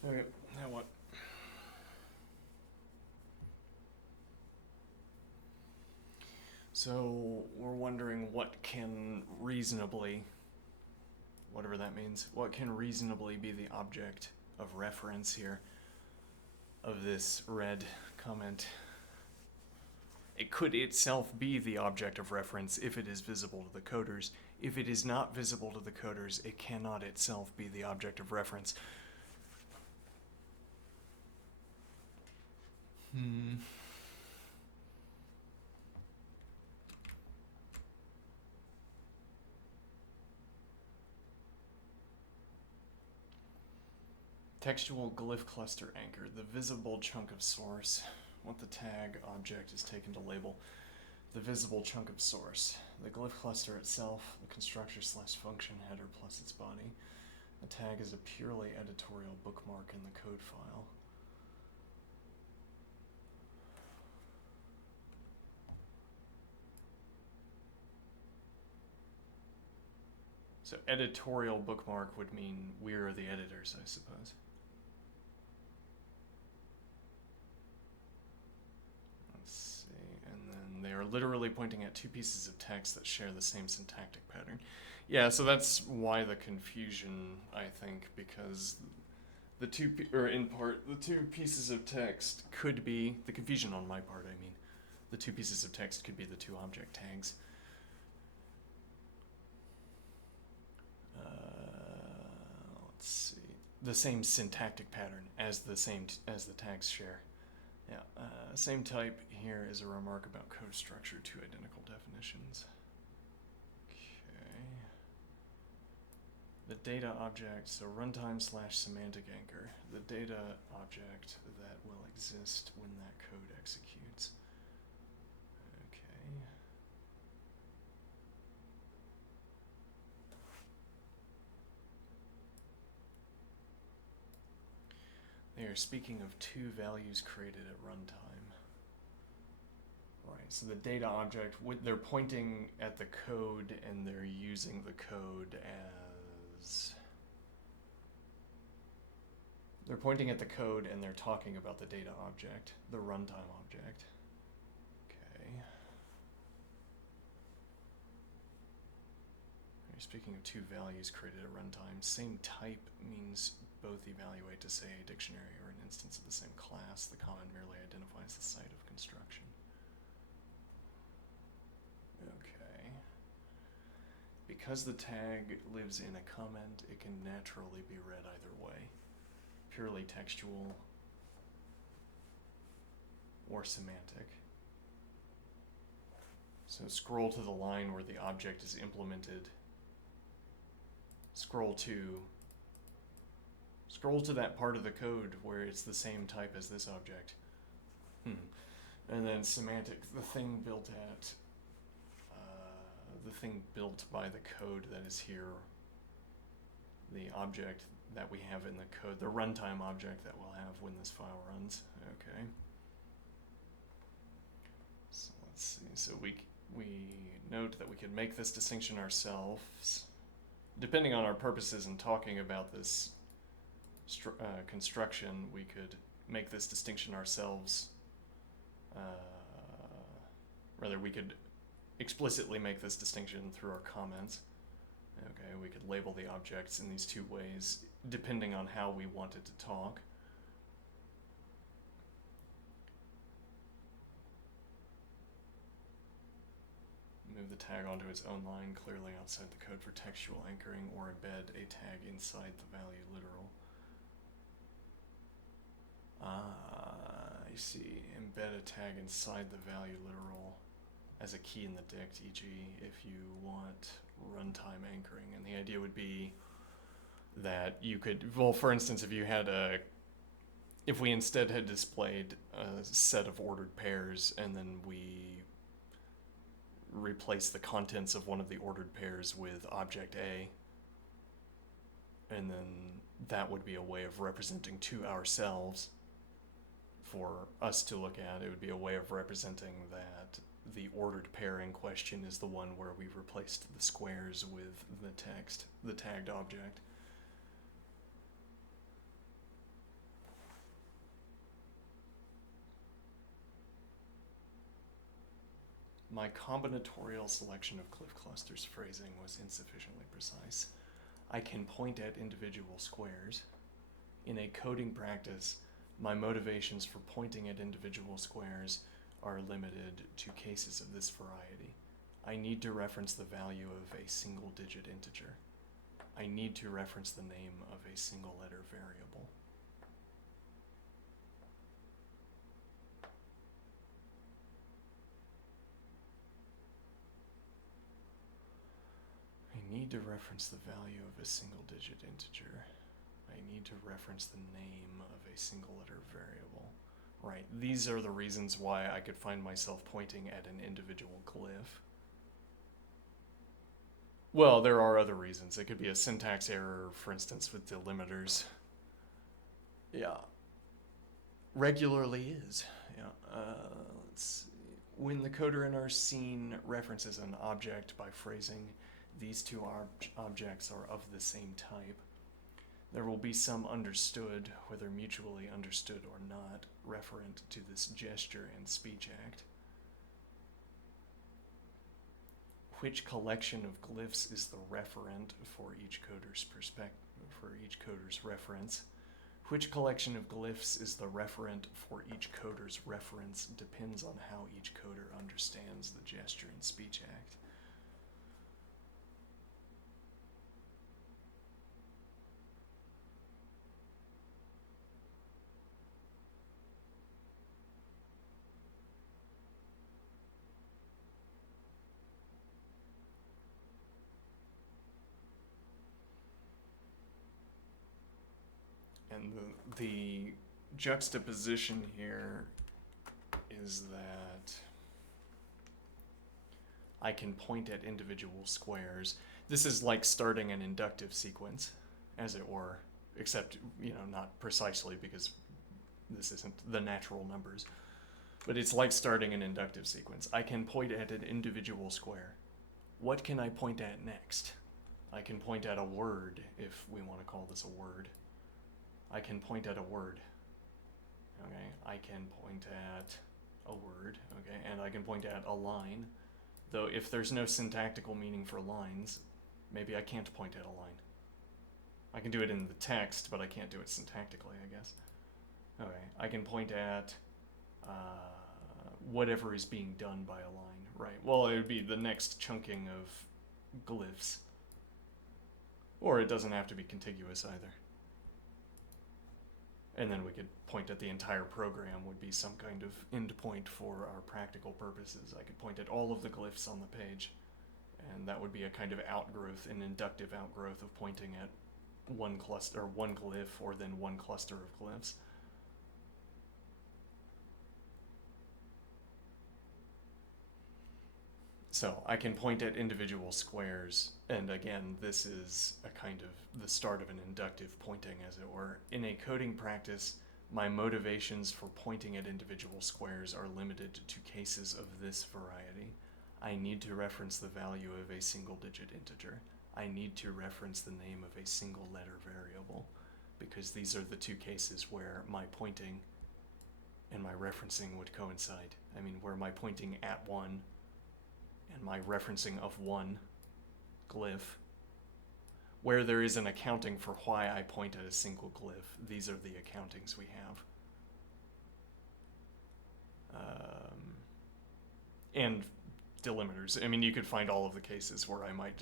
Okay, now what? So we're wondering what whatever that means. What can reasonably be the object of reference here of this red comment? It could itself be the object of reference if it is visible to the coders. If it is not visible to the coders, it cannot itself be the object of reference. Textual glyph cluster anchor, the visible chunk of source. What the tag object is taken to label. The visible chunk of source. The glyph cluster itself, the constructor/function header plus its body. The tag is a purely editorial bookmark in the code file. So editorial bookmark would mean we're the editors, I suppose. Let's see, and then they are literally pointing at two pieces of text that share the same syntactic pattern. Yeah, so that's why the confusion, I think, because the two pieces of text could be, the confusion on my part, I mean, the two pieces of text could be the two object tags. Let's see, the same syntactic pattern as the tags share. Yeah, same type here is a remark about code structure, two identical definitions. Okay. The data object, so runtime/semantic anchor, the data object that will exist when that code executes. Okay. They are speaking of two values created at runtime. Right, so the data object, they're pointing at the code and they're using the code as... They're pointing at the code and they're talking about the data object, the runtime object. Okay. They're speaking of two values created at runtime. Same type means both evaluate to say a dictionary or an instance of the same class. The comment merely identifies the site of construction. Okay. Because the tag lives in a comment, it can naturally be read either way. Purely textual or semantic. So scroll to the line where the object is implemented. Scroll to that part of the code where it's the same type as this object. And then semantic, the thing built by the code that is here, the object that we have in the code, the runtime object that we'll have when this file runs. Okay. So let's see. So we note that we could make this distinction ourselves, depending on our purposes in talking about this construction. We could make this distinction ourselves. Rather, we could explicitly make this distinction through our comments. Okay, we could label the objects in these two ways, depending on how we want it to talk. Move the tag onto its own line clearly outside the code for textual anchoring, or embed a tag inside the value literal. I see. Embed a tag inside the value literal as a key in the dict, e.g. if you want runtime anchoring. And the idea would be that you could, well, for instance, if we instead had displayed a set of ordered pairs and then we replace the contents of one of the ordered pairs with object A, and then that would be a way of representing to ourselves for us to look at. It would be a way of representing that the ordered pair in question is the one where we've replaced the squares with the text, the tagged object. My combinatorial selection of glyph clusters phrasing was insufficiently precise. I can point at individual squares. In a coding practice, my motivations for pointing at individual squares are limited to cases of this variety. I need to reference the value of a single digit integer. I need to reference the name of a single letter variable. I need to reference the value of a single digit integer. I need to reference the name of a single letter variable. Right, these are the reasons why I could find myself pointing at an individual glyph. Well, there are other reasons. It could be a syntax error, for instance, with delimiters. Yeah. Regularly is. Yeah. Let's see. When the coder in our scene references an object by phrasing, these two objects are of the same type. There will be some understood, whether mutually understood or not, referent to this gesture and speech act. Which collection of glyphs is the referent for each coder's reference? Which collection of glyphs is the referent for each coder's reference depends on how each coder understands the gesture and speech act. And the juxtaposition here is that I can point at individual squares. This is like starting an inductive sequence, as it were, except, not precisely because this isn't the natural numbers. But it's like starting an inductive sequence. I can point at an individual square. What can I point at next? I can point at a word, if we want to call this a word. I can point at a word. Okay, I can point at a word, okay, and I can point at a line. Though if there's no syntactical meaning for lines, maybe I can't point at a line. I can do it in the text, but I can't do it syntactically, I guess. Okay, I can point at whatever is being done by a line, right? Well, it would be the next chunking of glyphs. Or it doesn't have to be contiguous either. And then we could point at the entire program would be some kind of endpoint for our practical purposes. I could point at all of the glyphs on the page, and that would be a kind of outgrowth, an inductive outgrowth of pointing at one cluster, or one glyph, or then one cluster of glyphs. So I can point at individual squares, and again, this is a kind of the start of an inductive pointing, as it were. In a coding practice, my motivations for pointing at individual squares are limited to cases of this variety. I need to reference the value of a single-digit integer. I need to reference the name of a single-letter variable, because these are the two cases where my pointing and my referencing would coincide. I mean, where my pointing at one and my referencing of one glyph, where there is an accounting for why I point at a single glyph. These are the accountings we have. And delimiters. I mean, you could find all of the cases where I might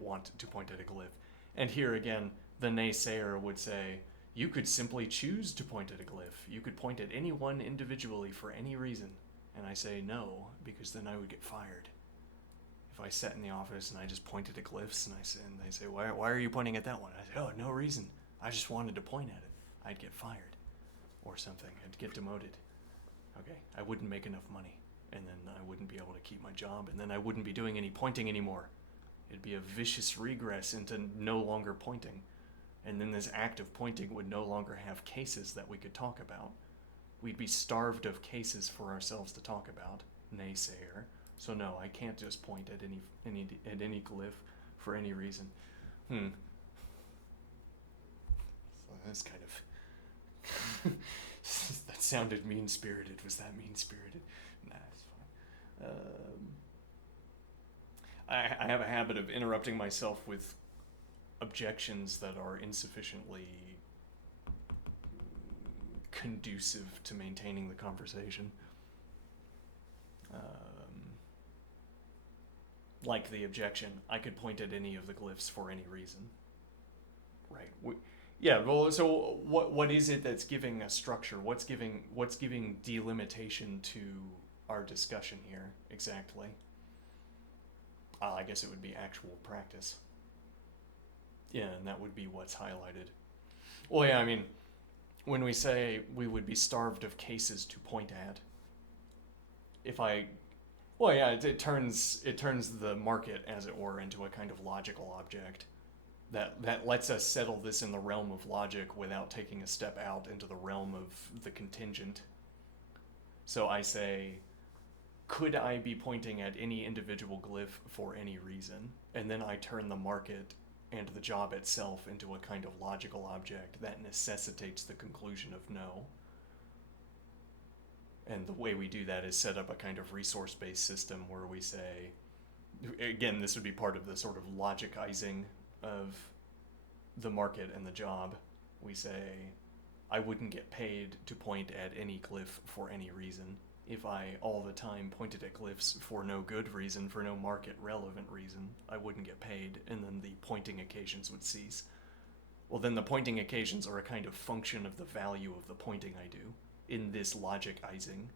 want to point at a glyph. And here again, the naysayer would say, you could simply choose to point at a glyph. You could point at any one individually for any reason. And I say no, because then I would get fired. If I sat in the office and I just pointed at glyphs and they say, why are you pointing at that one? I say, oh, no reason. I just wanted to point at it. I'd get fired or something. I'd get demoted. Okay, I wouldn't make enough money. And then I wouldn't be able to keep my job. And then I wouldn't be doing any pointing anymore. It'd be a vicious regress into no longer pointing. And then this act of pointing would no longer have cases that we could talk about. We'd be starved of cases for ourselves to talk about, naysayer. So no, I can't just point at any glyph for any reason. So that's kind of that sounded mean-spirited. Was that mean-spirited? Nah, it's fine. I have a habit of interrupting myself with objections that are insufficiently conducive to maintaining the conversation. Like the objection, I could point at any of the glyphs for any reason. Right. Yeah. Well, so what is it that's giving a structure? What's giving delimitation to our discussion here exactly? I guess it would be actual practice. Yeah, and that would be what's highlighted. Well, yeah, I mean, when we say we would be starved of cases to point at, well, yeah, it turns the market, as it were, into a kind of logical object that lets us settle this in the realm of logic without taking a step out into the realm of the contingent. So I say, could I be pointing at any individual glyph for any reason? And then I turn the market and the job itself into a kind of logical object that necessitates the conclusion of no. And the way we do that is set up a kind of resource-based system where we say, again, this would be part of the sort of logicizing of the market and the job. We say, I wouldn't get paid to point at any glyph for any reason. If I all the time pointed at glyphs for no good reason, for no market relevant reason, I wouldn't get paid, and then the pointing occasions would cease. Well, then the pointing occasions are a kind of function of the value of the pointing I do in this logicizing.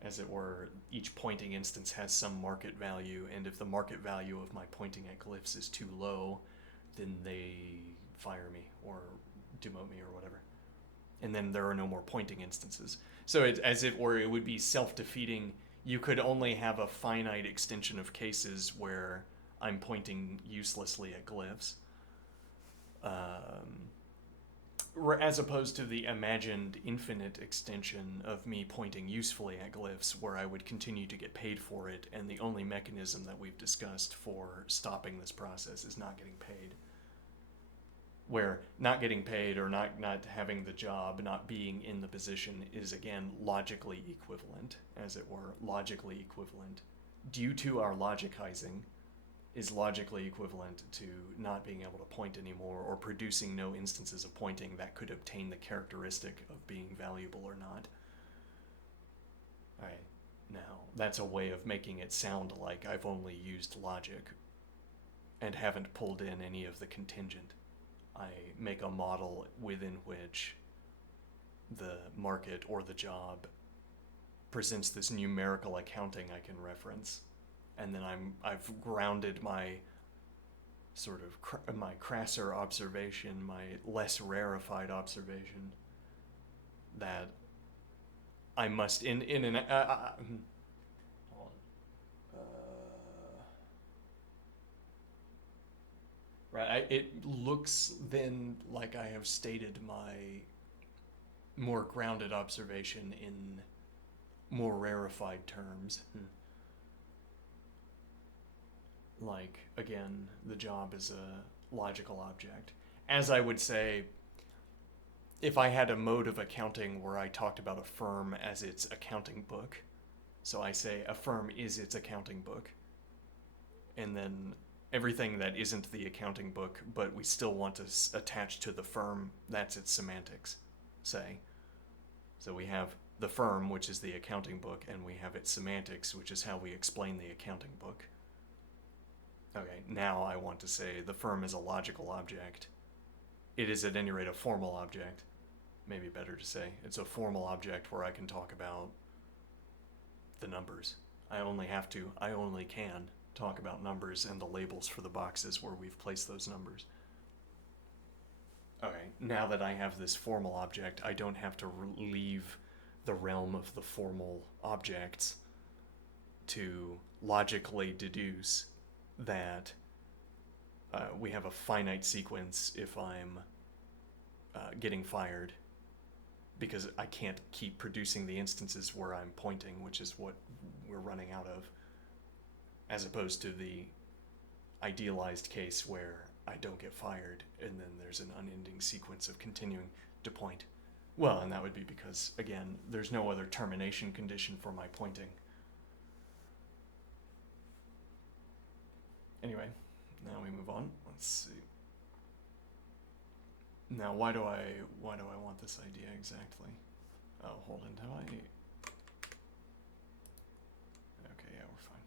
As it were, each pointing instance has some market value, and if the market value of my pointing at glyphs is too low, then they fire me or demote me or whatever. And then there are no more pointing instances. So it's as if, or it would be self-defeating. You could only have a finite extension of cases where I'm pointing uselessly at glyphs, as opposed to the imagined infinite extension of me pointing usefully at glyphs where I would continue to get paid for it, and the only mechanism that we've discussed for stopping this process is not getting paid. Where not getting paid or not having the job, not being in the position is again logically equivalent, as it were, logically equivalent. Due to our logicizing, is logically equivalent to not being able to point anymore or producing no instances of pointing that could obtain the characteristic of being valuable or not. Alright, now that's a way of making it sound like I've only used logic and haven't pulled in any of the contingent. I make a model within which the market or the job presents this numerical accounting I can reference, and then I've grounded my sort of my crasser observation, my less rarefied observation, that I must in an hold on. Right, it looks then like I have stated my more grounded observation in more rarefied terms. Like, again, the job is a logical object. As I would say, if I had a mode of accounting where I talked about a firm as its accounting book, so I say a firm is its accounting book, and then everything that isn't the accounting book, but we still want to attach to the firm, that's its semantics, say. So we have the firm, which is the accounting book, and we have its semantics, which is how we explain the accounting book. Okay, now I want to say the firm is a logical object. It is at any rate a formal object. Maybe better to say it's a formal object where I can talk about the numbers. I only can talk about numbers and the labels for the boxes where we've placed those numbers. Okay, now that I have this formal object, I don't have to leave the realm of the formal objects to logically deduce that we have a finite sequence if I'm getting fired, because I can't keep producing the instances where I'm pointing, which is what we're running out of, as opposed to the idealized case where I don't get fired and then there's an unending sequence of continuing to point. Well, and that would be because, again, there's no other termination condition for my pointing. Anyway, now we move on. Let's see. Now, why do I want this idea exactly? Oh, hold on, do I? Okay, yeah, we're fine.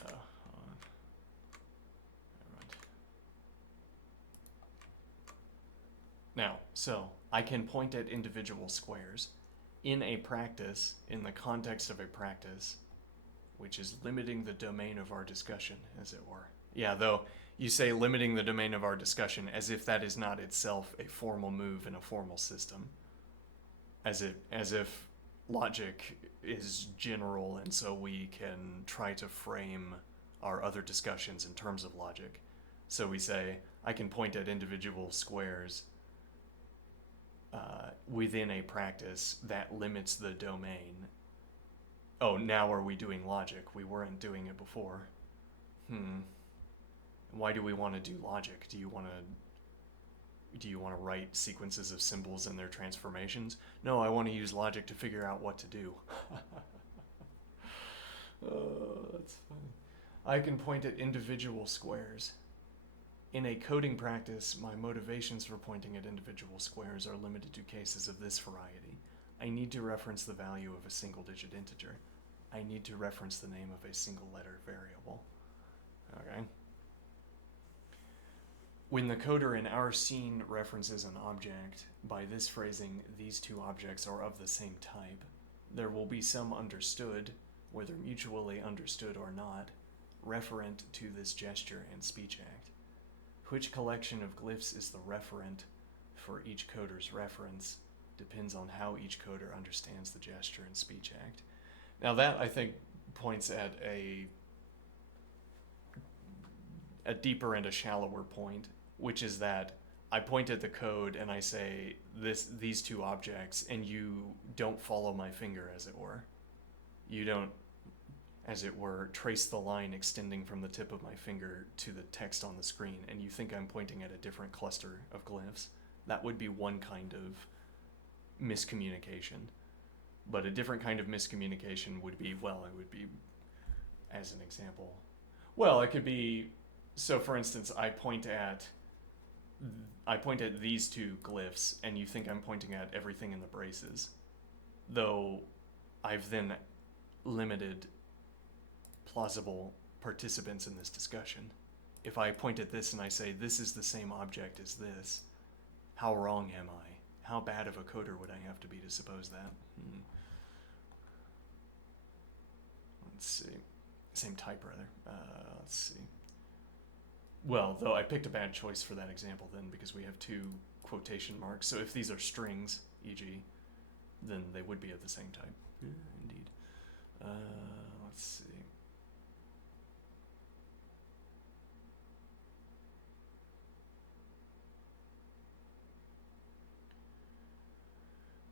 Hold on. Never mind. Now, so I can point at individual squares in a practice, in the context of a practice, which is limiting the domain of our discussion, as it were. Yeah, though you say limiting the domain of our discussion as if that is not itself a formal move in a formal system. As if logic is general and so we can try to frame our other discussions in terms of logic. So we say, I can point at individual squares within a practice that limits the domain. Oh, now are we doing logic? We weren't doing it before. Why do we want to do logic? Do you want to write sequences of symbols and their transformations? No, I want to use logic to figure out what to do. Oh, that's funny. I can point at individual squares. In a coding practice, my motivations for pointing at individual squares are limited to cases of this variety. I need to reference the value of a single-digit integer. I need to reference the name of a single-letter variable. Okay. When the coder in our scene references an object, by this phrasing, these two objects are of the same type, there will be some understood, whether mutually understood or not, referent to this gesture and speech act. Which collection of glyphs is the referent for each coder's reference depends on how each coder understands the gesture and speech act. Now that, I think, points at a deeper and a shallower point, which is that I point at the code and I say these two objects, and you don't follow my finger, as it were. You don't, as it were, trace the line extending from the tip of my finger to the text on the screen, and you think I'm pointing at a different cluster of glyphs. That would be one kind of miscommunication. But a different kind of miscommunication would be, well, it would be, as an example, well, it could be, so for instance, I point at these two glyphs, and you think I'm pointing at everything in the braces, though I've then limited plausible participants in this discussion. If I point at this and I say this is the same object as this, how wrong am I? How bad of a coder would I have to be to suppose that? Let's see. Same type, rather. Let's see. Well, though I picked a bad choice for that example then, because we have two quotation marks. So if these are strings, e.g., then they would be of the same type. Indeed. Let's see.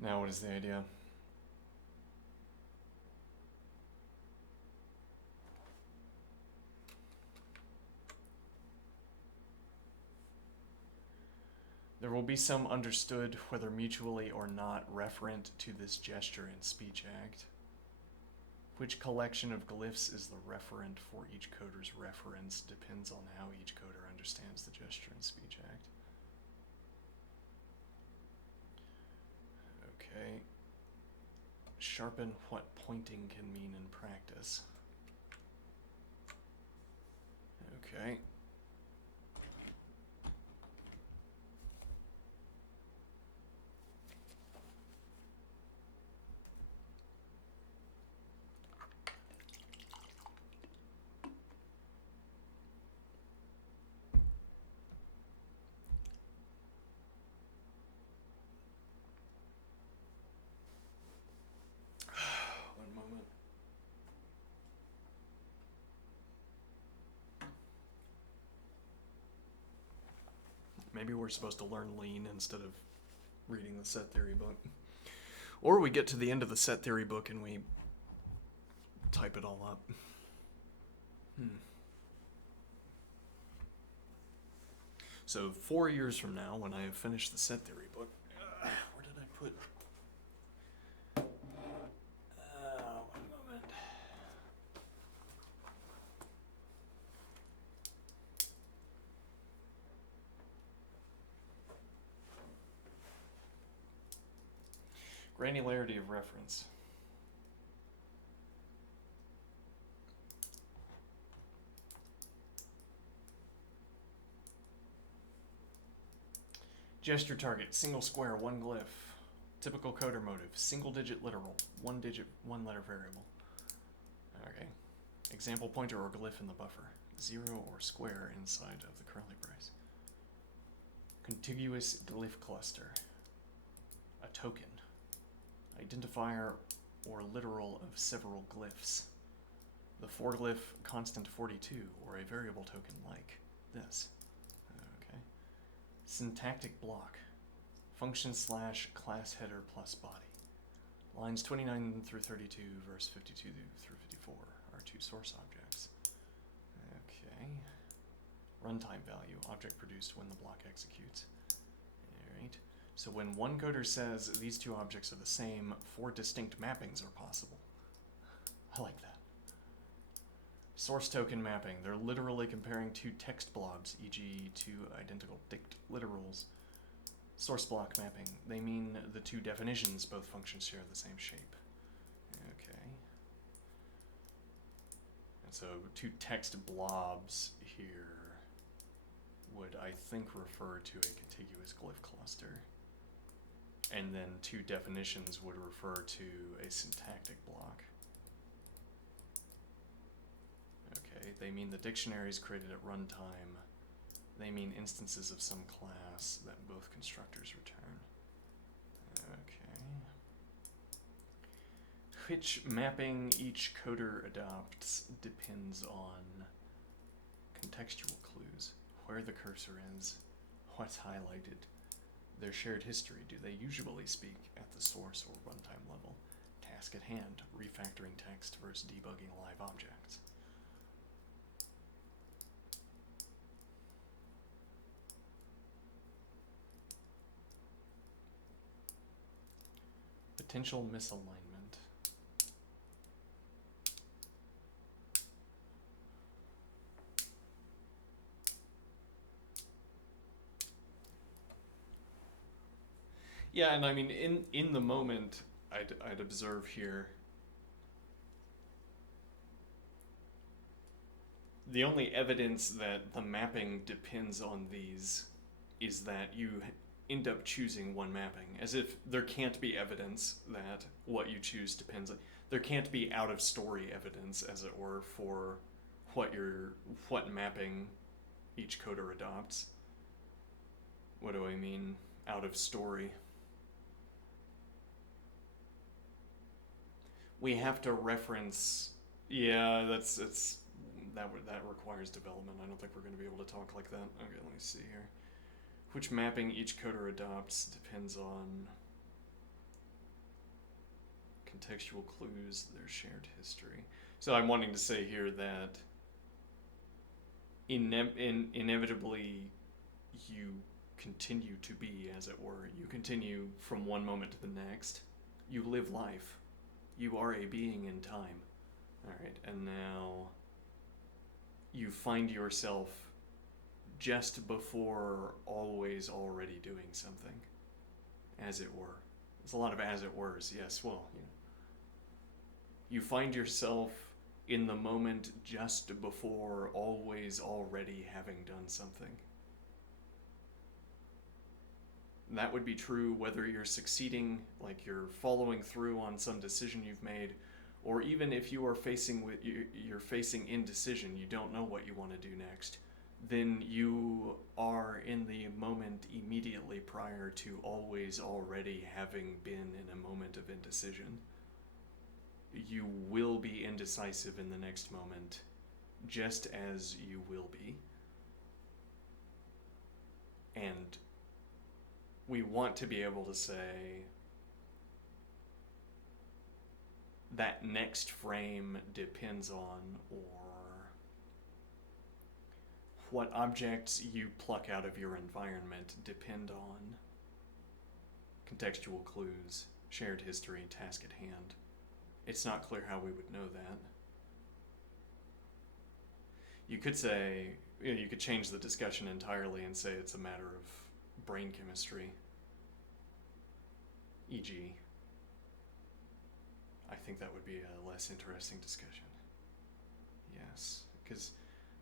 Now what is the idea? There will be some understood, whether mutually or not, referent to this gesture and speech act. Which collection of glyphs is the referent for each coder's reference depends on how each coder understands the gesture and speech act. Okay. Sharpen what pointing can mean in practice. Okay. One moment. Maybe we're supposed to learn lean instead of reading the set theory book. Or we get to the end of the set theory book and we type it all up. So 4 years from now, when I have finished the set theory book, where did I put? One moment. Granularity of reference. Gesture target, single square, one glyph. Typical coder motive, single digit literal, one digit, one letter variable. Okay. Example pointer or glyph in the buffer, 0 or square inside of the curly brace. Contiguous glyph cluster, a token. Identifier or literal of several glyphs. The foreglyph constant 42 or a variable token like this. Okay. Syntactic block, function slash class header plus body. Lines 29 through 32, verse 52 through 54 are two source objects. Okay. Runtime value, object produced when the block executes. Alright. So when one coder says these two objects are the same, 4 distinct mappings are possible. I like that. Source token mapping, they're literally comparing two text blobs, e.g. two identical dict literals. Source block mapping, they mean the two definitions, both functions share the same shape. Okay. And so two text blobs here would, I think, refer to a contiguous glyph cluster. And then two definitions would refer to a syntactic block. Okay, they mean the dictionaries created at runtime. They mean instances of some class that both constructors return. Okay. Which mapping each coder adopts depends on contextual clues, where the cursor is, what's highlighted, their shared history. Do they usually speak at the source or runtime level? Task at hand, refactoring text versus debugging live objects. Potential misalignment. Yeah, and I mean, in the moment, I'd observe here, the only evidence that the mapping depends on these is that you end up choosing one mapping, as if there can't be evidence that what you choose depends on, there can't be out of story evidence, as it were, for what mapping each coder adopts. What do I mean, out of story? We have to reference, yeah, that requires development. I don't think we're going to be able to talk like that. Okay, let me see here. Which mapping each coder adopts depends on contextual clues, their shared history. So I'm wanting to say here that inevitably you continue to be, as it were. You continue from one moment to the next. You live life. You are a being in time. Alright, and now you find yourself just before always already doing something, as it were. There's a lot of as it were's, yes, well, you know. You find yourself in the moment just before always already having done something. That would be true whether you're succeeding, like you're following through on some decision you've made, or even if you are you're facing indecision, you don't know what you want to do next, then you are in the moment immediately prior to always already having been in a moment of indecision. You will be indecisive in the next moment, just as you will be. And we want to be able to say that next frame depends on, or what objects you pluck out of your environment depend on contextual clues, shared history, task at hand. It's not clear how we would know that. You could say, you could change the discussion entirely and say it's a matter of brain chemistry, e.g., I think that would be a less interesting discussion. Yes, because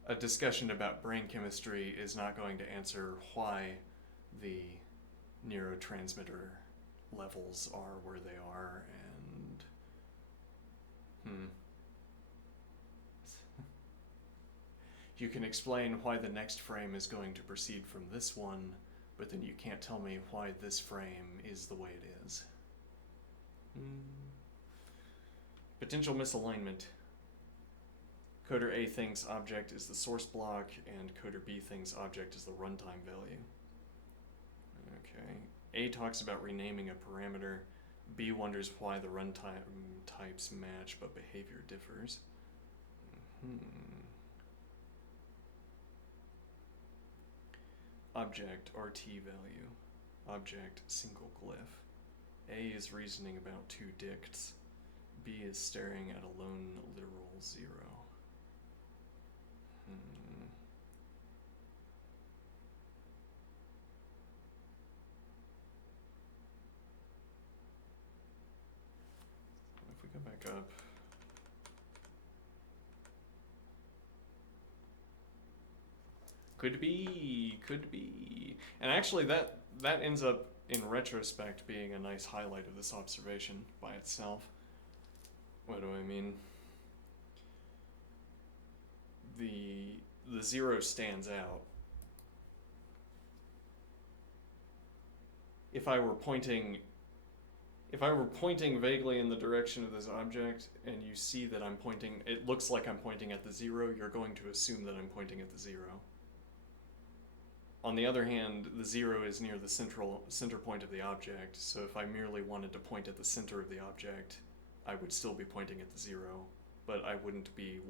a discussion about brain chemistry is not going to answer why the neurotransmitter levels are where they are, and you can explain why the next frame is going to proceed from this one, but then you can't tell me why this frame is the way it is. Potential misalignment. Coder A thinks object is the source block, and coder B thinks object is the runtime value. Okay. A talks about renaming a parameter. B wonders why the runtime types match but behavior differs. Object RT value. Object single glyph. A is reasoning about two dicts. B is staring at a lone literal 0. If we go back up, could be. And actually that ends up in retrospect being a nice highlight of this observation by itself. What do I mean? The 0 stands out. If I were pointing vaguely in the direction of this object, and you see that I'm pointing, it looks like I'm pointing at the 0, you're going to assume that I'm pointing at the 0. On the other hand, the 0 is near the center point of the object, so if I merely wanted to point at the center of the object, I would still be pointing at the 0, but I wouldn't be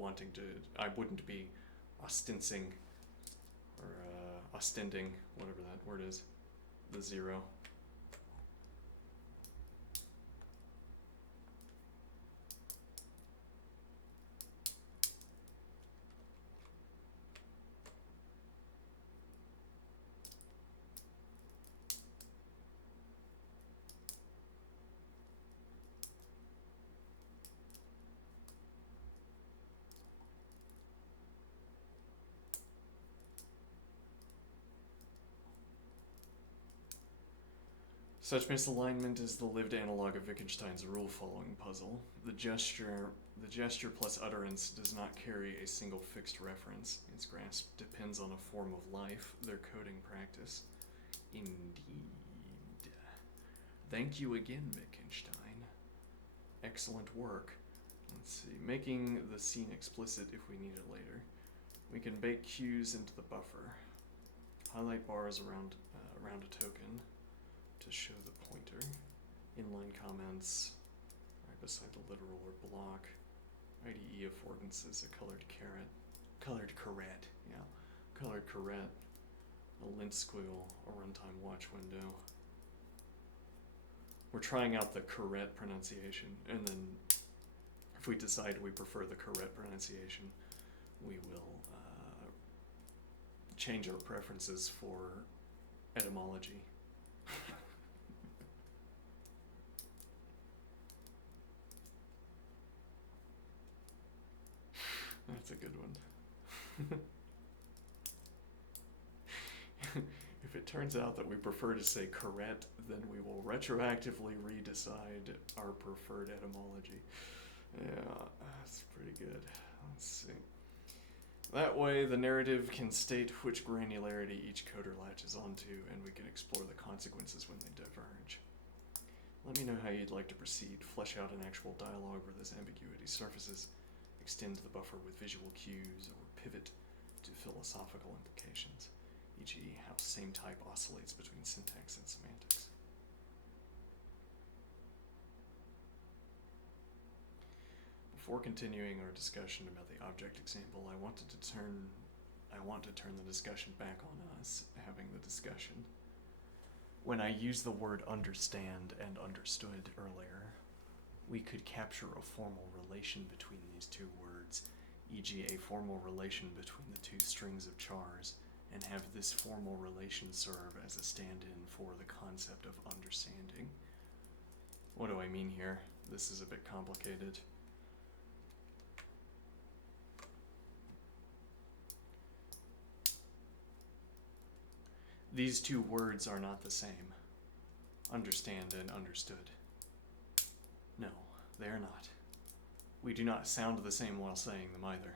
ostenting, or ostenting, whatever that word is, the 0. Such misalignment is the lived analog of Wittgenstein's rule-following puzzle. The gesture plus utterance does not carry a single fixed reference. Its grasp depends on a form of life, their coding practice. Indeed. Thank you again, Wittgenstein. Excellent work. Let's see. Making the scene explicit if we need it later. We can bake cues into the buffer. Highlight bars around a token to show the pointer. Inline comments right beside the literal or block. IDE affordances a colored caret, a lint squiggle, a runtime watch window. We're trying out the caret pronunciation, and then if we decide we prefer the caret pronunciation, we will change our preferences for etymology. That's a good one. If it turns out that we prefer to say caret, then we will retroactively redecide our preferred etymology. Yeah, that's pretty good. Let's see. That way, the narrative can state which granularity each coder latches onto, and we can explore the consequences when they diverge. Let me know how you'd like to proceed. Flesh out an actual dialogue where this ambiguity surfaces. Extend the buffer with visual cues, or pivot to philosophical implications, e.g. how same type oscillates between syntax and semantics. Before continuing our discussion about the object example, I want to turn the discussion back on us having the discussion. When I used the word understand and understood earlier, we could capture a formal relation between these two words, e.g. a formal relation between the two strings of chars, and have this formal relation serve as a stand-in for the concept of understanding. What do I mean here? this is a bit complicated. These two words are not the same. Understand and understood. No, they are not. We do not sound the same while saying them either.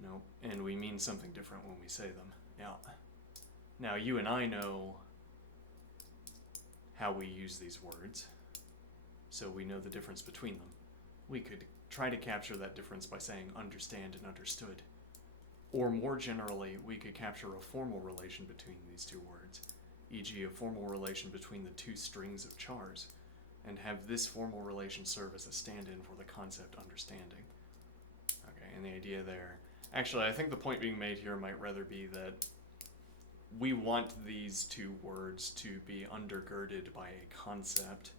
No, and we mean something different when we say them. Yeah. Now, you and I know how we use these words, so we know the difference between them. We could try to capture that difference by saying understand and understood. Or more generally, we could capture a formal relation between these two words, e.g. a formal relation between the two strings of chars, and have this formal relation serve as a stand-in for the concept understanding. Okay, and the idea there... Actually, I think the point being made here might rather be that we want these two words to be undergirded by a concept,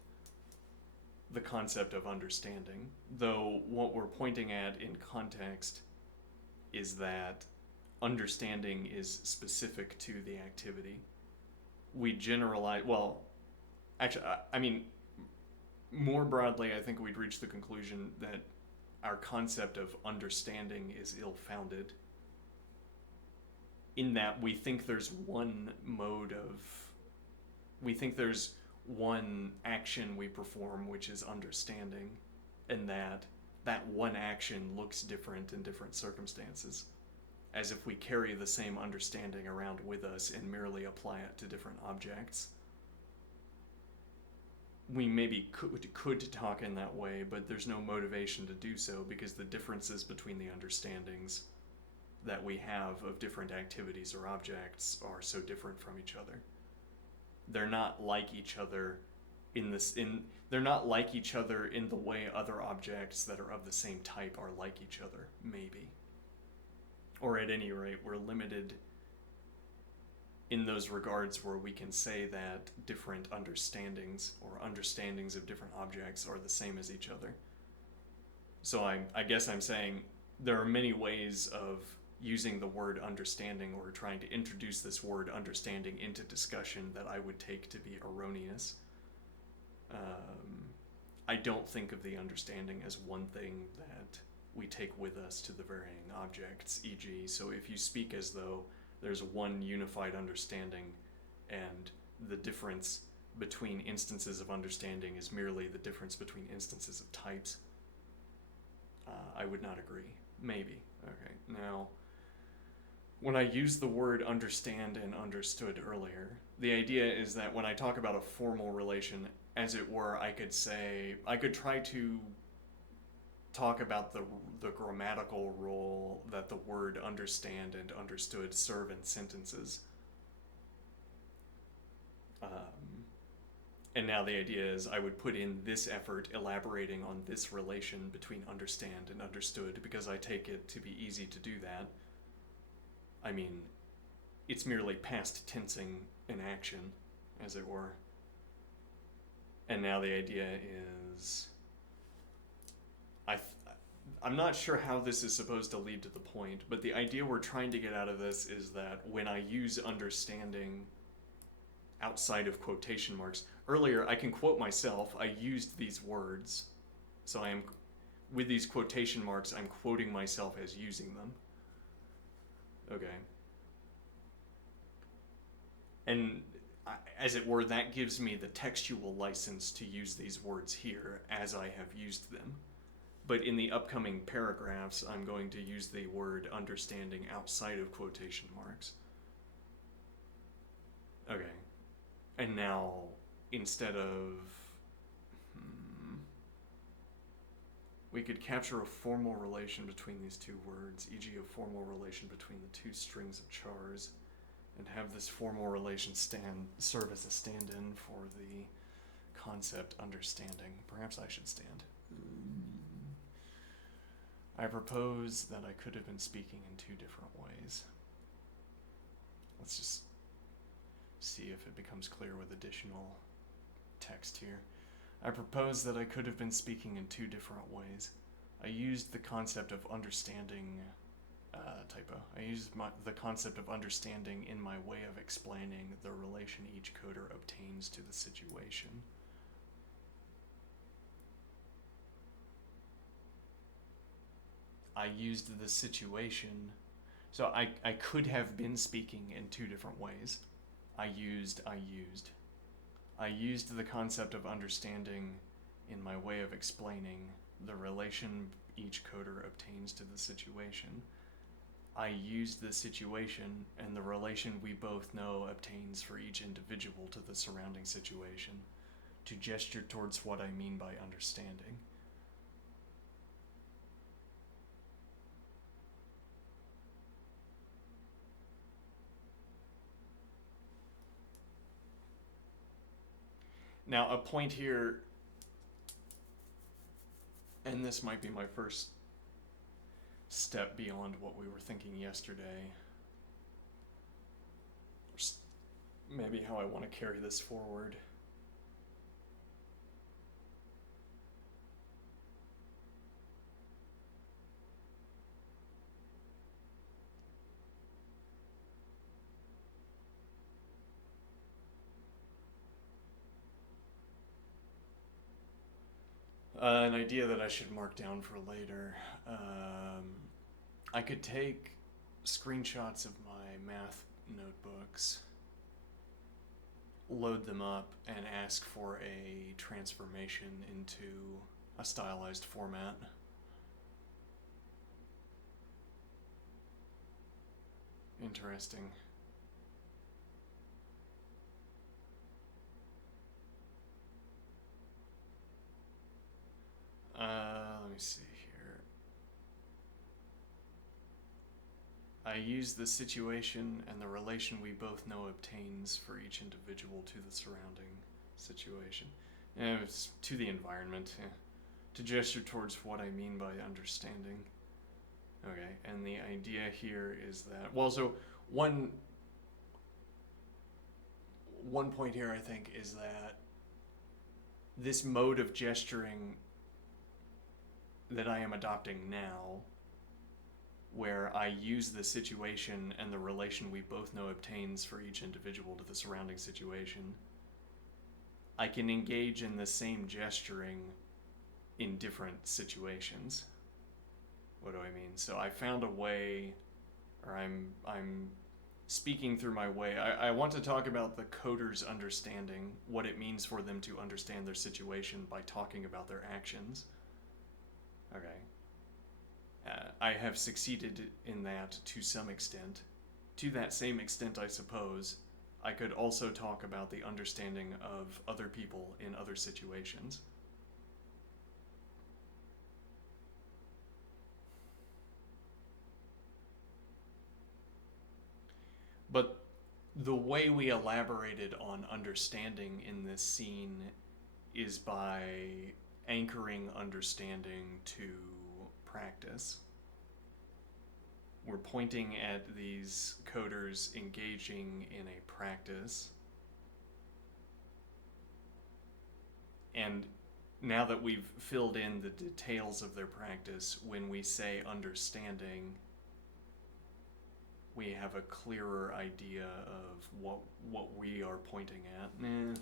the concept of understanding, though what we're pointing at in context is that understanding is specific to the activity. We generalize, well, actually, I mean, more broadly, I think we'd reach the conclusion that our concept of understanding is ill-founded, in that we think there's one action we perform, which is understanding, and that one action looks different in different circumstances, as if we carry the same understanding around with us and merely apply it to different objects. We maybe could talk in that way, but there's no motivation to do so because the differences between the understandings that we have of different activities or objects are so different from each other. They're not like each other they're not like each other in the way other objects that are of the same type are like each other, maybe. Or at any rate, we're limited in those regards where we can say that different understandings or understandings of different objects are the same as each other. So I guess I'm saying there are many ways of using the word understanding or trying to introduce this word understanding into discussion that I would take to be erroneous. I don't think of the understanding as one thing that we take with us to the varying objects, e.g., so if you speak as though there's one unified understanding and the difference between instances of understanding is merely the difference between instances of types, I would not agree. Maybe. Okay, now, when I used the word understand and understood earlier, the idea is that when I talk about a formal relation, as it were, I could try to talk about the grammatical role that the word understand and understood serve in sentences. And now the idea is I would put in this effort elaborating on this relation between understand and understood because I take it to be easy to do that. I mean, it's merely past tensing an action, as it were. And now the idea is... I'm not sure how this is supposed to lead to the point, but the idea we're trying to get out of this is that when I use understanding outside of quotation marks, earlier I can quote myself, I used these words, so with these quotation marks, I'm quoting myself as using them. Okay. And as it were, that gives me the textual license to use these words here as I have used them. But in the upcoming paragraphs, I'm going to use the word understanding outside of quotation marks. Okay. And now, instead of... we could capture a formal relation between these two words, e.g. a formal relation between the two strings of chars, and have this formal relation serve as a stand-in for the concept understanding. Perhaps I should stand. I propose that I could have been speaking in two different ways. Let's just see if it becomes clear with additional text here. I propose that I could have been speaking in two different ways. I used the concept of understanding, typo. I used the concept of understanding in my way of explaining the relation each coder obtains to the situation. I used the situation. So I could have been speaking in two different ways. I used the concept of understanding in my way of explaining the relation each coder obtains to the situation. I used the situation and the relation we both know obtains for each individual to the surrounding situation to gesture towards what I mean by understanding. Now, a point here, and this might be my first step beyond what we were thinking yesterday, or maybe how I want to carry this forward. An idea that I should mark down for later. I could take screenshots of my math notebooks, load them up, and ask for a transformation into a stylized format. Interesting. Let me see here. I use the situation and the relation we both know obtains for each individual to the surrounding situation. It's to the environment, to gesture towards what I mean by understanding. Okay, and the idea here is that, well, so one point here I think is that this mode of gesturing that I am adopting now, where I use the situation and the relation we both know obtains for each individual to the surrounding situation, I can engage in the same gesturing in different situations. What do I mean? So I found a way, or I'm speaking through my way. I want to talk about the coder's understanding, what it means for them to understand their situation by talking about their actions. Okay. I have succeeded in that to some extent. To that same extent, I suppose, I could also talk about the understanding of other people in other situations. But the way we elaborated on understanding in this scene is by anchoring understanding to practice. We're pointing at these coders engaging in a practice. And now that we've filled in the details of their practice, when we say understanding, we have a clearer idea of what we are pointing at. Let me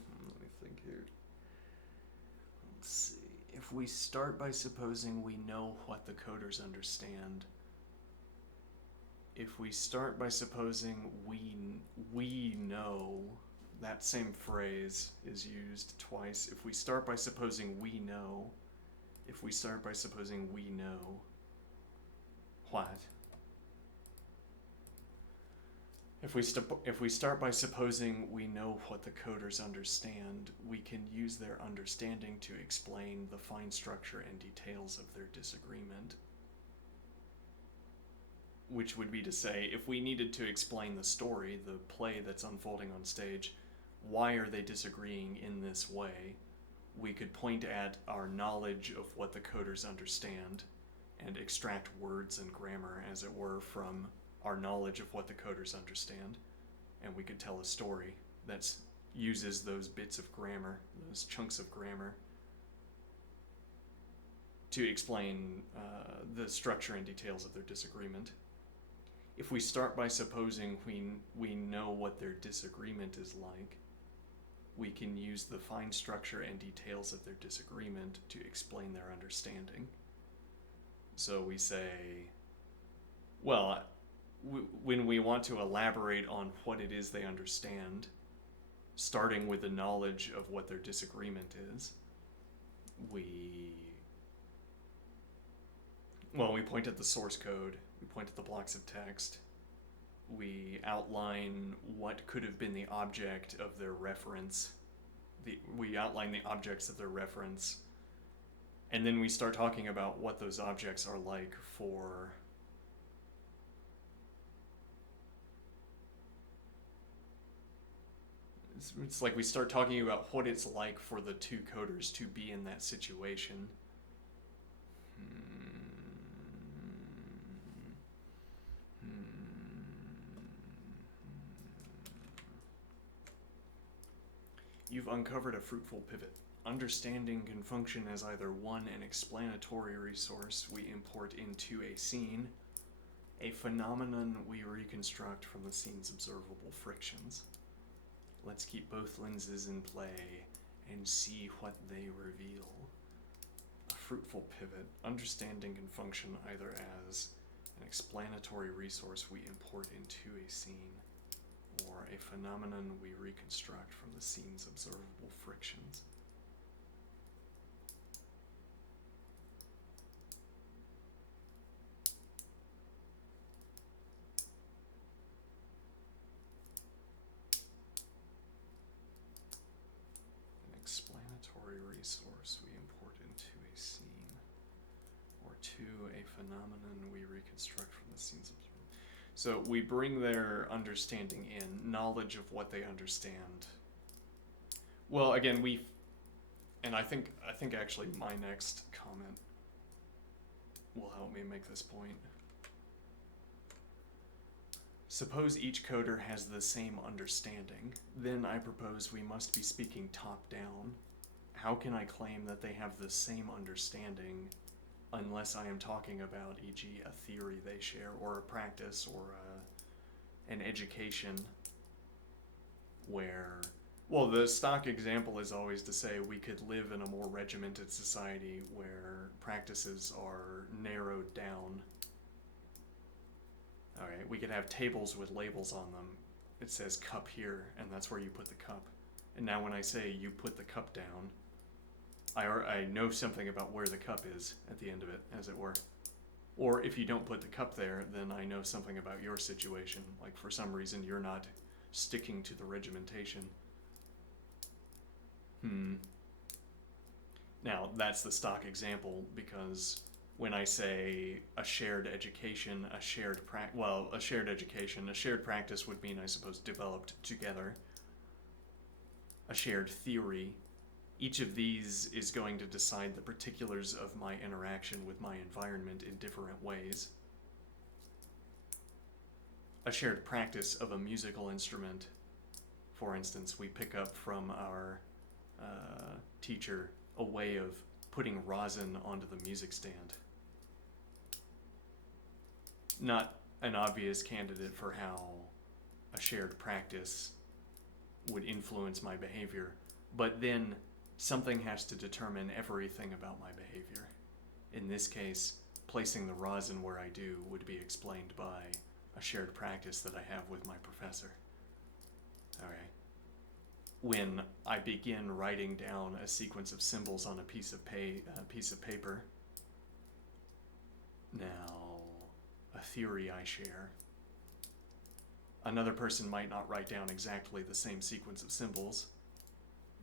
think here. Let's see. If we start by supposing we know what the coders understand, if we start by supposing we know, that same phrase is used twice. If we start by supposing we know, what? If we start by supposing we know what the coders understand, we can use their understanding to explain the fine structure and details of their disagreement. Which would be to say, if we needed to explain the story, the play that's unfolding on stage, why are they disagreeing in this way? We could point at our knowledge of what the coders understand and extract words and grammar, as it were, from our knowledge of what the coders understand, and we could tell a story that uses those bits of grammar, those chunks of grammar, to explain the structure and details of their disagreement. If we start by supposing we know what their disagreement is like, we can use the fine structure and details of their disagreement to explain their understanding. So we say, well, when we want to elaborate on what it is they understand, starting with the knowledge of what their disagreement is, we point at the source code, we point at the blocks of text, we outline what could have been the object of their reference, we outline the objects of their reference, and then we start talking about what those objects are like for it's like we start talking about what it's like for the two coders to be in that situation. You've uncovered a fruitful pivot. Understanding can function as either one, an explanatory resource we import into a scene, a phenomenon we reconstruct from the scene's observable frictions. Let's keep both lenses in play and see what they reveal. A fruitful pivot. Understanding can function either as an explanatory resource we import into a scene, or a phenomenon we reconstruct from the scene's observable frictions. An explanatory resource we import into a scene, or two, a phenomenon we reconstruct from the scene's observable. So we bring their understanding in, knowledge of what they understand. Well, again, and I think actually my next comment will help me make this point. Suppose each coder has the same understanding, then I propose we must be speaking top-down. How can I claim that they have the same understanding unless I am talking about, e.g., a theory they share, or a practice, or an education where, well, the stock example is always to say we could live in a more regimented society where practices are narrowed down. All right, we could have tables with labels on them. It says cup here, and that's where you put the cup. And now when I say you put the cup down, I know something about where the cup is at the end of it, as it were. Or if you don't put the cup there, then I know something about your situation. Like for some reason you're not sticking to the regimentation. Now that's the stock example, because when I say a shared education, a shared practice would mean, I suppose, developed together. A shared theory. Each of these is going to decide the particulars of my interaction with my environment in different ways. A shared practice of a musical instrument. For instance, we pick up from our teacher a way of putting rosin onto the music stand. Not an obvious candidate for how a shared practice would influence my behavior, but then something has to determine everything about my behavior. In this case, placing the rosin where I do would be explained by a shared practice that I have with my professor. All right. When I begin writing down a sequence of symbols on a piece of paper, now a theory I share. Another person might not write down exactly the same sequence of symbols,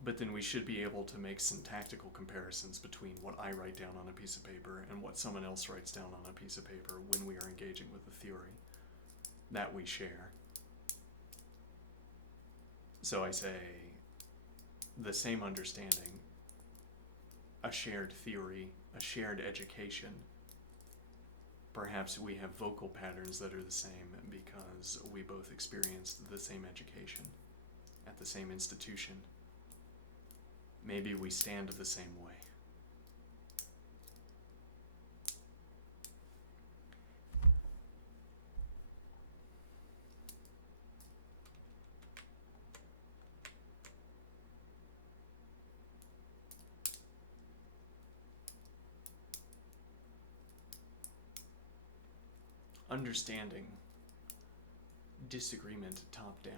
but then we should be able to make syntactical comparisons between what I write down on a piece of paper and what someone else writes down on a piece of paper when we are engaging with the theory that we share. So I say, the same understanding, a shared theory, a shared education. Perhaps we have vocal patterns that are the same because we both experienced the same education at the same institution. Maybe we stand the same way. understanding, disagreement, top down.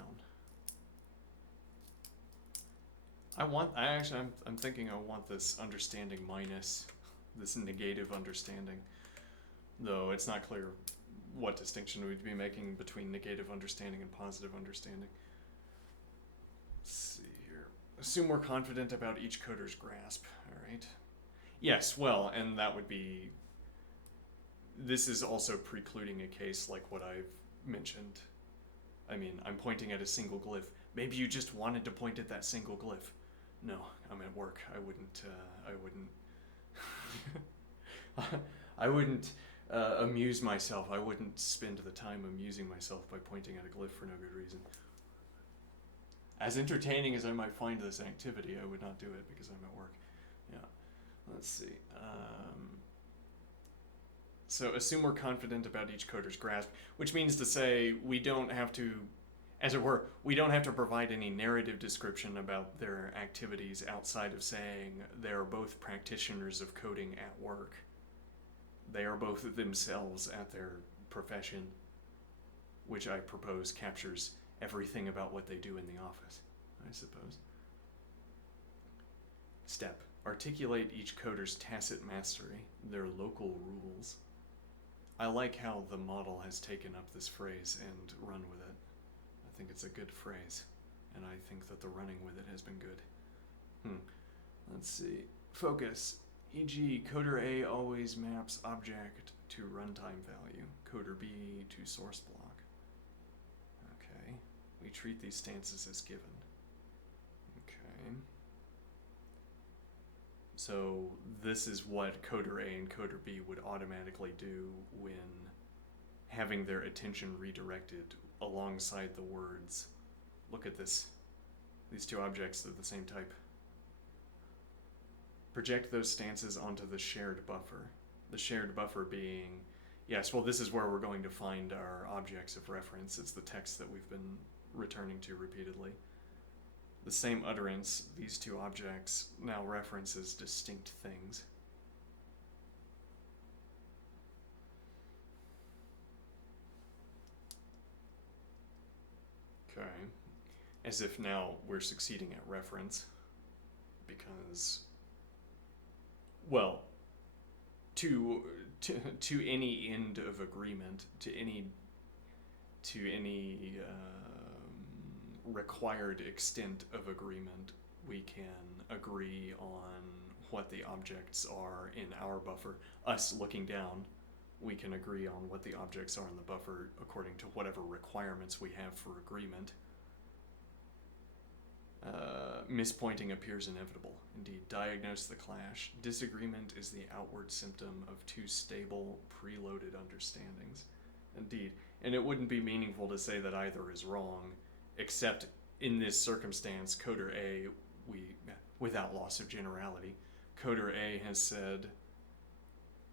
I'm thinking I want this understanding minus this negative understanding, though it's not clear what distinction we'd be making between negative understanding and positive understanding. Let's see here. Assume we're confident about each coder's grasp, alright? Yes, well, and that would be... This is also precluding a case like what I've mentioned. I mean, I'm pointing at a single glyph. Maybe you just wanted to point at that single glyph. No, I'm at work. I wouldn't amuse myself. I wouldn't spend the time amusing myself by pointing at a glyph for no good reason. As entertaining as I might find this activity, I would not do it because I'm at work. Yeah. Let's see. So assume we're confident about each coder's grasp, which means to say we don't have to, as it were, we don't have to provide any narrative description about their activities outside of saying they are both practitioners of coding at work. They are both themselves at their profession, which I propose captures everything about what they do in the office, I suppose. Step. Articulate each coder's tacit mastery, their local rules. I like how the model has taken up this phrase and run with it. I think it's a good phrase, and I think that the running with it has been good. Let's see. Focus. E.g., coder A always maps object to runtime value, coder B to source block. Okay. We treat these stances as given. Okay. So this is what coder A and coder B would automatically do when having their attention redirected alongside the words. Look at this. These two objects are the same type. Project those stances onto the shared buffer. The shared buffer being, yes, well, this is where we're going to find our objects of reference. It's the text that we've been returning to repeatedly. The same utterance, these two objects now reference as distinct things. Okay. As if now we're succeeding at reference, because, well, to any end of agreement, to any required extent of agreement, we can agree on what the objects are in our buffer. Us looking down, we can agree on what the objects are in the buffer according to whatever requirements we have for agreement. Mispointing appears inevitable. Indeed, diagnose the clash. Disagreement is the outward symptom of two stable, preloaded understandings. Indeed, and it wouldn't be meaningful to say that either is wrong, except in this circumstance, coder A, without loss of generality, coder A has said,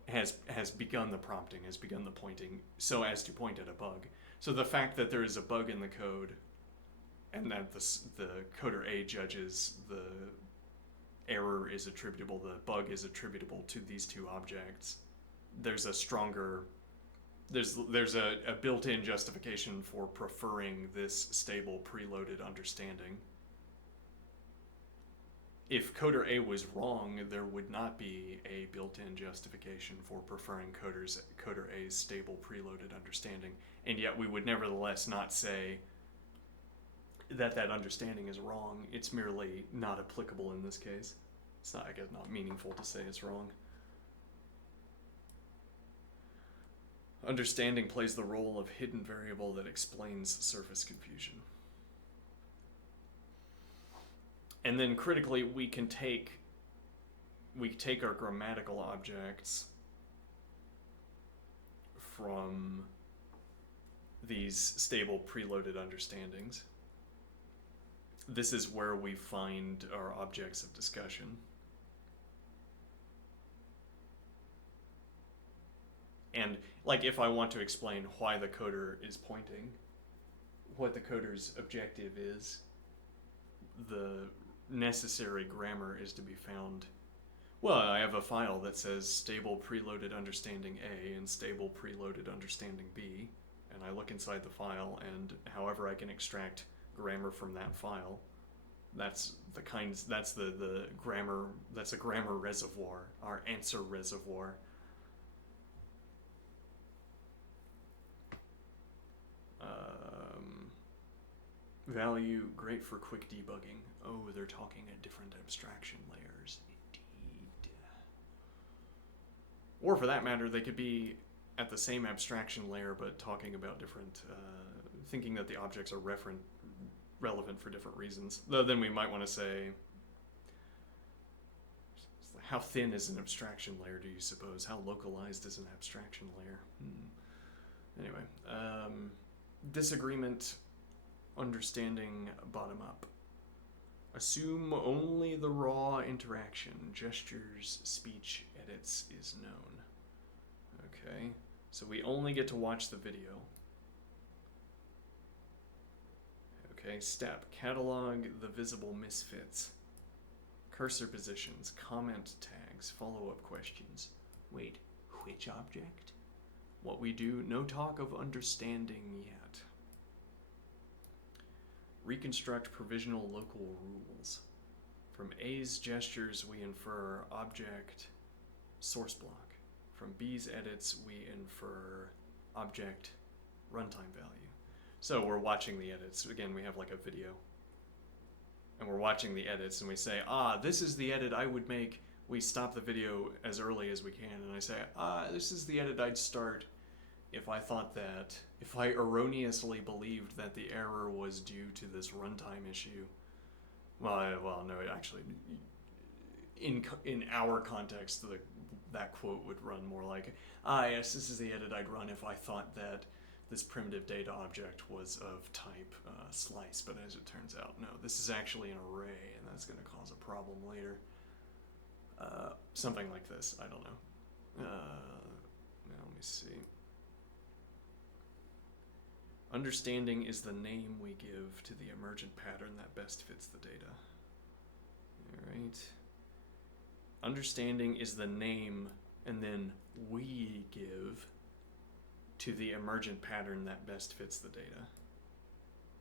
has begun the prompting, has begun the pointing, so as to point at a bug. So the fact that there is a bug in the code, and that the coder A judges the error is attributable, the bug is attributable to these two objects, there's a stronger... There's a built-in justification for preferring this stable preloaded understanding. If coder A was wrong, there would not be a built-in justification for preferring coder A's stable preloaded understanding, and yet we would nevertheless not say that understanding is wrong. It's merely not applicable in this case. It's not, I guess, not meaningful to say it's wrong. Understanding plays the role of hidden variable that explains surface confusion. And then critically, we take our grammatical objects from these stable preloaded understandings. This is where we find our objects of discussion. And like if I want to explain why the coder is pointing, what the coder's objective is, the necessary grammar is to be found. Well, I have a file that says stable preloaded understanding A and stable preloaded understanding B, and I look inside the file, and however I can extract grammar from that file, that's the grammar, that's a grammar reservoir, our answer reservoir. Value, great for quick debugging. Oh, they're talking at different abstraction layers. Indeed. Or for that matter, they could be at the same abstraction layer but talking about different, thinking that the objects are relevant for different reasons. Though then we might want to say, how thin is an abstraction layer, do you suppose? How localized is an abstraction layer? Anyway, disagreement, understanding bottom up. Assume only the raw interaction, gestures, speech, edits is known. Okay, so we only get to watch the video. Okay, step, catalog the visible misfits. Cursor positions, comment tags, follow-up questions. Wait, which object? What we do, no talk of understanding yet. Reconstruct provisional local rules. From A's gestures, we infer object source block. From B's edits, we infer object runtime value. So we're watching the edits. Again, we have like a video. And we're watching the edits, and we say, this is the edit I would make. We stop the video as early as we can, and I say, this is the edit I'd start if I thought that, if I erroneously believed that the error was due to this runtime issue. Well, no, actually, in our context, that quote would run more like, yes, this is the edit I'd run if I thought that this primitive data object was of type slice, but as it turns out, no, this is actually an array, and that's going to cause a problem later. Something like this, I don't know. Now let me see. Understanding is the name we give to the emergent pattern that best fits the data. All right. Understanding is the name, and then we give to the emergent pattern that best fits the data.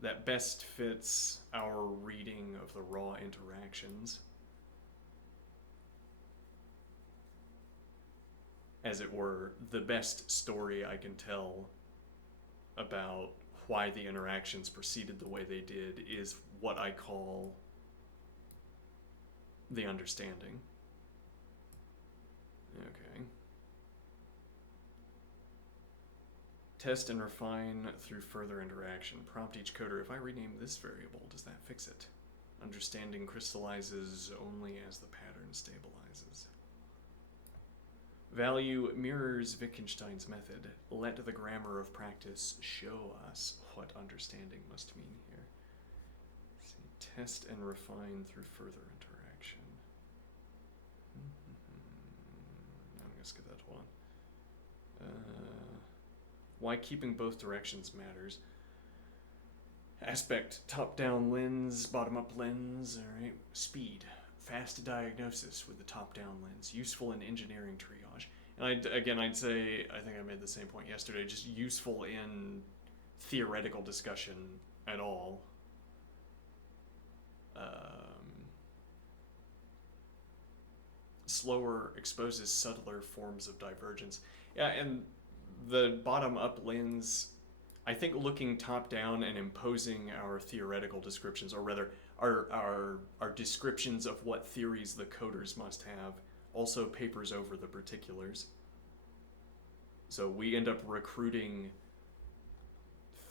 That best fits our reading of the raw interactions. As it were, the best story I can tell about why the interactions proceeded the way they did is what I call the understanding. Okay. Test and refine through further interaction. Prompt each coder, if I rename this variable, does that fix it? Understanding crystallizes only as the pattern stabilizes. Value mirrors Wittgenstein's method. Let the grammar of practice show us what understanding must mean here. Let's see. Test and refine through further interaction. I'm going to skip that one. Why keeping both directions matters. Aspect, top-down lens, bottom-up lens, all right. Speed, fast diagnosis with the top-down lens, useful in engineering triage. And I'd say, I think I made the same point yesterday, just useful in theoretical discussion at all. Slower exposes subtler forms of divergence. Yeah, and the bottom-up lens, I think looking top-down and imposing our theoretical descriptions, or rather our descriptions of what theories the coders must have, also papers over the particulars. So we end up recruiting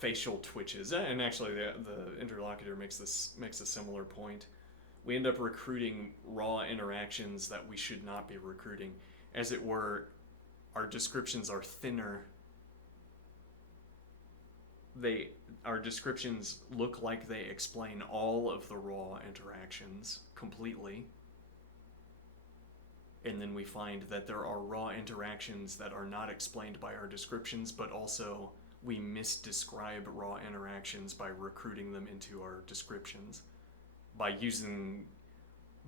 facial twitches, and actually the interlocutor makes a similar point. We end up recruiting raw interactions that we should not be recruiting. As it were, our descriptions are thinner. Our descriptions look like they explain all of the raw interactions completely. And then we find that there are raw interactions that are not explained by our descriptions, but also we misdescribe raw interactions by recruiting them into our descriptions, by using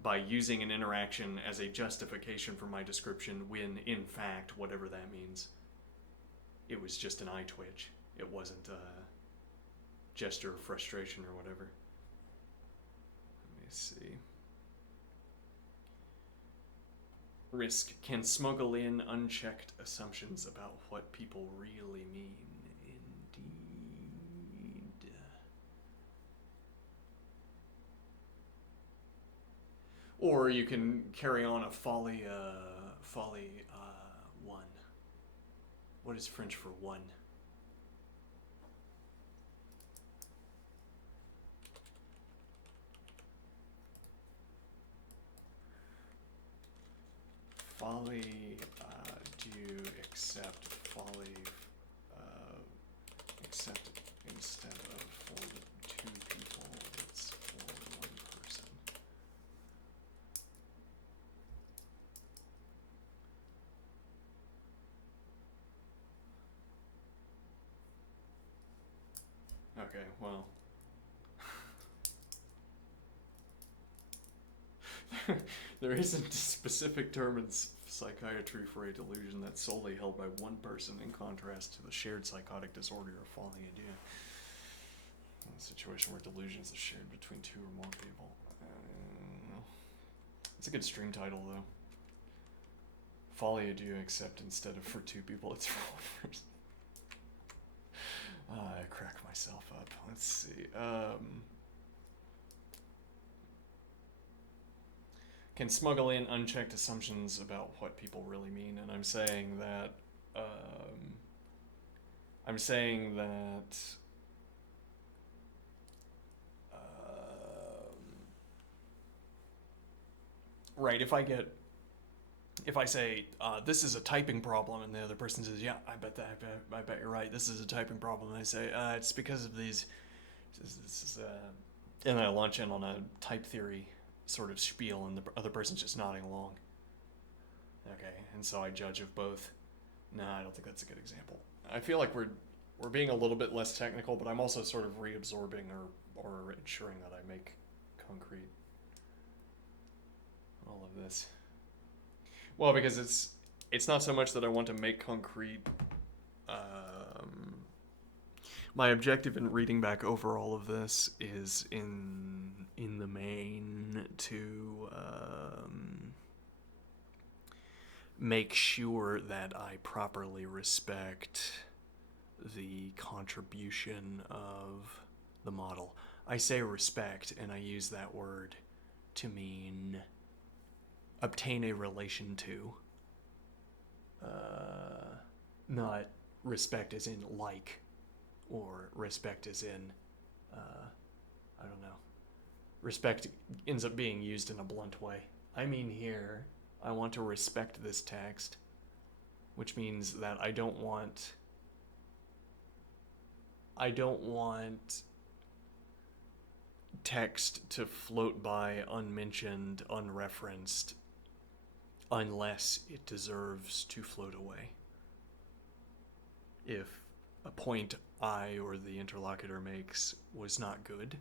by using an interaction as a justification for my description when, in fact, whatever that means, it was just an eye twitch. It wasn't a gesture of frustration or whatever. Let me see. Risk can smuggle in unchecked assumptions about what people really mean. Indeed. Or you can carry on a folly one. What is French for one? Folly, do you accept folly, except instead of for two people, it's for one person. Okay, well. There isn't a specific term in psychiatry for a delusion that's solely held by one person, in contrast to the shared psychotic disorder or folly idea. A situation where delusions are shared between two or more people. It's a good stream title, though. Folly idea, except instead of for two people, it's for one person. I crack myself up. Let's see. Can smuggle in unchecked assumptions about what people really mean, and I'm saying that right, if I say this is a typing problem, and the other person says, yeah, I bet you're right, this is a typing problem, and I say it's because of these, and I launch in on a type theory sort of spiel, and the other person's just nodding along. Okay, and so I judge of both. No, I don't think that's a good example. I feel like we're being a little bit less technical, but I'm also sort of reabsorbing or ensuring that I make concrete all of this. Well, because it's not so much that I want to make concrete. My objective in reading back over all of this is in the main to make sure that I properly respect the contribution of the model. I say respect, and I use that word to mean obtain a relation to. Not respect as in like, or respect as in, I don't know. Respect ends up being used in a blunt way. I mean here, I want to respect this text, which means that I don't want text to float by unmentioned, unreferenced, unless it deserves to float away. If a point I or the interlocutor makes was not good,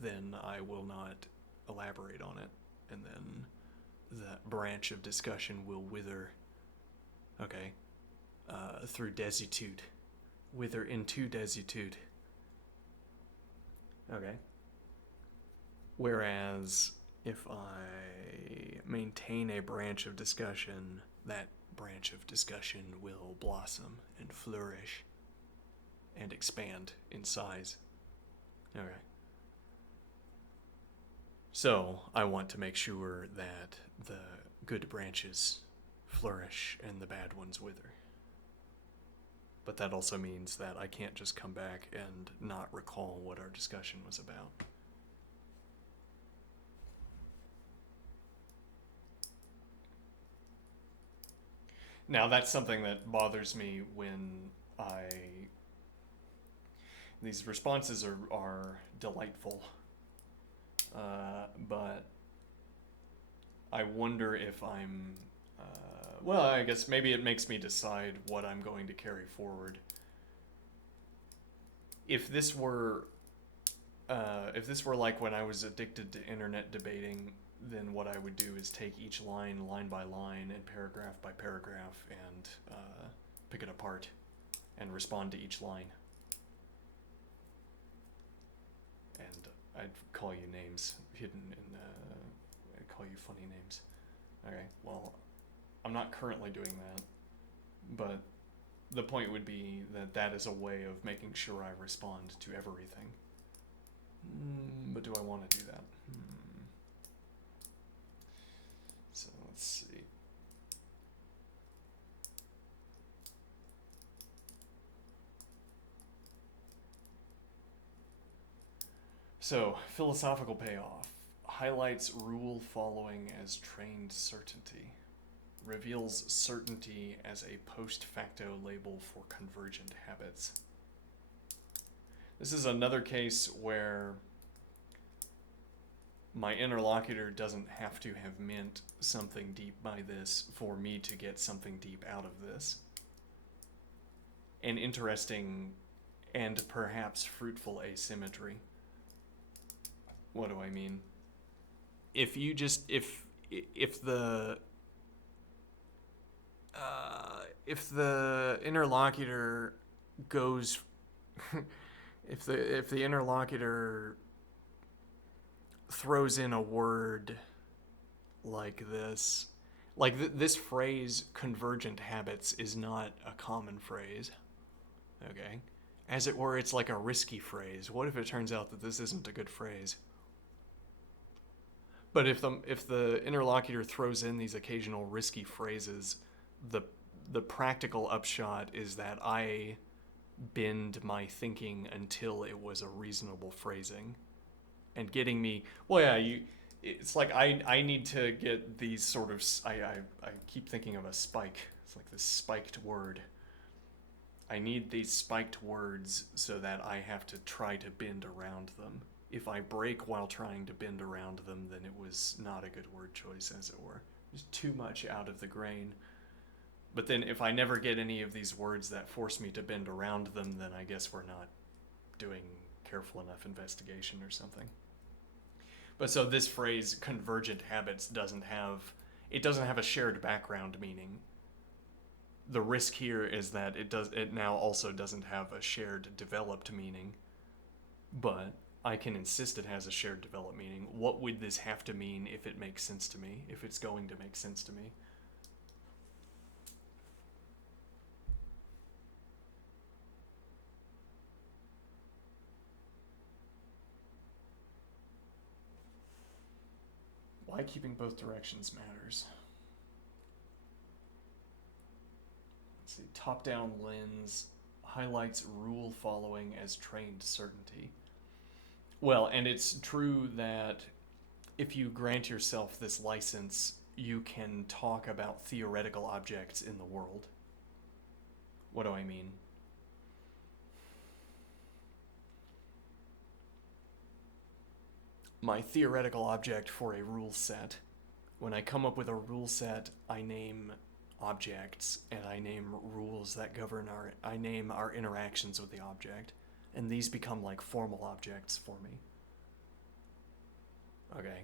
then I will not elaborate on it, and then that branch of discussion will wither, okay, through desuetude. Wither into desuetude. Okay. Whereas if I maintain a branch of discussion, that branch of discussion will blossom and flourish and expand in size. Okay. So I want to make sure that the good branches flourish and the bad ones wither. But that also means that I can't just come back and not recall what our discussion was about. Now, that's something that bothers me when these responses are delightful, but I wonder if I'm, well, I guess maybe it makes me decide what I'm going to carry forward. If this were like when I was addicted to internet debating, then what I would do is take each line by line and paragraph by paragraph and pick it apart and respond to each line. And I'd call you names hidden in, I'd call you funny names. Okay, well, I'm not currently doing that, but the point would be that that is a way of making sure I respond to everything. But do I want to do that? So let's see. So, philosophical payoff. Highlights rule following as trained certainty. Reveals certainty as a post facto label for convergent habits. This is another case where my interlocutor doesn't have to have meant something deep by this for me to get something deep out of this. An interesting and perhaps fruitful asymmetry. What do I mean? If you just if the interlocutor goes if the interlocutor throws in a word like this, this phrase convergent habits is not a common phrase. Okay? As it were, it's like a risky phrase. What if it turns out that this isn't a good phrase? But if the interlocutor throws in these occasional risky phrases, the practical upshot is that I bend my thinking until it was a reasonable phrasing, and getting me. Well, yeah, it's like I need to get these sort of. I keep thinking of a spike. It's like this spiked word. I need these spiked words so that I have to try to bend around them. If I break while trying to bend around them, then it was not a good word choice, as it were. There's too much out of the grain. But then if I never get any of these words that force me to bend around them, then I guess we're not doing careful enough investigation or something. But so this phrase, convergent habits, doesn't have a shared background meaning. The risk here is that it now also doesn't have a shared developed meaning, but I can insist it has a shared developed meaning. What would this have to mean if it makes sense to me, if it's going to make sense to me? Why keeping both directions matters. Let's see, top-down lens highlights rule following as trained certainty. Well, and it's true that if you grant yourself this license, you can talk about theoretical objects in the world. What do I mean? My theoretical object for a rule set. When I come up with a rule set, I name objects and I name rules that govern I name our interactions with the object, and these become like formal objects for me. Okay.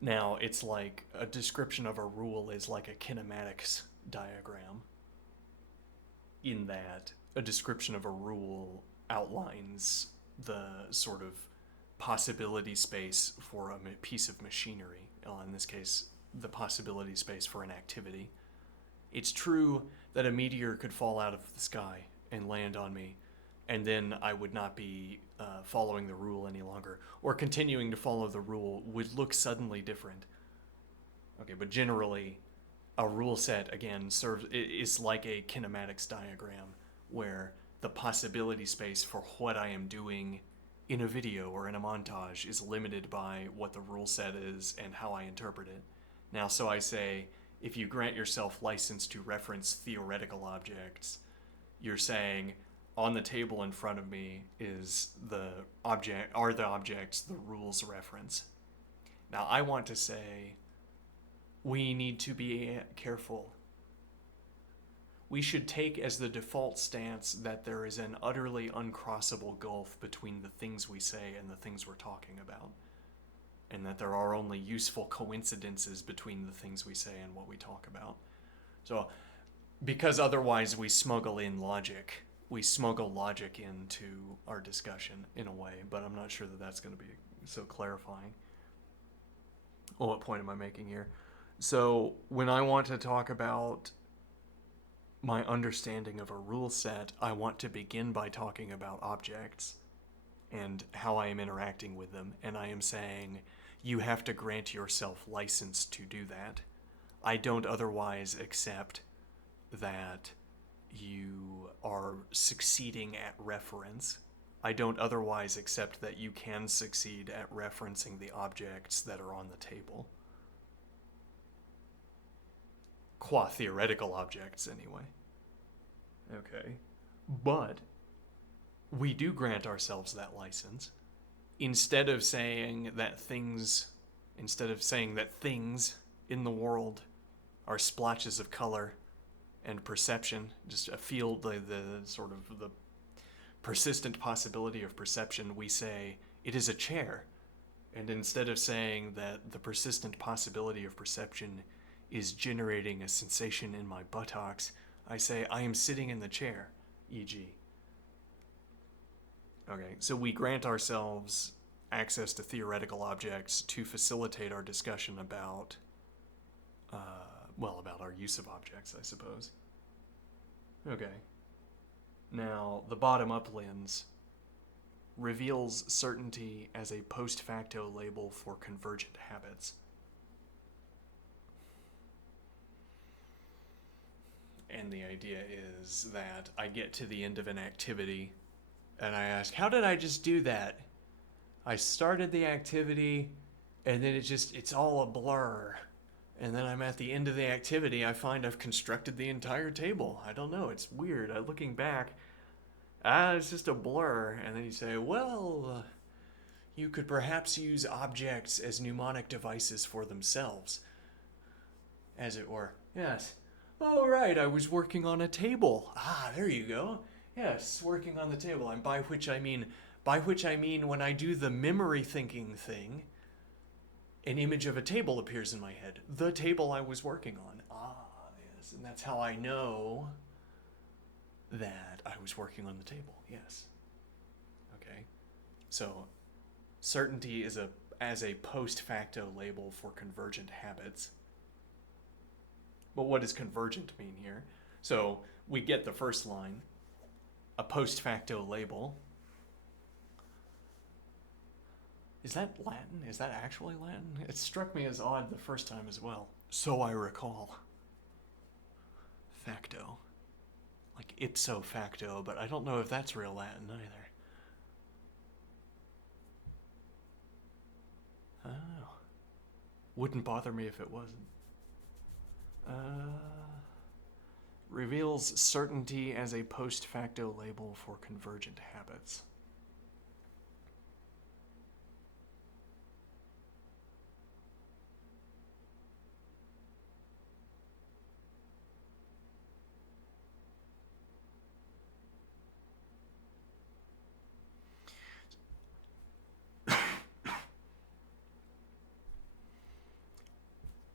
Now, it's like a description of a rule is like a kinematics diagram, in that a description of a rule outlines the sort of possibility space for a piece of machinery. In this case, the possibility space for an activity. It's true that a meteor could fall out of the sky and land on me, and then I would not be following the rule any longer, or continuing to follow the rule would look suddenly different. Okay, but generally, a rule set, again, is like a kinematics diagram, where the possibility space for what I am doing in a video or in a montage is limited by what the rule set is and how I interpret it. Now, so I say, if you grant yourself license to reference theoretical objects, you're saying, on the table in front of me is the objects the rules reference. Now, I want to say, we need to be careful. We should take as the default stance that there is an utterly uncrossable gulf between the things we say and the things we're talking about. and that there are only useful coincidences between the things we say and what we talk about. So, because otherwise we smuggle in logic. We smuggle logic into our discussion in a way, but I'm not sure that that's going to be so clarifying. Well, what point am I making here? So, when I want to talk about my understanding of a rule set, I want to begin by talking about objects and how I am interacting with them, and I am saying you have to grant yourself license to do that. I don't otherwise accept that you are succeeding at reference. I don't otherwise accept that you can succeed at referencing the objects that are on the table. Qua theoretical objects, anyway. Okay. But we do grant ourselves that license. Instead of saying that things in the world are splotches of color and perception, just a field, the sort of the persistent possibility of perception, we say it is a chair. And instead of saying that the persistent possibility of perception is generating a sensation in my buttocks, I say I am sitting in the chair, e.g. Okay, so we grant ourselves access to theoretical objects to facilitate our discussion about, about our use of objects, I suppose. Okay. Now, the bottom-up lens reveals certainty as a post facto label for convergent habits. And the idea is that I get to the end of an activity and I ask, how did I just do that? I started the activity and then it's all a blur. And then I'm at the end of the activity, I find I've constructed the entire table. I don't know, it's weird. Looking back, it's just a blur. And then you say, well, you could perhaps use objects as mnemonic devices for themselves, as it were. Yes. Oh, right, I was working on a table. There you go. Yes, working on the table. And by which I mean when I do the memory thinking thing, an image of a table appears in my head. The table I was working on. Yes. And that's how I know that I was working on the table. Yes. Okay. So, certainty is as a post facto label for convergent habits. But what does convergent mean here? So, we get the first line, a post facto label. Is that Latin? Is that actually Latin? It struck me as odd the first time as well. So I recall. Facto. Like ipso facto, but I don't know if that's real Latin either. Oh. Wouldn't bother me if it wasn't. Reveals certainty as a post facto label for convergent habits.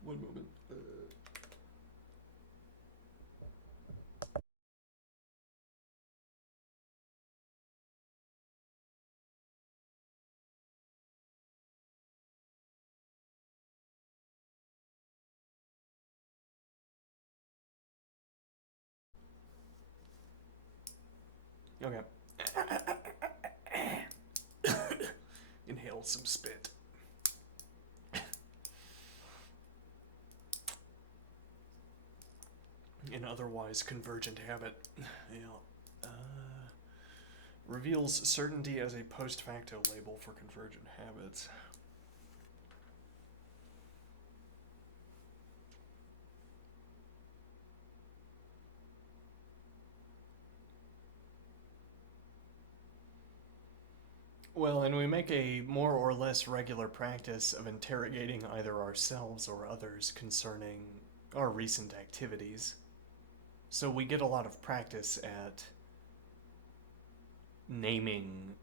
One moment. Okay. Inhale some spit. An otherwise convergent habit. Reveals certainty as a post facto label for convergent habits. Well, and we make a more or less regular practice of interrogating either ourselves or others concerning our recent activities. So we get a lot of practice at naming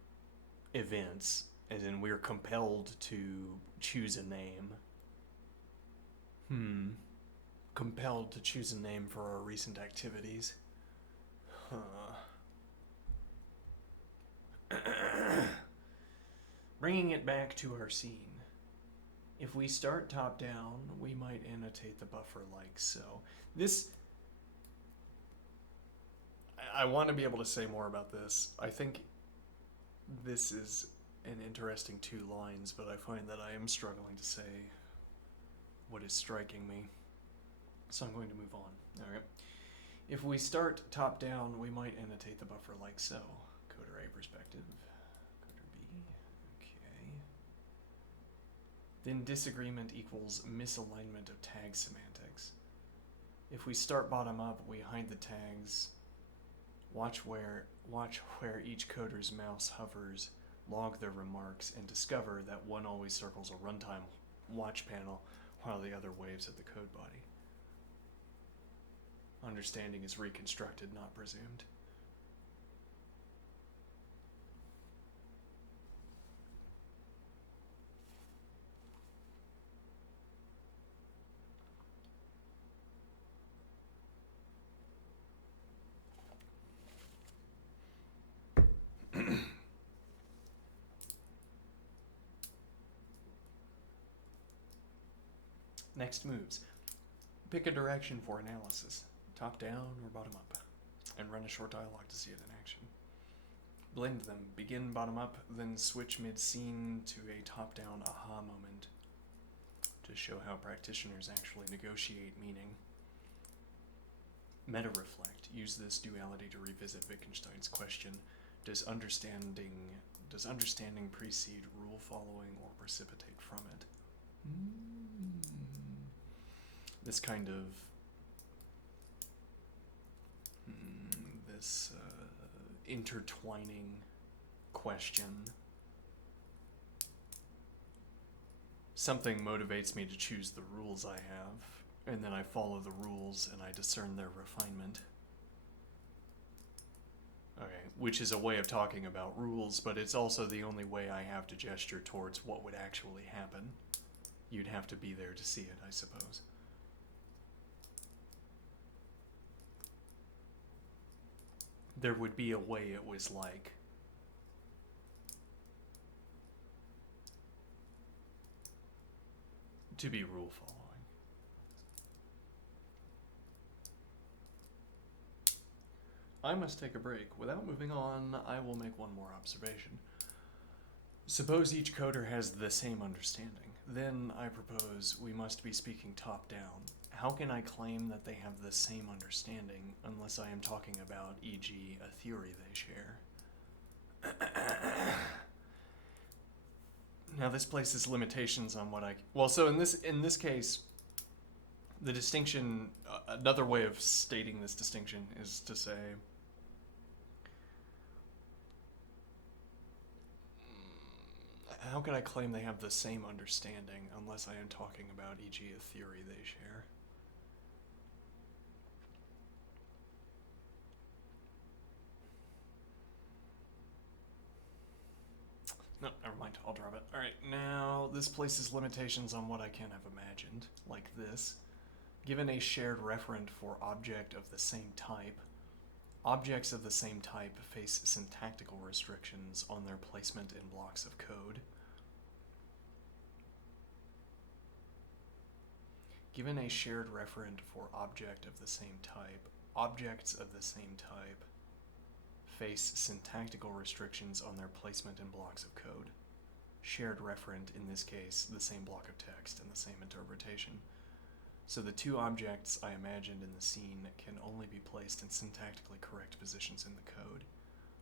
events As in, we're compelled to choose a name. Compelled to choose a name for our recent activities. Bringing it back to our scene. If we start top down, we might annotate the buffer like so. This... I want to be able to say more about this. I think this is an interesting 2 lines, but I find that I am struggling to say what is striking me. So I'm going to move on. Alright. If we start top down, we might annotate the buffer like so. Coder A perspective. Coder B. Okay. Then disagreement equals misalignment of tag semantics. If we start bottom up, we hide the tags. Watch where each coder's mouse hovers, log their remarks, and discover that one always circles a runtime watch panel while the other waves at the code body. Understanding is reconstructed, not presumed. Next moves. Pick a direction for analysis, top down or bottom up, and run a short dialogue to see it in action. Blend them. Begin bottom up, then switch mid-scene to a top-down aha moment to show how practitioners actually negotiate meaning. Meta-reflect. Use this duality to revisit Wittgenstein's question, does understanding precede rule following or precipitate from it? This kind of intertwining question. Something motivates me to choose the rules I have, and then I follow the rules and I discern their refinement. Okay, which is a way of talking about rules, but it's also the only way I have to gesture towards what would actually happen. You'd have to be there to see it, I suppose. There would be a way it was like. To be rule following. I must take a break. Without moving on, I will make one more observation. Suppose each coder has the same understanding. Then, I propose, we must be speaking top-down. How can I claim that they have the same understanding unless I am talking about, e.g., a theory they share? Now, this places limitations on what I... Well, so in this case, the distinction... another way of stating this distinction is to say... How can I claim they have the same understanding unless I am talking about, e.g., a theory they share? No, never mind, I'll drop it. Alright, now this places limitations on what I can have imagined, like this. Given a shared referent for object of the same type, objects of the same type face syntactical restrictions on their placement in blocks of code. Given a shared referent for object of the same type, objects of the same type face syntactical restrictions on their placement in blocks of code. Shared referent, in this case, the same block of text and the same interpretation. So the two objects I imagined in the scene can only be placed in syntactically correct positions in the code,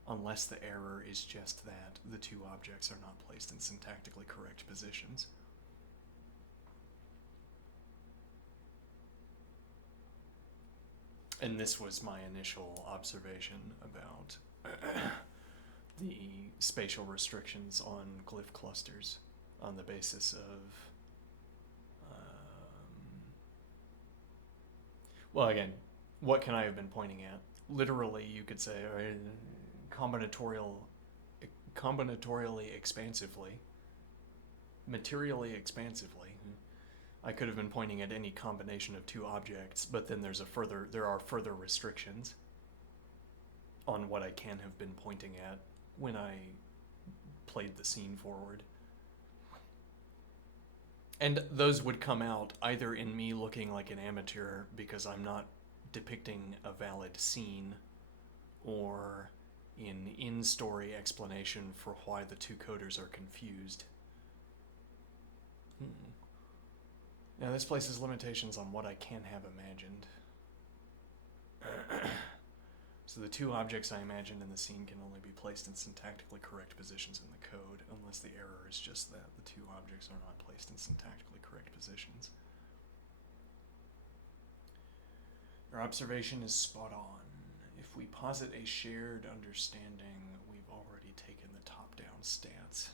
unless the error is just that the two objects are not placed in syntactically correct positions. And this was my initial observation about the spatial restrictions on glyph clusters on the basis of... well, again, what can I have been pointing at? Literally, you could say, combinatorial combinatorially expansively, materially expansively. I could have been pointing at any combination of two objects, but then there are further restrictions on what I can have been pointing at when I played the scene forward. And those would come out either in me looking like an amateur because I'm not depicting a valid scene, or in-story explanation for why the two coders are confused. Now this places limitations on what I can have imagined. So the two objects I imagined in the scene can only be placed in syntactically correct positions in the code, unless the error is just that the two objects are not placed in syntactically correct positions. Your observation is spot on. If we posit a shared understanding, we've already taken the top-down stance.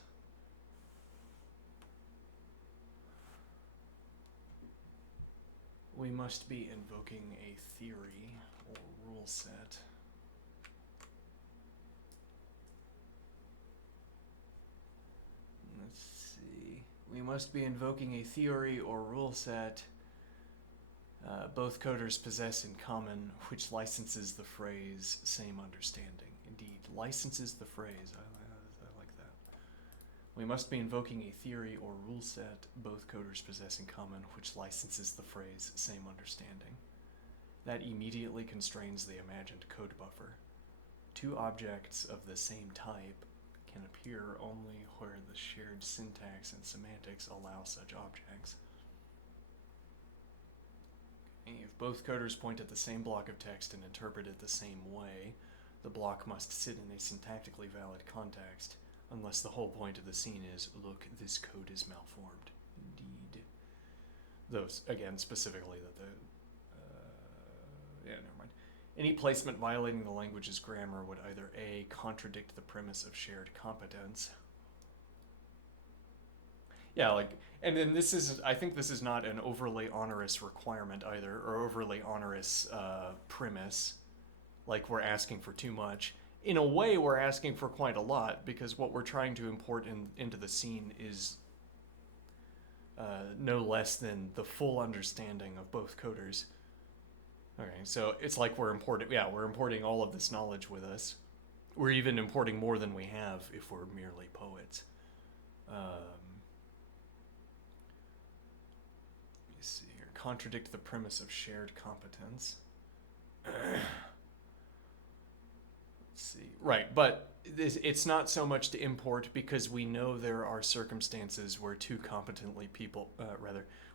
We must be invoking a theory or rule set. Let's see. We must be invoking a theory or rule set both coders possess in common, which licenses the phrase same understanding. Indeed, licenses the phrase. I like that. We must be invoking a theory or rule set both coders possess in common, which licenses the phrase same understanding. That immediately constrains the imagined code buffer. Two objects of the same type can appear only where the shared syntax and semantics allow such objects. If both coders point at the same block of text and interpret it the same way, the block must sit in a syntactically valid context, unless the whole point of the scene is, look, this code is malformed. Indeed. Those, again, specifically that never mind. Any placement violating the language's grammar would either A, contradict the premise of shared competence. Yeah, and then I think this is not an overly onerous requirement either, or overly onerous premise, like we're asking for too much. In a way, we're asking for quite a lot, because what we're trying to import into the scene is no less than the full understanding of both coders. Okay, so it's like we're importing all of this knowledge with us. We're even importing more than we have if we're merely poets. See here, contradict the premise of shared competence. Let's see. Right, but it's not so much to import because we know there are circumstances where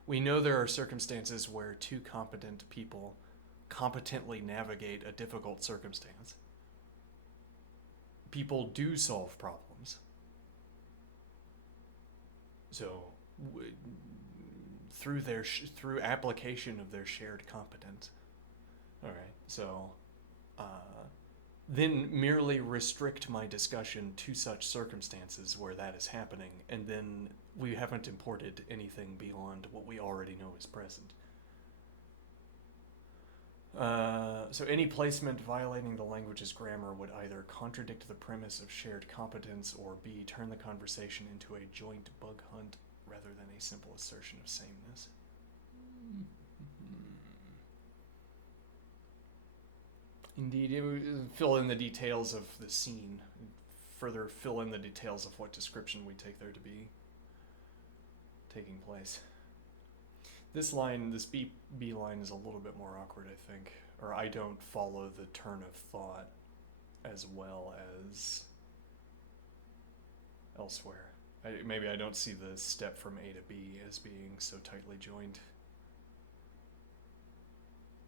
we know there are circumstances where two competent people competently navigate a difficult circumstance. People do solve problems. So through application of their shared competence. All right, so then merely restrict my discussion to such circumstances where that is happening, and then we haven't imported anything beyond what we already know is present. So any placement violating the language's grammar would either contradict the premise of shared competence, or B, turn the conversation into a joint bug hunt rather than a simple assertion of sameness. Indeed, it would fill in the details of the scene, further fill in the details of what description we take there to be taking place. This B line is a little bit more awkward, I think, or I don't follow the turn of thought as well as elsewhere. Maybe I don't see the step from A to B as being so tightly joined.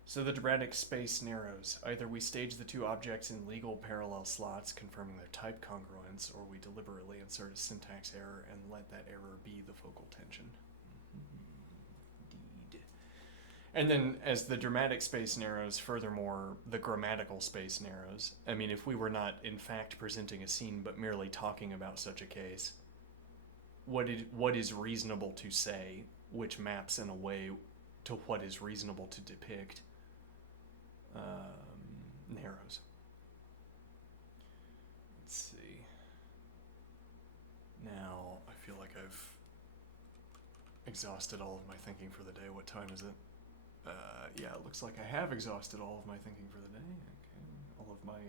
So the dramatic space narrows. Either we stage the two objects in legal parallel slots, confirming their type congruence, or we deliberately insert a syntax error and let that error be the focal tension. Indeed. And then as the dramatic space narrows, furthermore, the grammatical space narrows. I mean, if we were not in fact presenting a scene, but merely talking about such a case, what is reasonable to say, which maps in a way to what is reasonable to depict, narrows. Let's see. I've exhausted all of my thinking for the day. What time is it? Yeah, it looks like I have exhausted all of my thinking for the day. Okay, all of my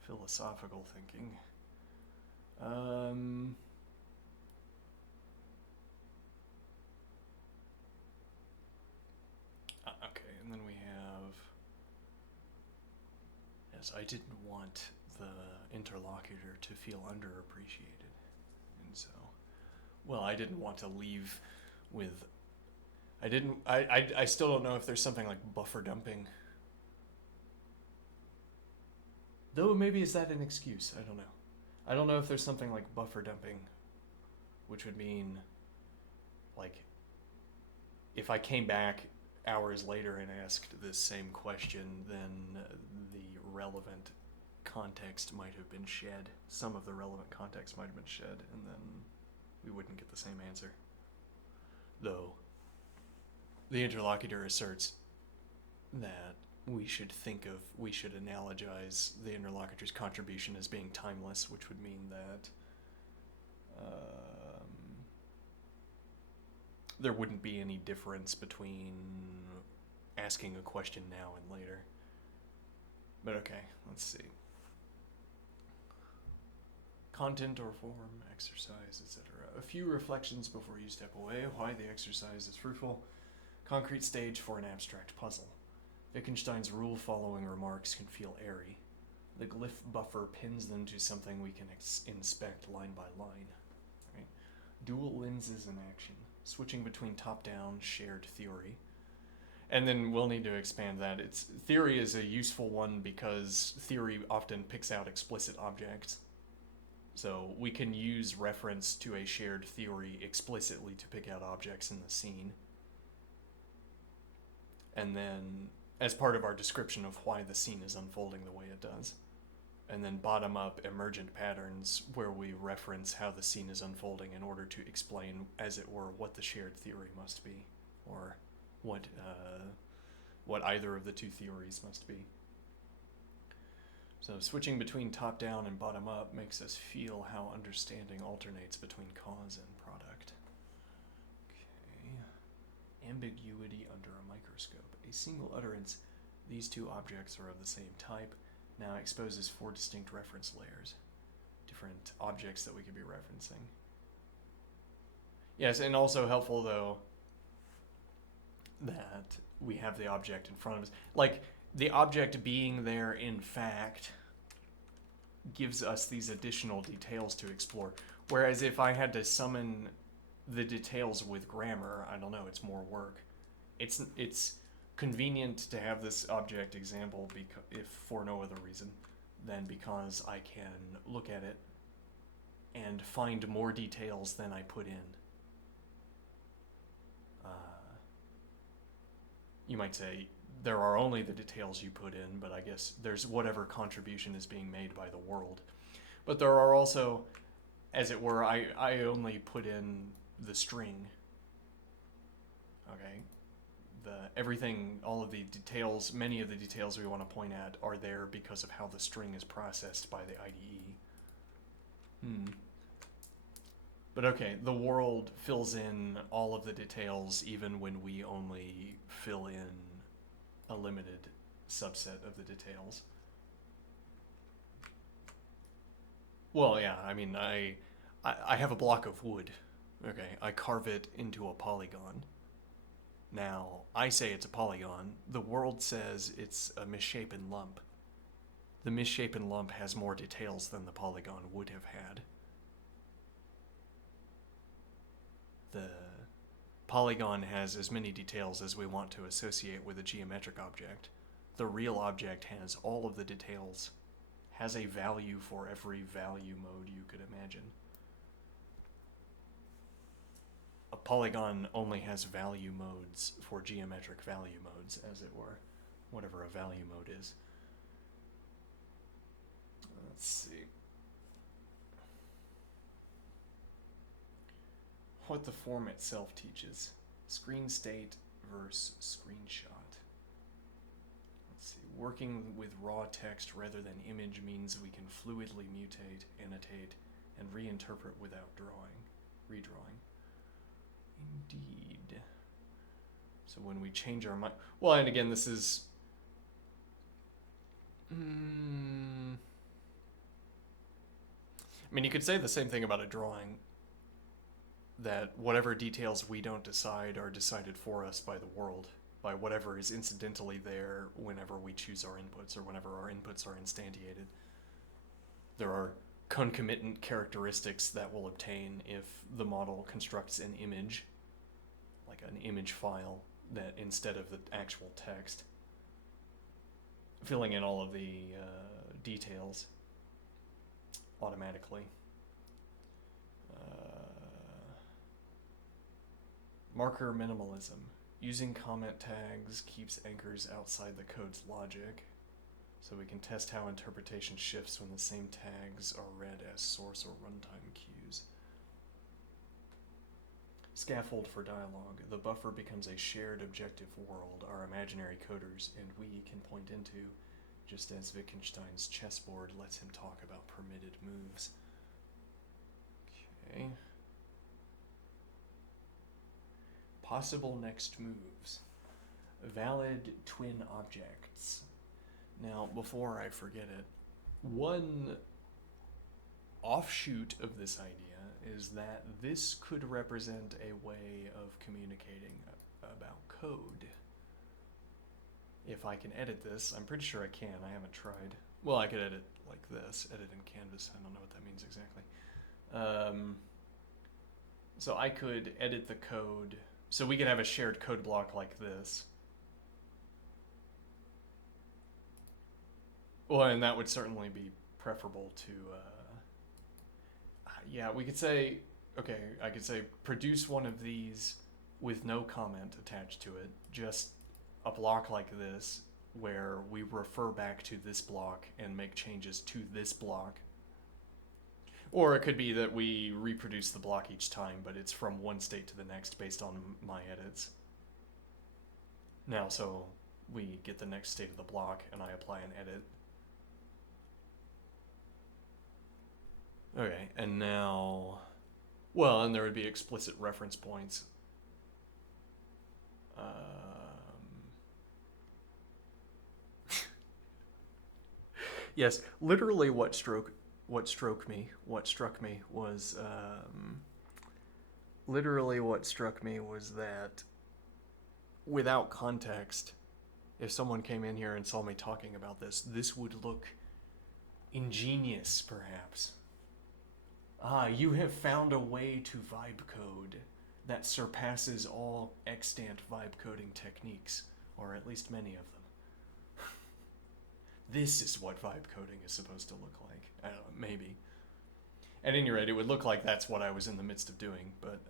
philosophical thinking. Okay, and then we have... Yes, I didn't want the interlocutor to feel underappreciated. And so... Well, I didn't want to leave with... I still don't know if there's something like buffer dumping. Though maybe is that an excuse? I don't know. I don't know if there's something like buffer dumping, which would mean, like, if I came back hours later and asked this same question, then the relevant context might have been shed. Some of the relevant context might have been shed, and then we wouldn't get the same answer. Though, the interlocutor asserts that we should analogize the interlocutor's contribution as being timeless, which would mean that there wouldn't be any difference between asking a question now and later. But okay, let's see. Content or form, exercise, etc. A few reflections before you step away. Why the exercise is fruitful. Concrete stage for an abstract puzzle. Wittgenstein's rule-following remarks can feel airy. The glyph buffer pins them to something we can inspect line by line. Right? Dual lenses in action. Switching between top-down, shared theory. And then we'll need to expand that. Theory is a useful one because theory often picks out explicit objects. So we can use reference to a shared theory explicitly to pick out objects in the scene. And then, as part of our description of why the scene is unfolding the way it does. And then bottom-up emergent patterns where we reference how the scene is unfolding in order to explain, as it were, what the shared theory must be, or what either of the two theories must be. So switching between top-down and bottom-up makes us feel how understanding alternates between cause and product. Okay. Ambiguity under a microscope. A single utterance, these two objects are of the same type, now exposes 4 distinct reference layers. Different objects that we could be referencing. Yes, and also helpful, though, that we have the object in front of us. Like, the object being there, in fact, gives us these additional details to explore. Whereas if I had to summon the details with grammar, I don't know, it's more work. It's convenient to have this object example if for no other reason than because I can look at it and find more details than I put in. You might say, there are only the details you put in, but I guess there's whatever contribution is being made by the world. But there are also, as it were, I only put in the string. Okay? Everything, all of the details, many of the details we want to point at are there because of how the string is processed by the IDE. But okay, the world fills in all of the details even when we only fill in a limited subset of the details. Well, yeah, I mean, I have a block of wood. Okay, I carve it into a polygon. Now, I say it's a polygon. The world says it's a misshapen lump. The misshapen lump has more details than the polygon would have had. The polygon has as many details as we want to associate with a geometric object. The real object has all of the details, has a value for every value mode you could imagine. A polygon only has value modes for geometric value modes, as it were, whatever a value mode is. Let's see. What the form itself teaches. Screen state versus screenshot. Let's see. Working with raw text rather than image means we can fluidly mutate, annotate, and reinterpret without drawing. redrawing. Indeed. So when we change our mind... Well, and again, this is... I mean, you could say the same thing about a drawing, that whatever details we don't decide are decided for us by the world, by whatever is incidentally there whenever we choose our inputs or whenever our inputs are instantiated. There are concomitant characteristics that will obtain if the model constructs an image, like an image file, that instead of the actual text, filling in all of the details automatically. Marker minimalism. Using comment tags keeps anchors outside the code's logic, so we can test how interpretation shifts when the same tags are read as source or runtime cues. Scaffold for dialogue. The buffer becomes a shared objective world our imaginary coders and we can point into, just as Wittgenstein's chessboard lets him talk about permitted moves. Okay. Possible next moves. Valid twin objects. Now, before I forget it, one offshoot of this idea is that this could represent a way of communicating about code. If I can edit this, I'm pretty sure I can, I haven't tried. Well, I could edit like this, edit in Canvas, I don't know what that means exactly. So I could edit the code, so we could have a shared code block like this. Well, and that would certainly be preferable to, yeah, we could say, okay, I could say produce one of these with no comment attached to it, just a block like this, where we refer back to this block and make changes to this block. Or it could be that we reproduce the block each time, but it's from one state to the next based on my edits. Now, so we get the next state of the block and I apply an edit. Okay, and now, well, and there would be explicit reference points. Yes, literally what struck me was that without context, if someone came in here and saw me talking about this, this would look ingenious, perhaps. Ah, you have found a way to vibe code that surpasses all extant vibe coding techniques, or at least many of them. This is what vibe coding is supposed to look like. I don't know, maybe. At any rate, it would look like that's what I was in the midst of doing, but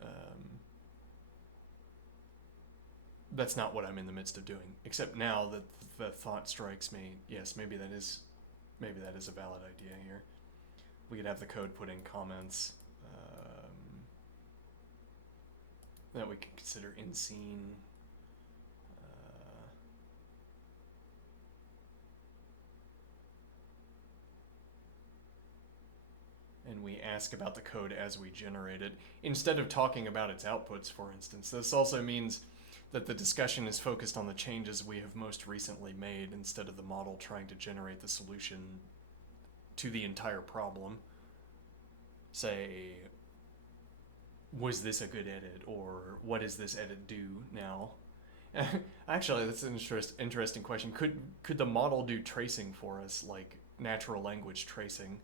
that's not what I'm in the midst of doing. Except now that the thought strikes me, yes, maybe that is a valid idea here. We could have the code put in comments that we can consider in scene. And we ask about the code as we generate it, instead of talking about its outputs, for instance. This also means that the discussion is focused on the changes we have most recently made, instead of the model trying to generate the solution to the entire problem. Say, was this a good edit, or what does this edit do now? Actually, that's an interesting question. Could the model do tracing for us, like natural language tracing?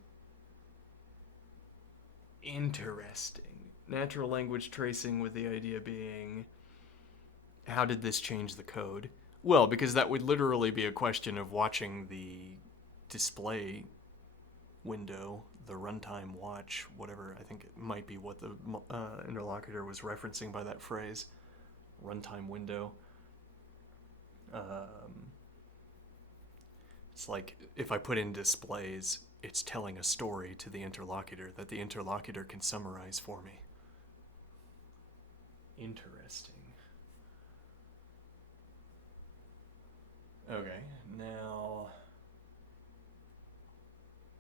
Interesting. Natural language tracing, with the idea being, how did this change the code? Well, because that would literally be a question of watching the display window, the runtime watch, whatever. I think it might be what the interlocutor was referencing by that phrase, runtime window. It's like if I put in displays, it's telling a story to the interlocutor that the interlocutor can summarize for me. Interesting. Okay, now...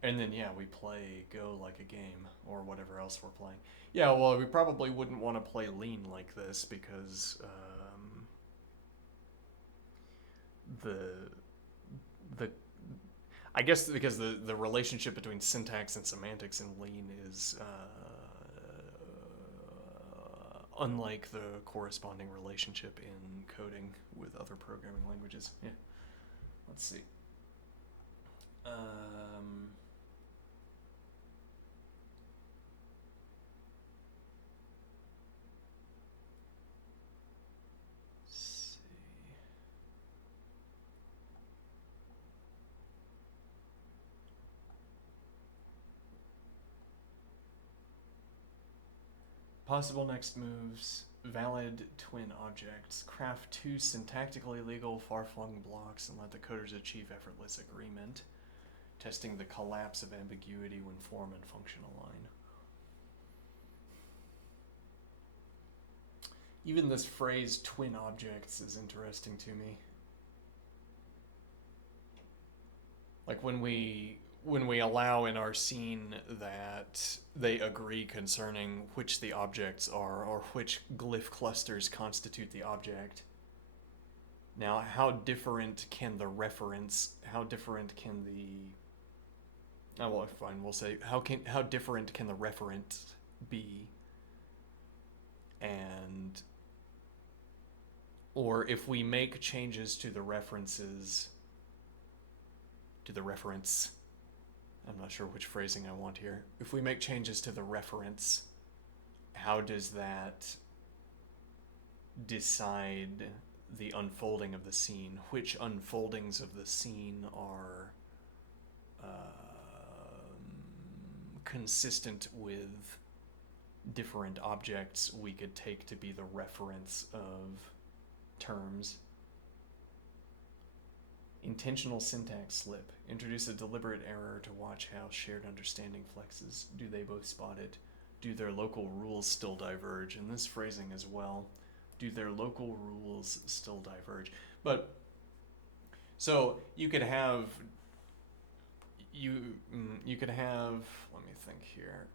And then, yeah, we play Go like a game or whatever else we're playing. Yeah, well, we probably wouldn't want to play Lean like this because the the I guess because the relationship between syntax and semantics in Lean is unlike the corresponding relationship in coding with other programming languages. Yeah. Let's see. Um, see. Possible next moves. Valid twin objects. Craft two syntactically legal far-flung blocks and let the coders achieve effortless agreement. Testing the collapse of ambiguity when form and function align. Even this phrase twin objects is interesting to me. Like when we allow in our scene that they agree concerning which the objects are or which glyph clusters constitute the object. Now, how different can the reference, how different can the, oh, well, fine, we'll say, how different can the referent be? And, or if we make changes to the references, to the reference, I'm not sure which phrasing I want here. If we make changes to the reference, how does that decide the unfolding of the scene? Which unfoldings of the scene are consistent with different objects we could take to be the reference of terms? Intentional syntax slip. Introduce a deliberate error to watch how shared understanding flexes. Do they both spot it? Do their local rules still diverge? And this phrasing as well. Do their local rules still diverge? But, so you could have, you could have, let me think here.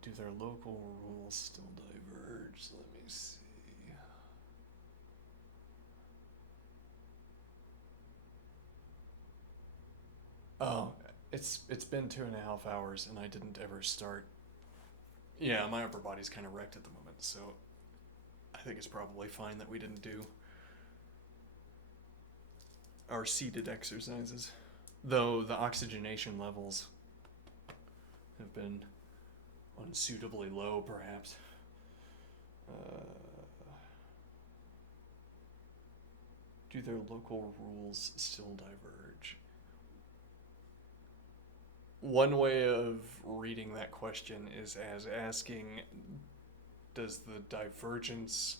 Do their local rules still diverge? Let me see. Oh, it's been 2.5 hours and I didn't ever start. Yeah, my upper body's kind of wrecked at the moment, so I think it's probably fine that we didn't do our seated exercises. Though the oxygenation levels have been unsuitably low, perhaps. Do their local rules still diverge? One way of reading that question is as asking, does the divergence...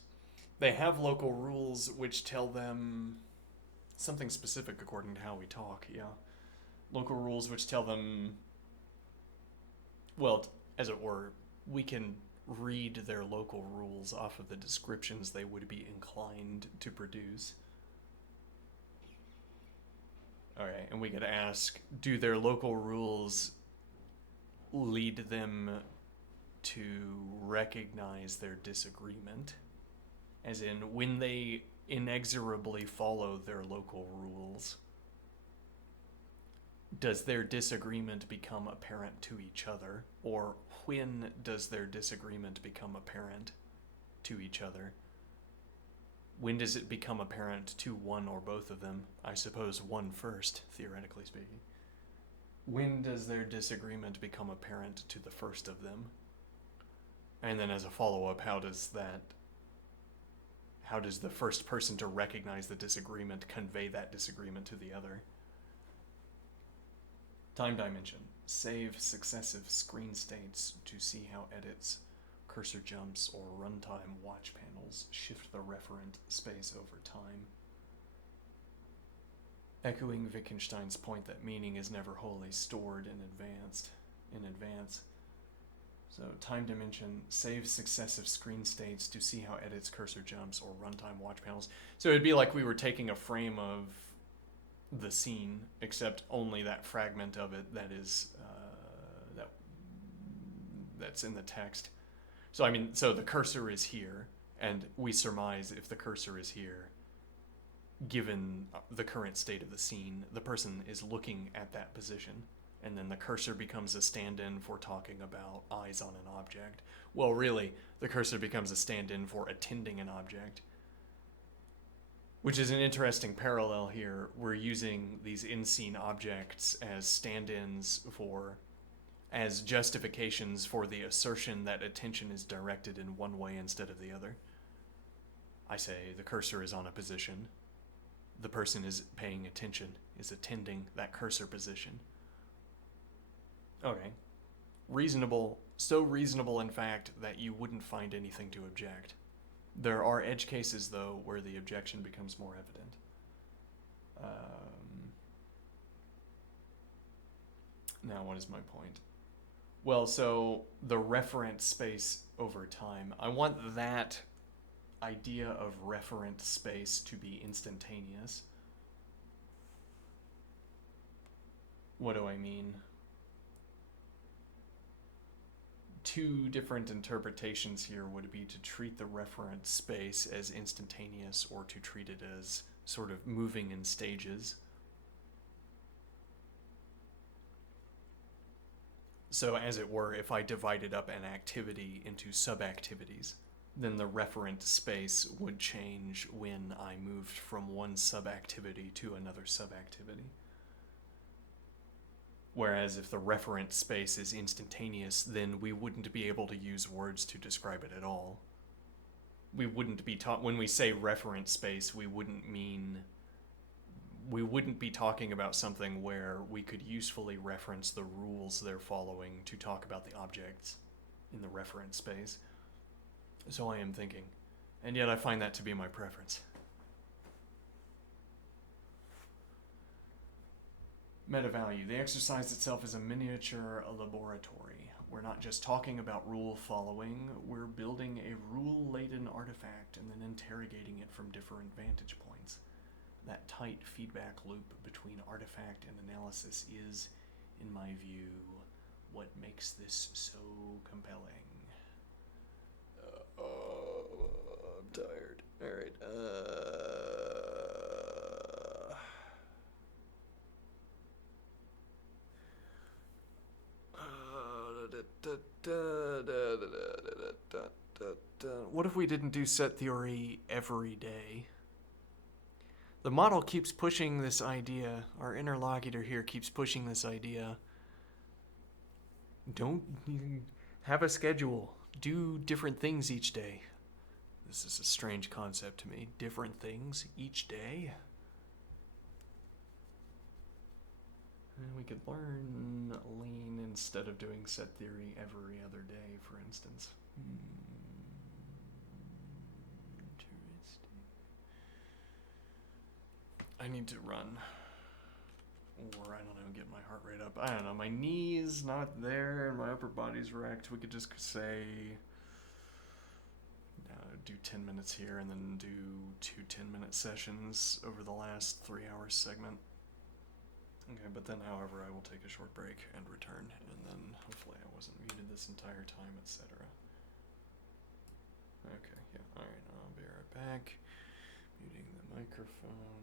They have local rules which tell them something specific according to how we talk, yeah. Local rules which tell them, well, as it were, we can read their local rules off of the descriptions they would be inclined to produce. Alright, and we could ask, do their local rules lead them to recognize their disagreement? As in, when they inexorably follow their local rules, does their disagreement become apparent to each other? Or when does their disagreement become apparent to each other? When does it become apparent to one or both of them? I suppose one first, theoretically speaking. When does their disagreement become apparent to the first of them? And then as a follow-up, how does the first person to recognize the disagreement convey that disagreement to the other? Time dimension. Save successive screen states to see how edits, cursor jumps, or runtime watch panels shift the referent space over time. Echoing Wittgenstein's point that meaning is never wholly stored in advance. So time dimension, save successive screen states to see how edits, cursor jumps, or runtime watch panels. So it'd be like we were taking a frame of the scene, except only that fragment of it that is that's in the text. So I mean, so the cursor is here, and we surmise if the cursor is here, given the current state of the scene, the person is looking at that position, and then the cursor becomes a stand-in for talking about eyes on an object. Well, really, the cursor becomes a stand-in for attending an object, which is an interesting parallel here. We're using these in-scene objects as stand-ins for, as justifications for the assertion that attention is directed in one way instead of the other. I say the cursor is on a position. The person is paying attention, is attending that cursor position. Okay. Reasonable, so reasonable in fact that you wouldn't find anything to object. There are edge cases, though, where the objection becomes more evident. Now, what is my point? Well, so the referent space over time, I want that idea of referent space to be instantaneous. What do I mean? Two different interpretations here would be to treat the referent space as instantaneous or to treat it as sort of moving in stages. So as it were, if I divided up an activity into sub-activities, then the referent space would change when I moved from one sub-activity to another sub-activity. Whereas if the referent space is instantaneous, then we wouldn't be able to use words to describe it at all. We wouldn't be when we say referent space, we wouldn't be talking about something where we could usefully reference the rules they're following to talk about the objects in the reference space. So I am thinking, and yet I find that to be my preference. Meta value. The exercise itself is a miniature laboratory. We're not just talking about rule following, we're building a rule-laden artifact and then interrogating it from different vantage points. That tight feedback loop between artifact and analysis is, in my view, what makes this so compelling. I'm tired. All right. What if we didn't do set theory every day? The model keeps pushing this idea. Our interlocutor here keeps pushing this idea. Don't have a schedule. Do different things each day. This is a strange concept to me. Different things each day? We could learn lean instead of doing set theory every other day, for instance. Interesting. I need to run. Or, I don't know, get my heart rate up. I don't know, my knee's not there and my upper body's wrecked. We could just say, do 10 minutes here and then do 2 10-minute sessions over the last 3 hour segment. Okay, but then, however, I will take a short break and return, and then hopefully I wasn't muted this entire time, etc. Okay, yeah, alright, I'll be right back. Muting the microphone.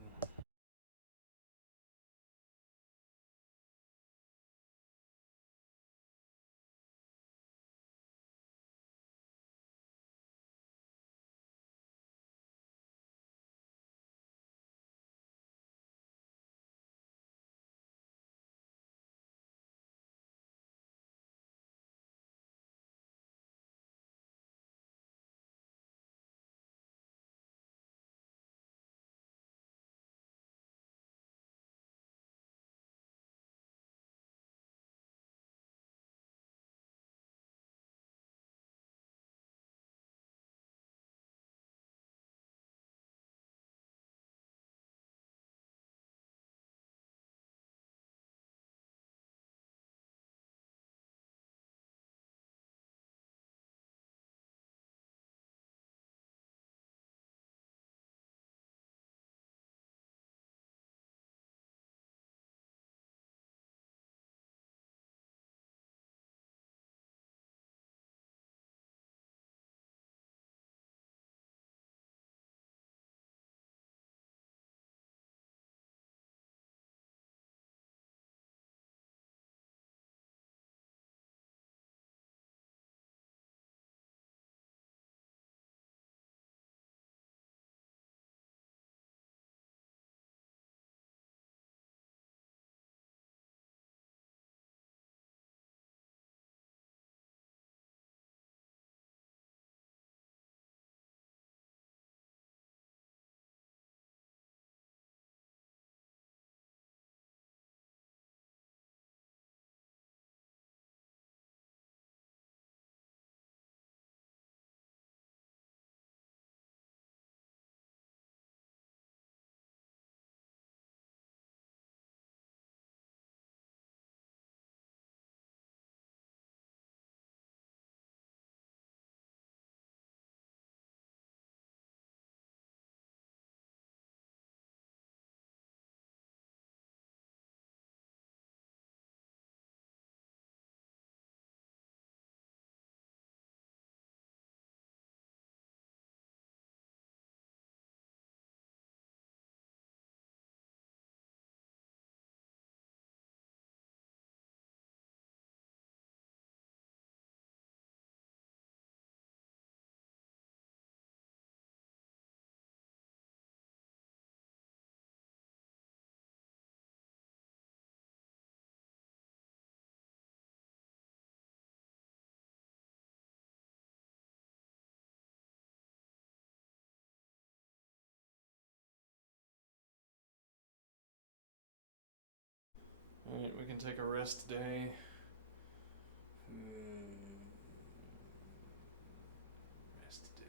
can take a rest day. Rest day.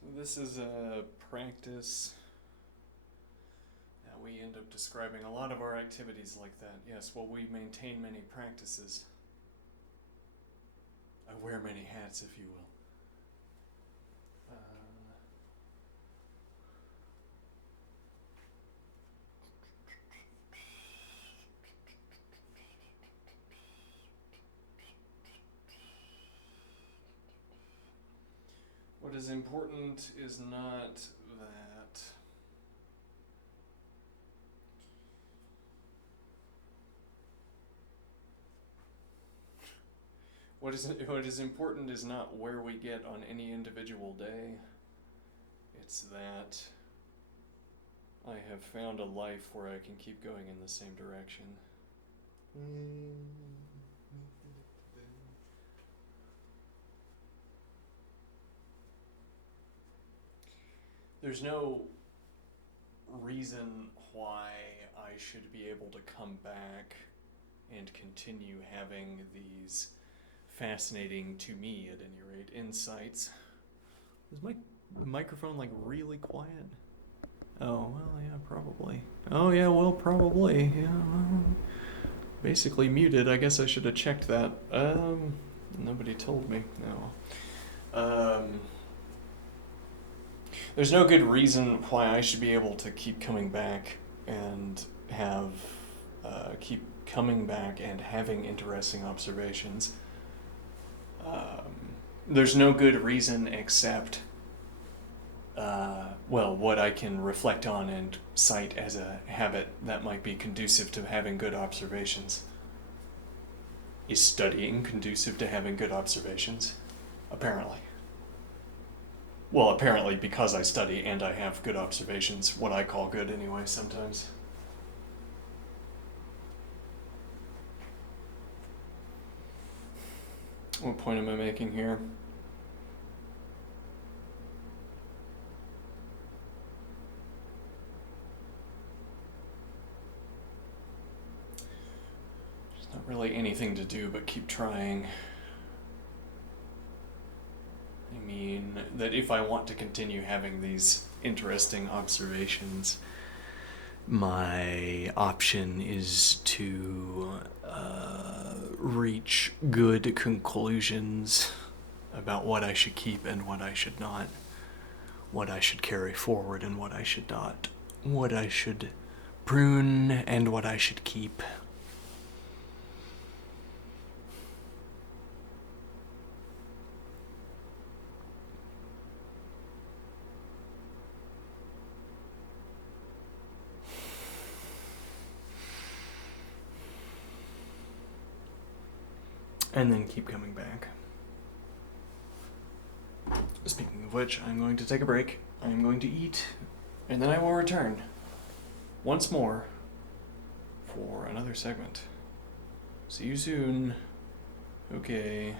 So this is a practice that we end up describing a lot of our activities like that. Yes, well, we maintain many practices. I wear many hats, if you will. What is important is not that. What is important is not where we get on any individual day. It's that I have found a life where I can keep going in the same direction. There's no reason why I should be able to come back and continue having these fascinating, to me at any rate, insights. Is my microphone like really quiet? Oh, well, yeah, probably. Oh, yeah, well, probably. Yeah, well, basically muted. I guess I should have checked that. Nobody told me. No. There's no good reason why I should be able to keep coming back and keep coming back and having interesting observations. There's no good reason except, what I can reflect on and cite as a habit that might be conducive to having good observations. Is studying conducive to having good observations? Apparently. Well, apparently because I study and I have good observations, what I call good anyway sometimes. What point am I making here? There's not really anything to do but keep trying. I mean, that if I want to continue having these interesting observations, my option is to reach good conclusions about what I should keep and what I should not, what I should carry forward and what I should not, what I should prune and what I should keep. And then keep coming back. Speaking of which, I'm going to take a break. I'm going to eat, and then I will return once more for another segment. See you soon. Okay.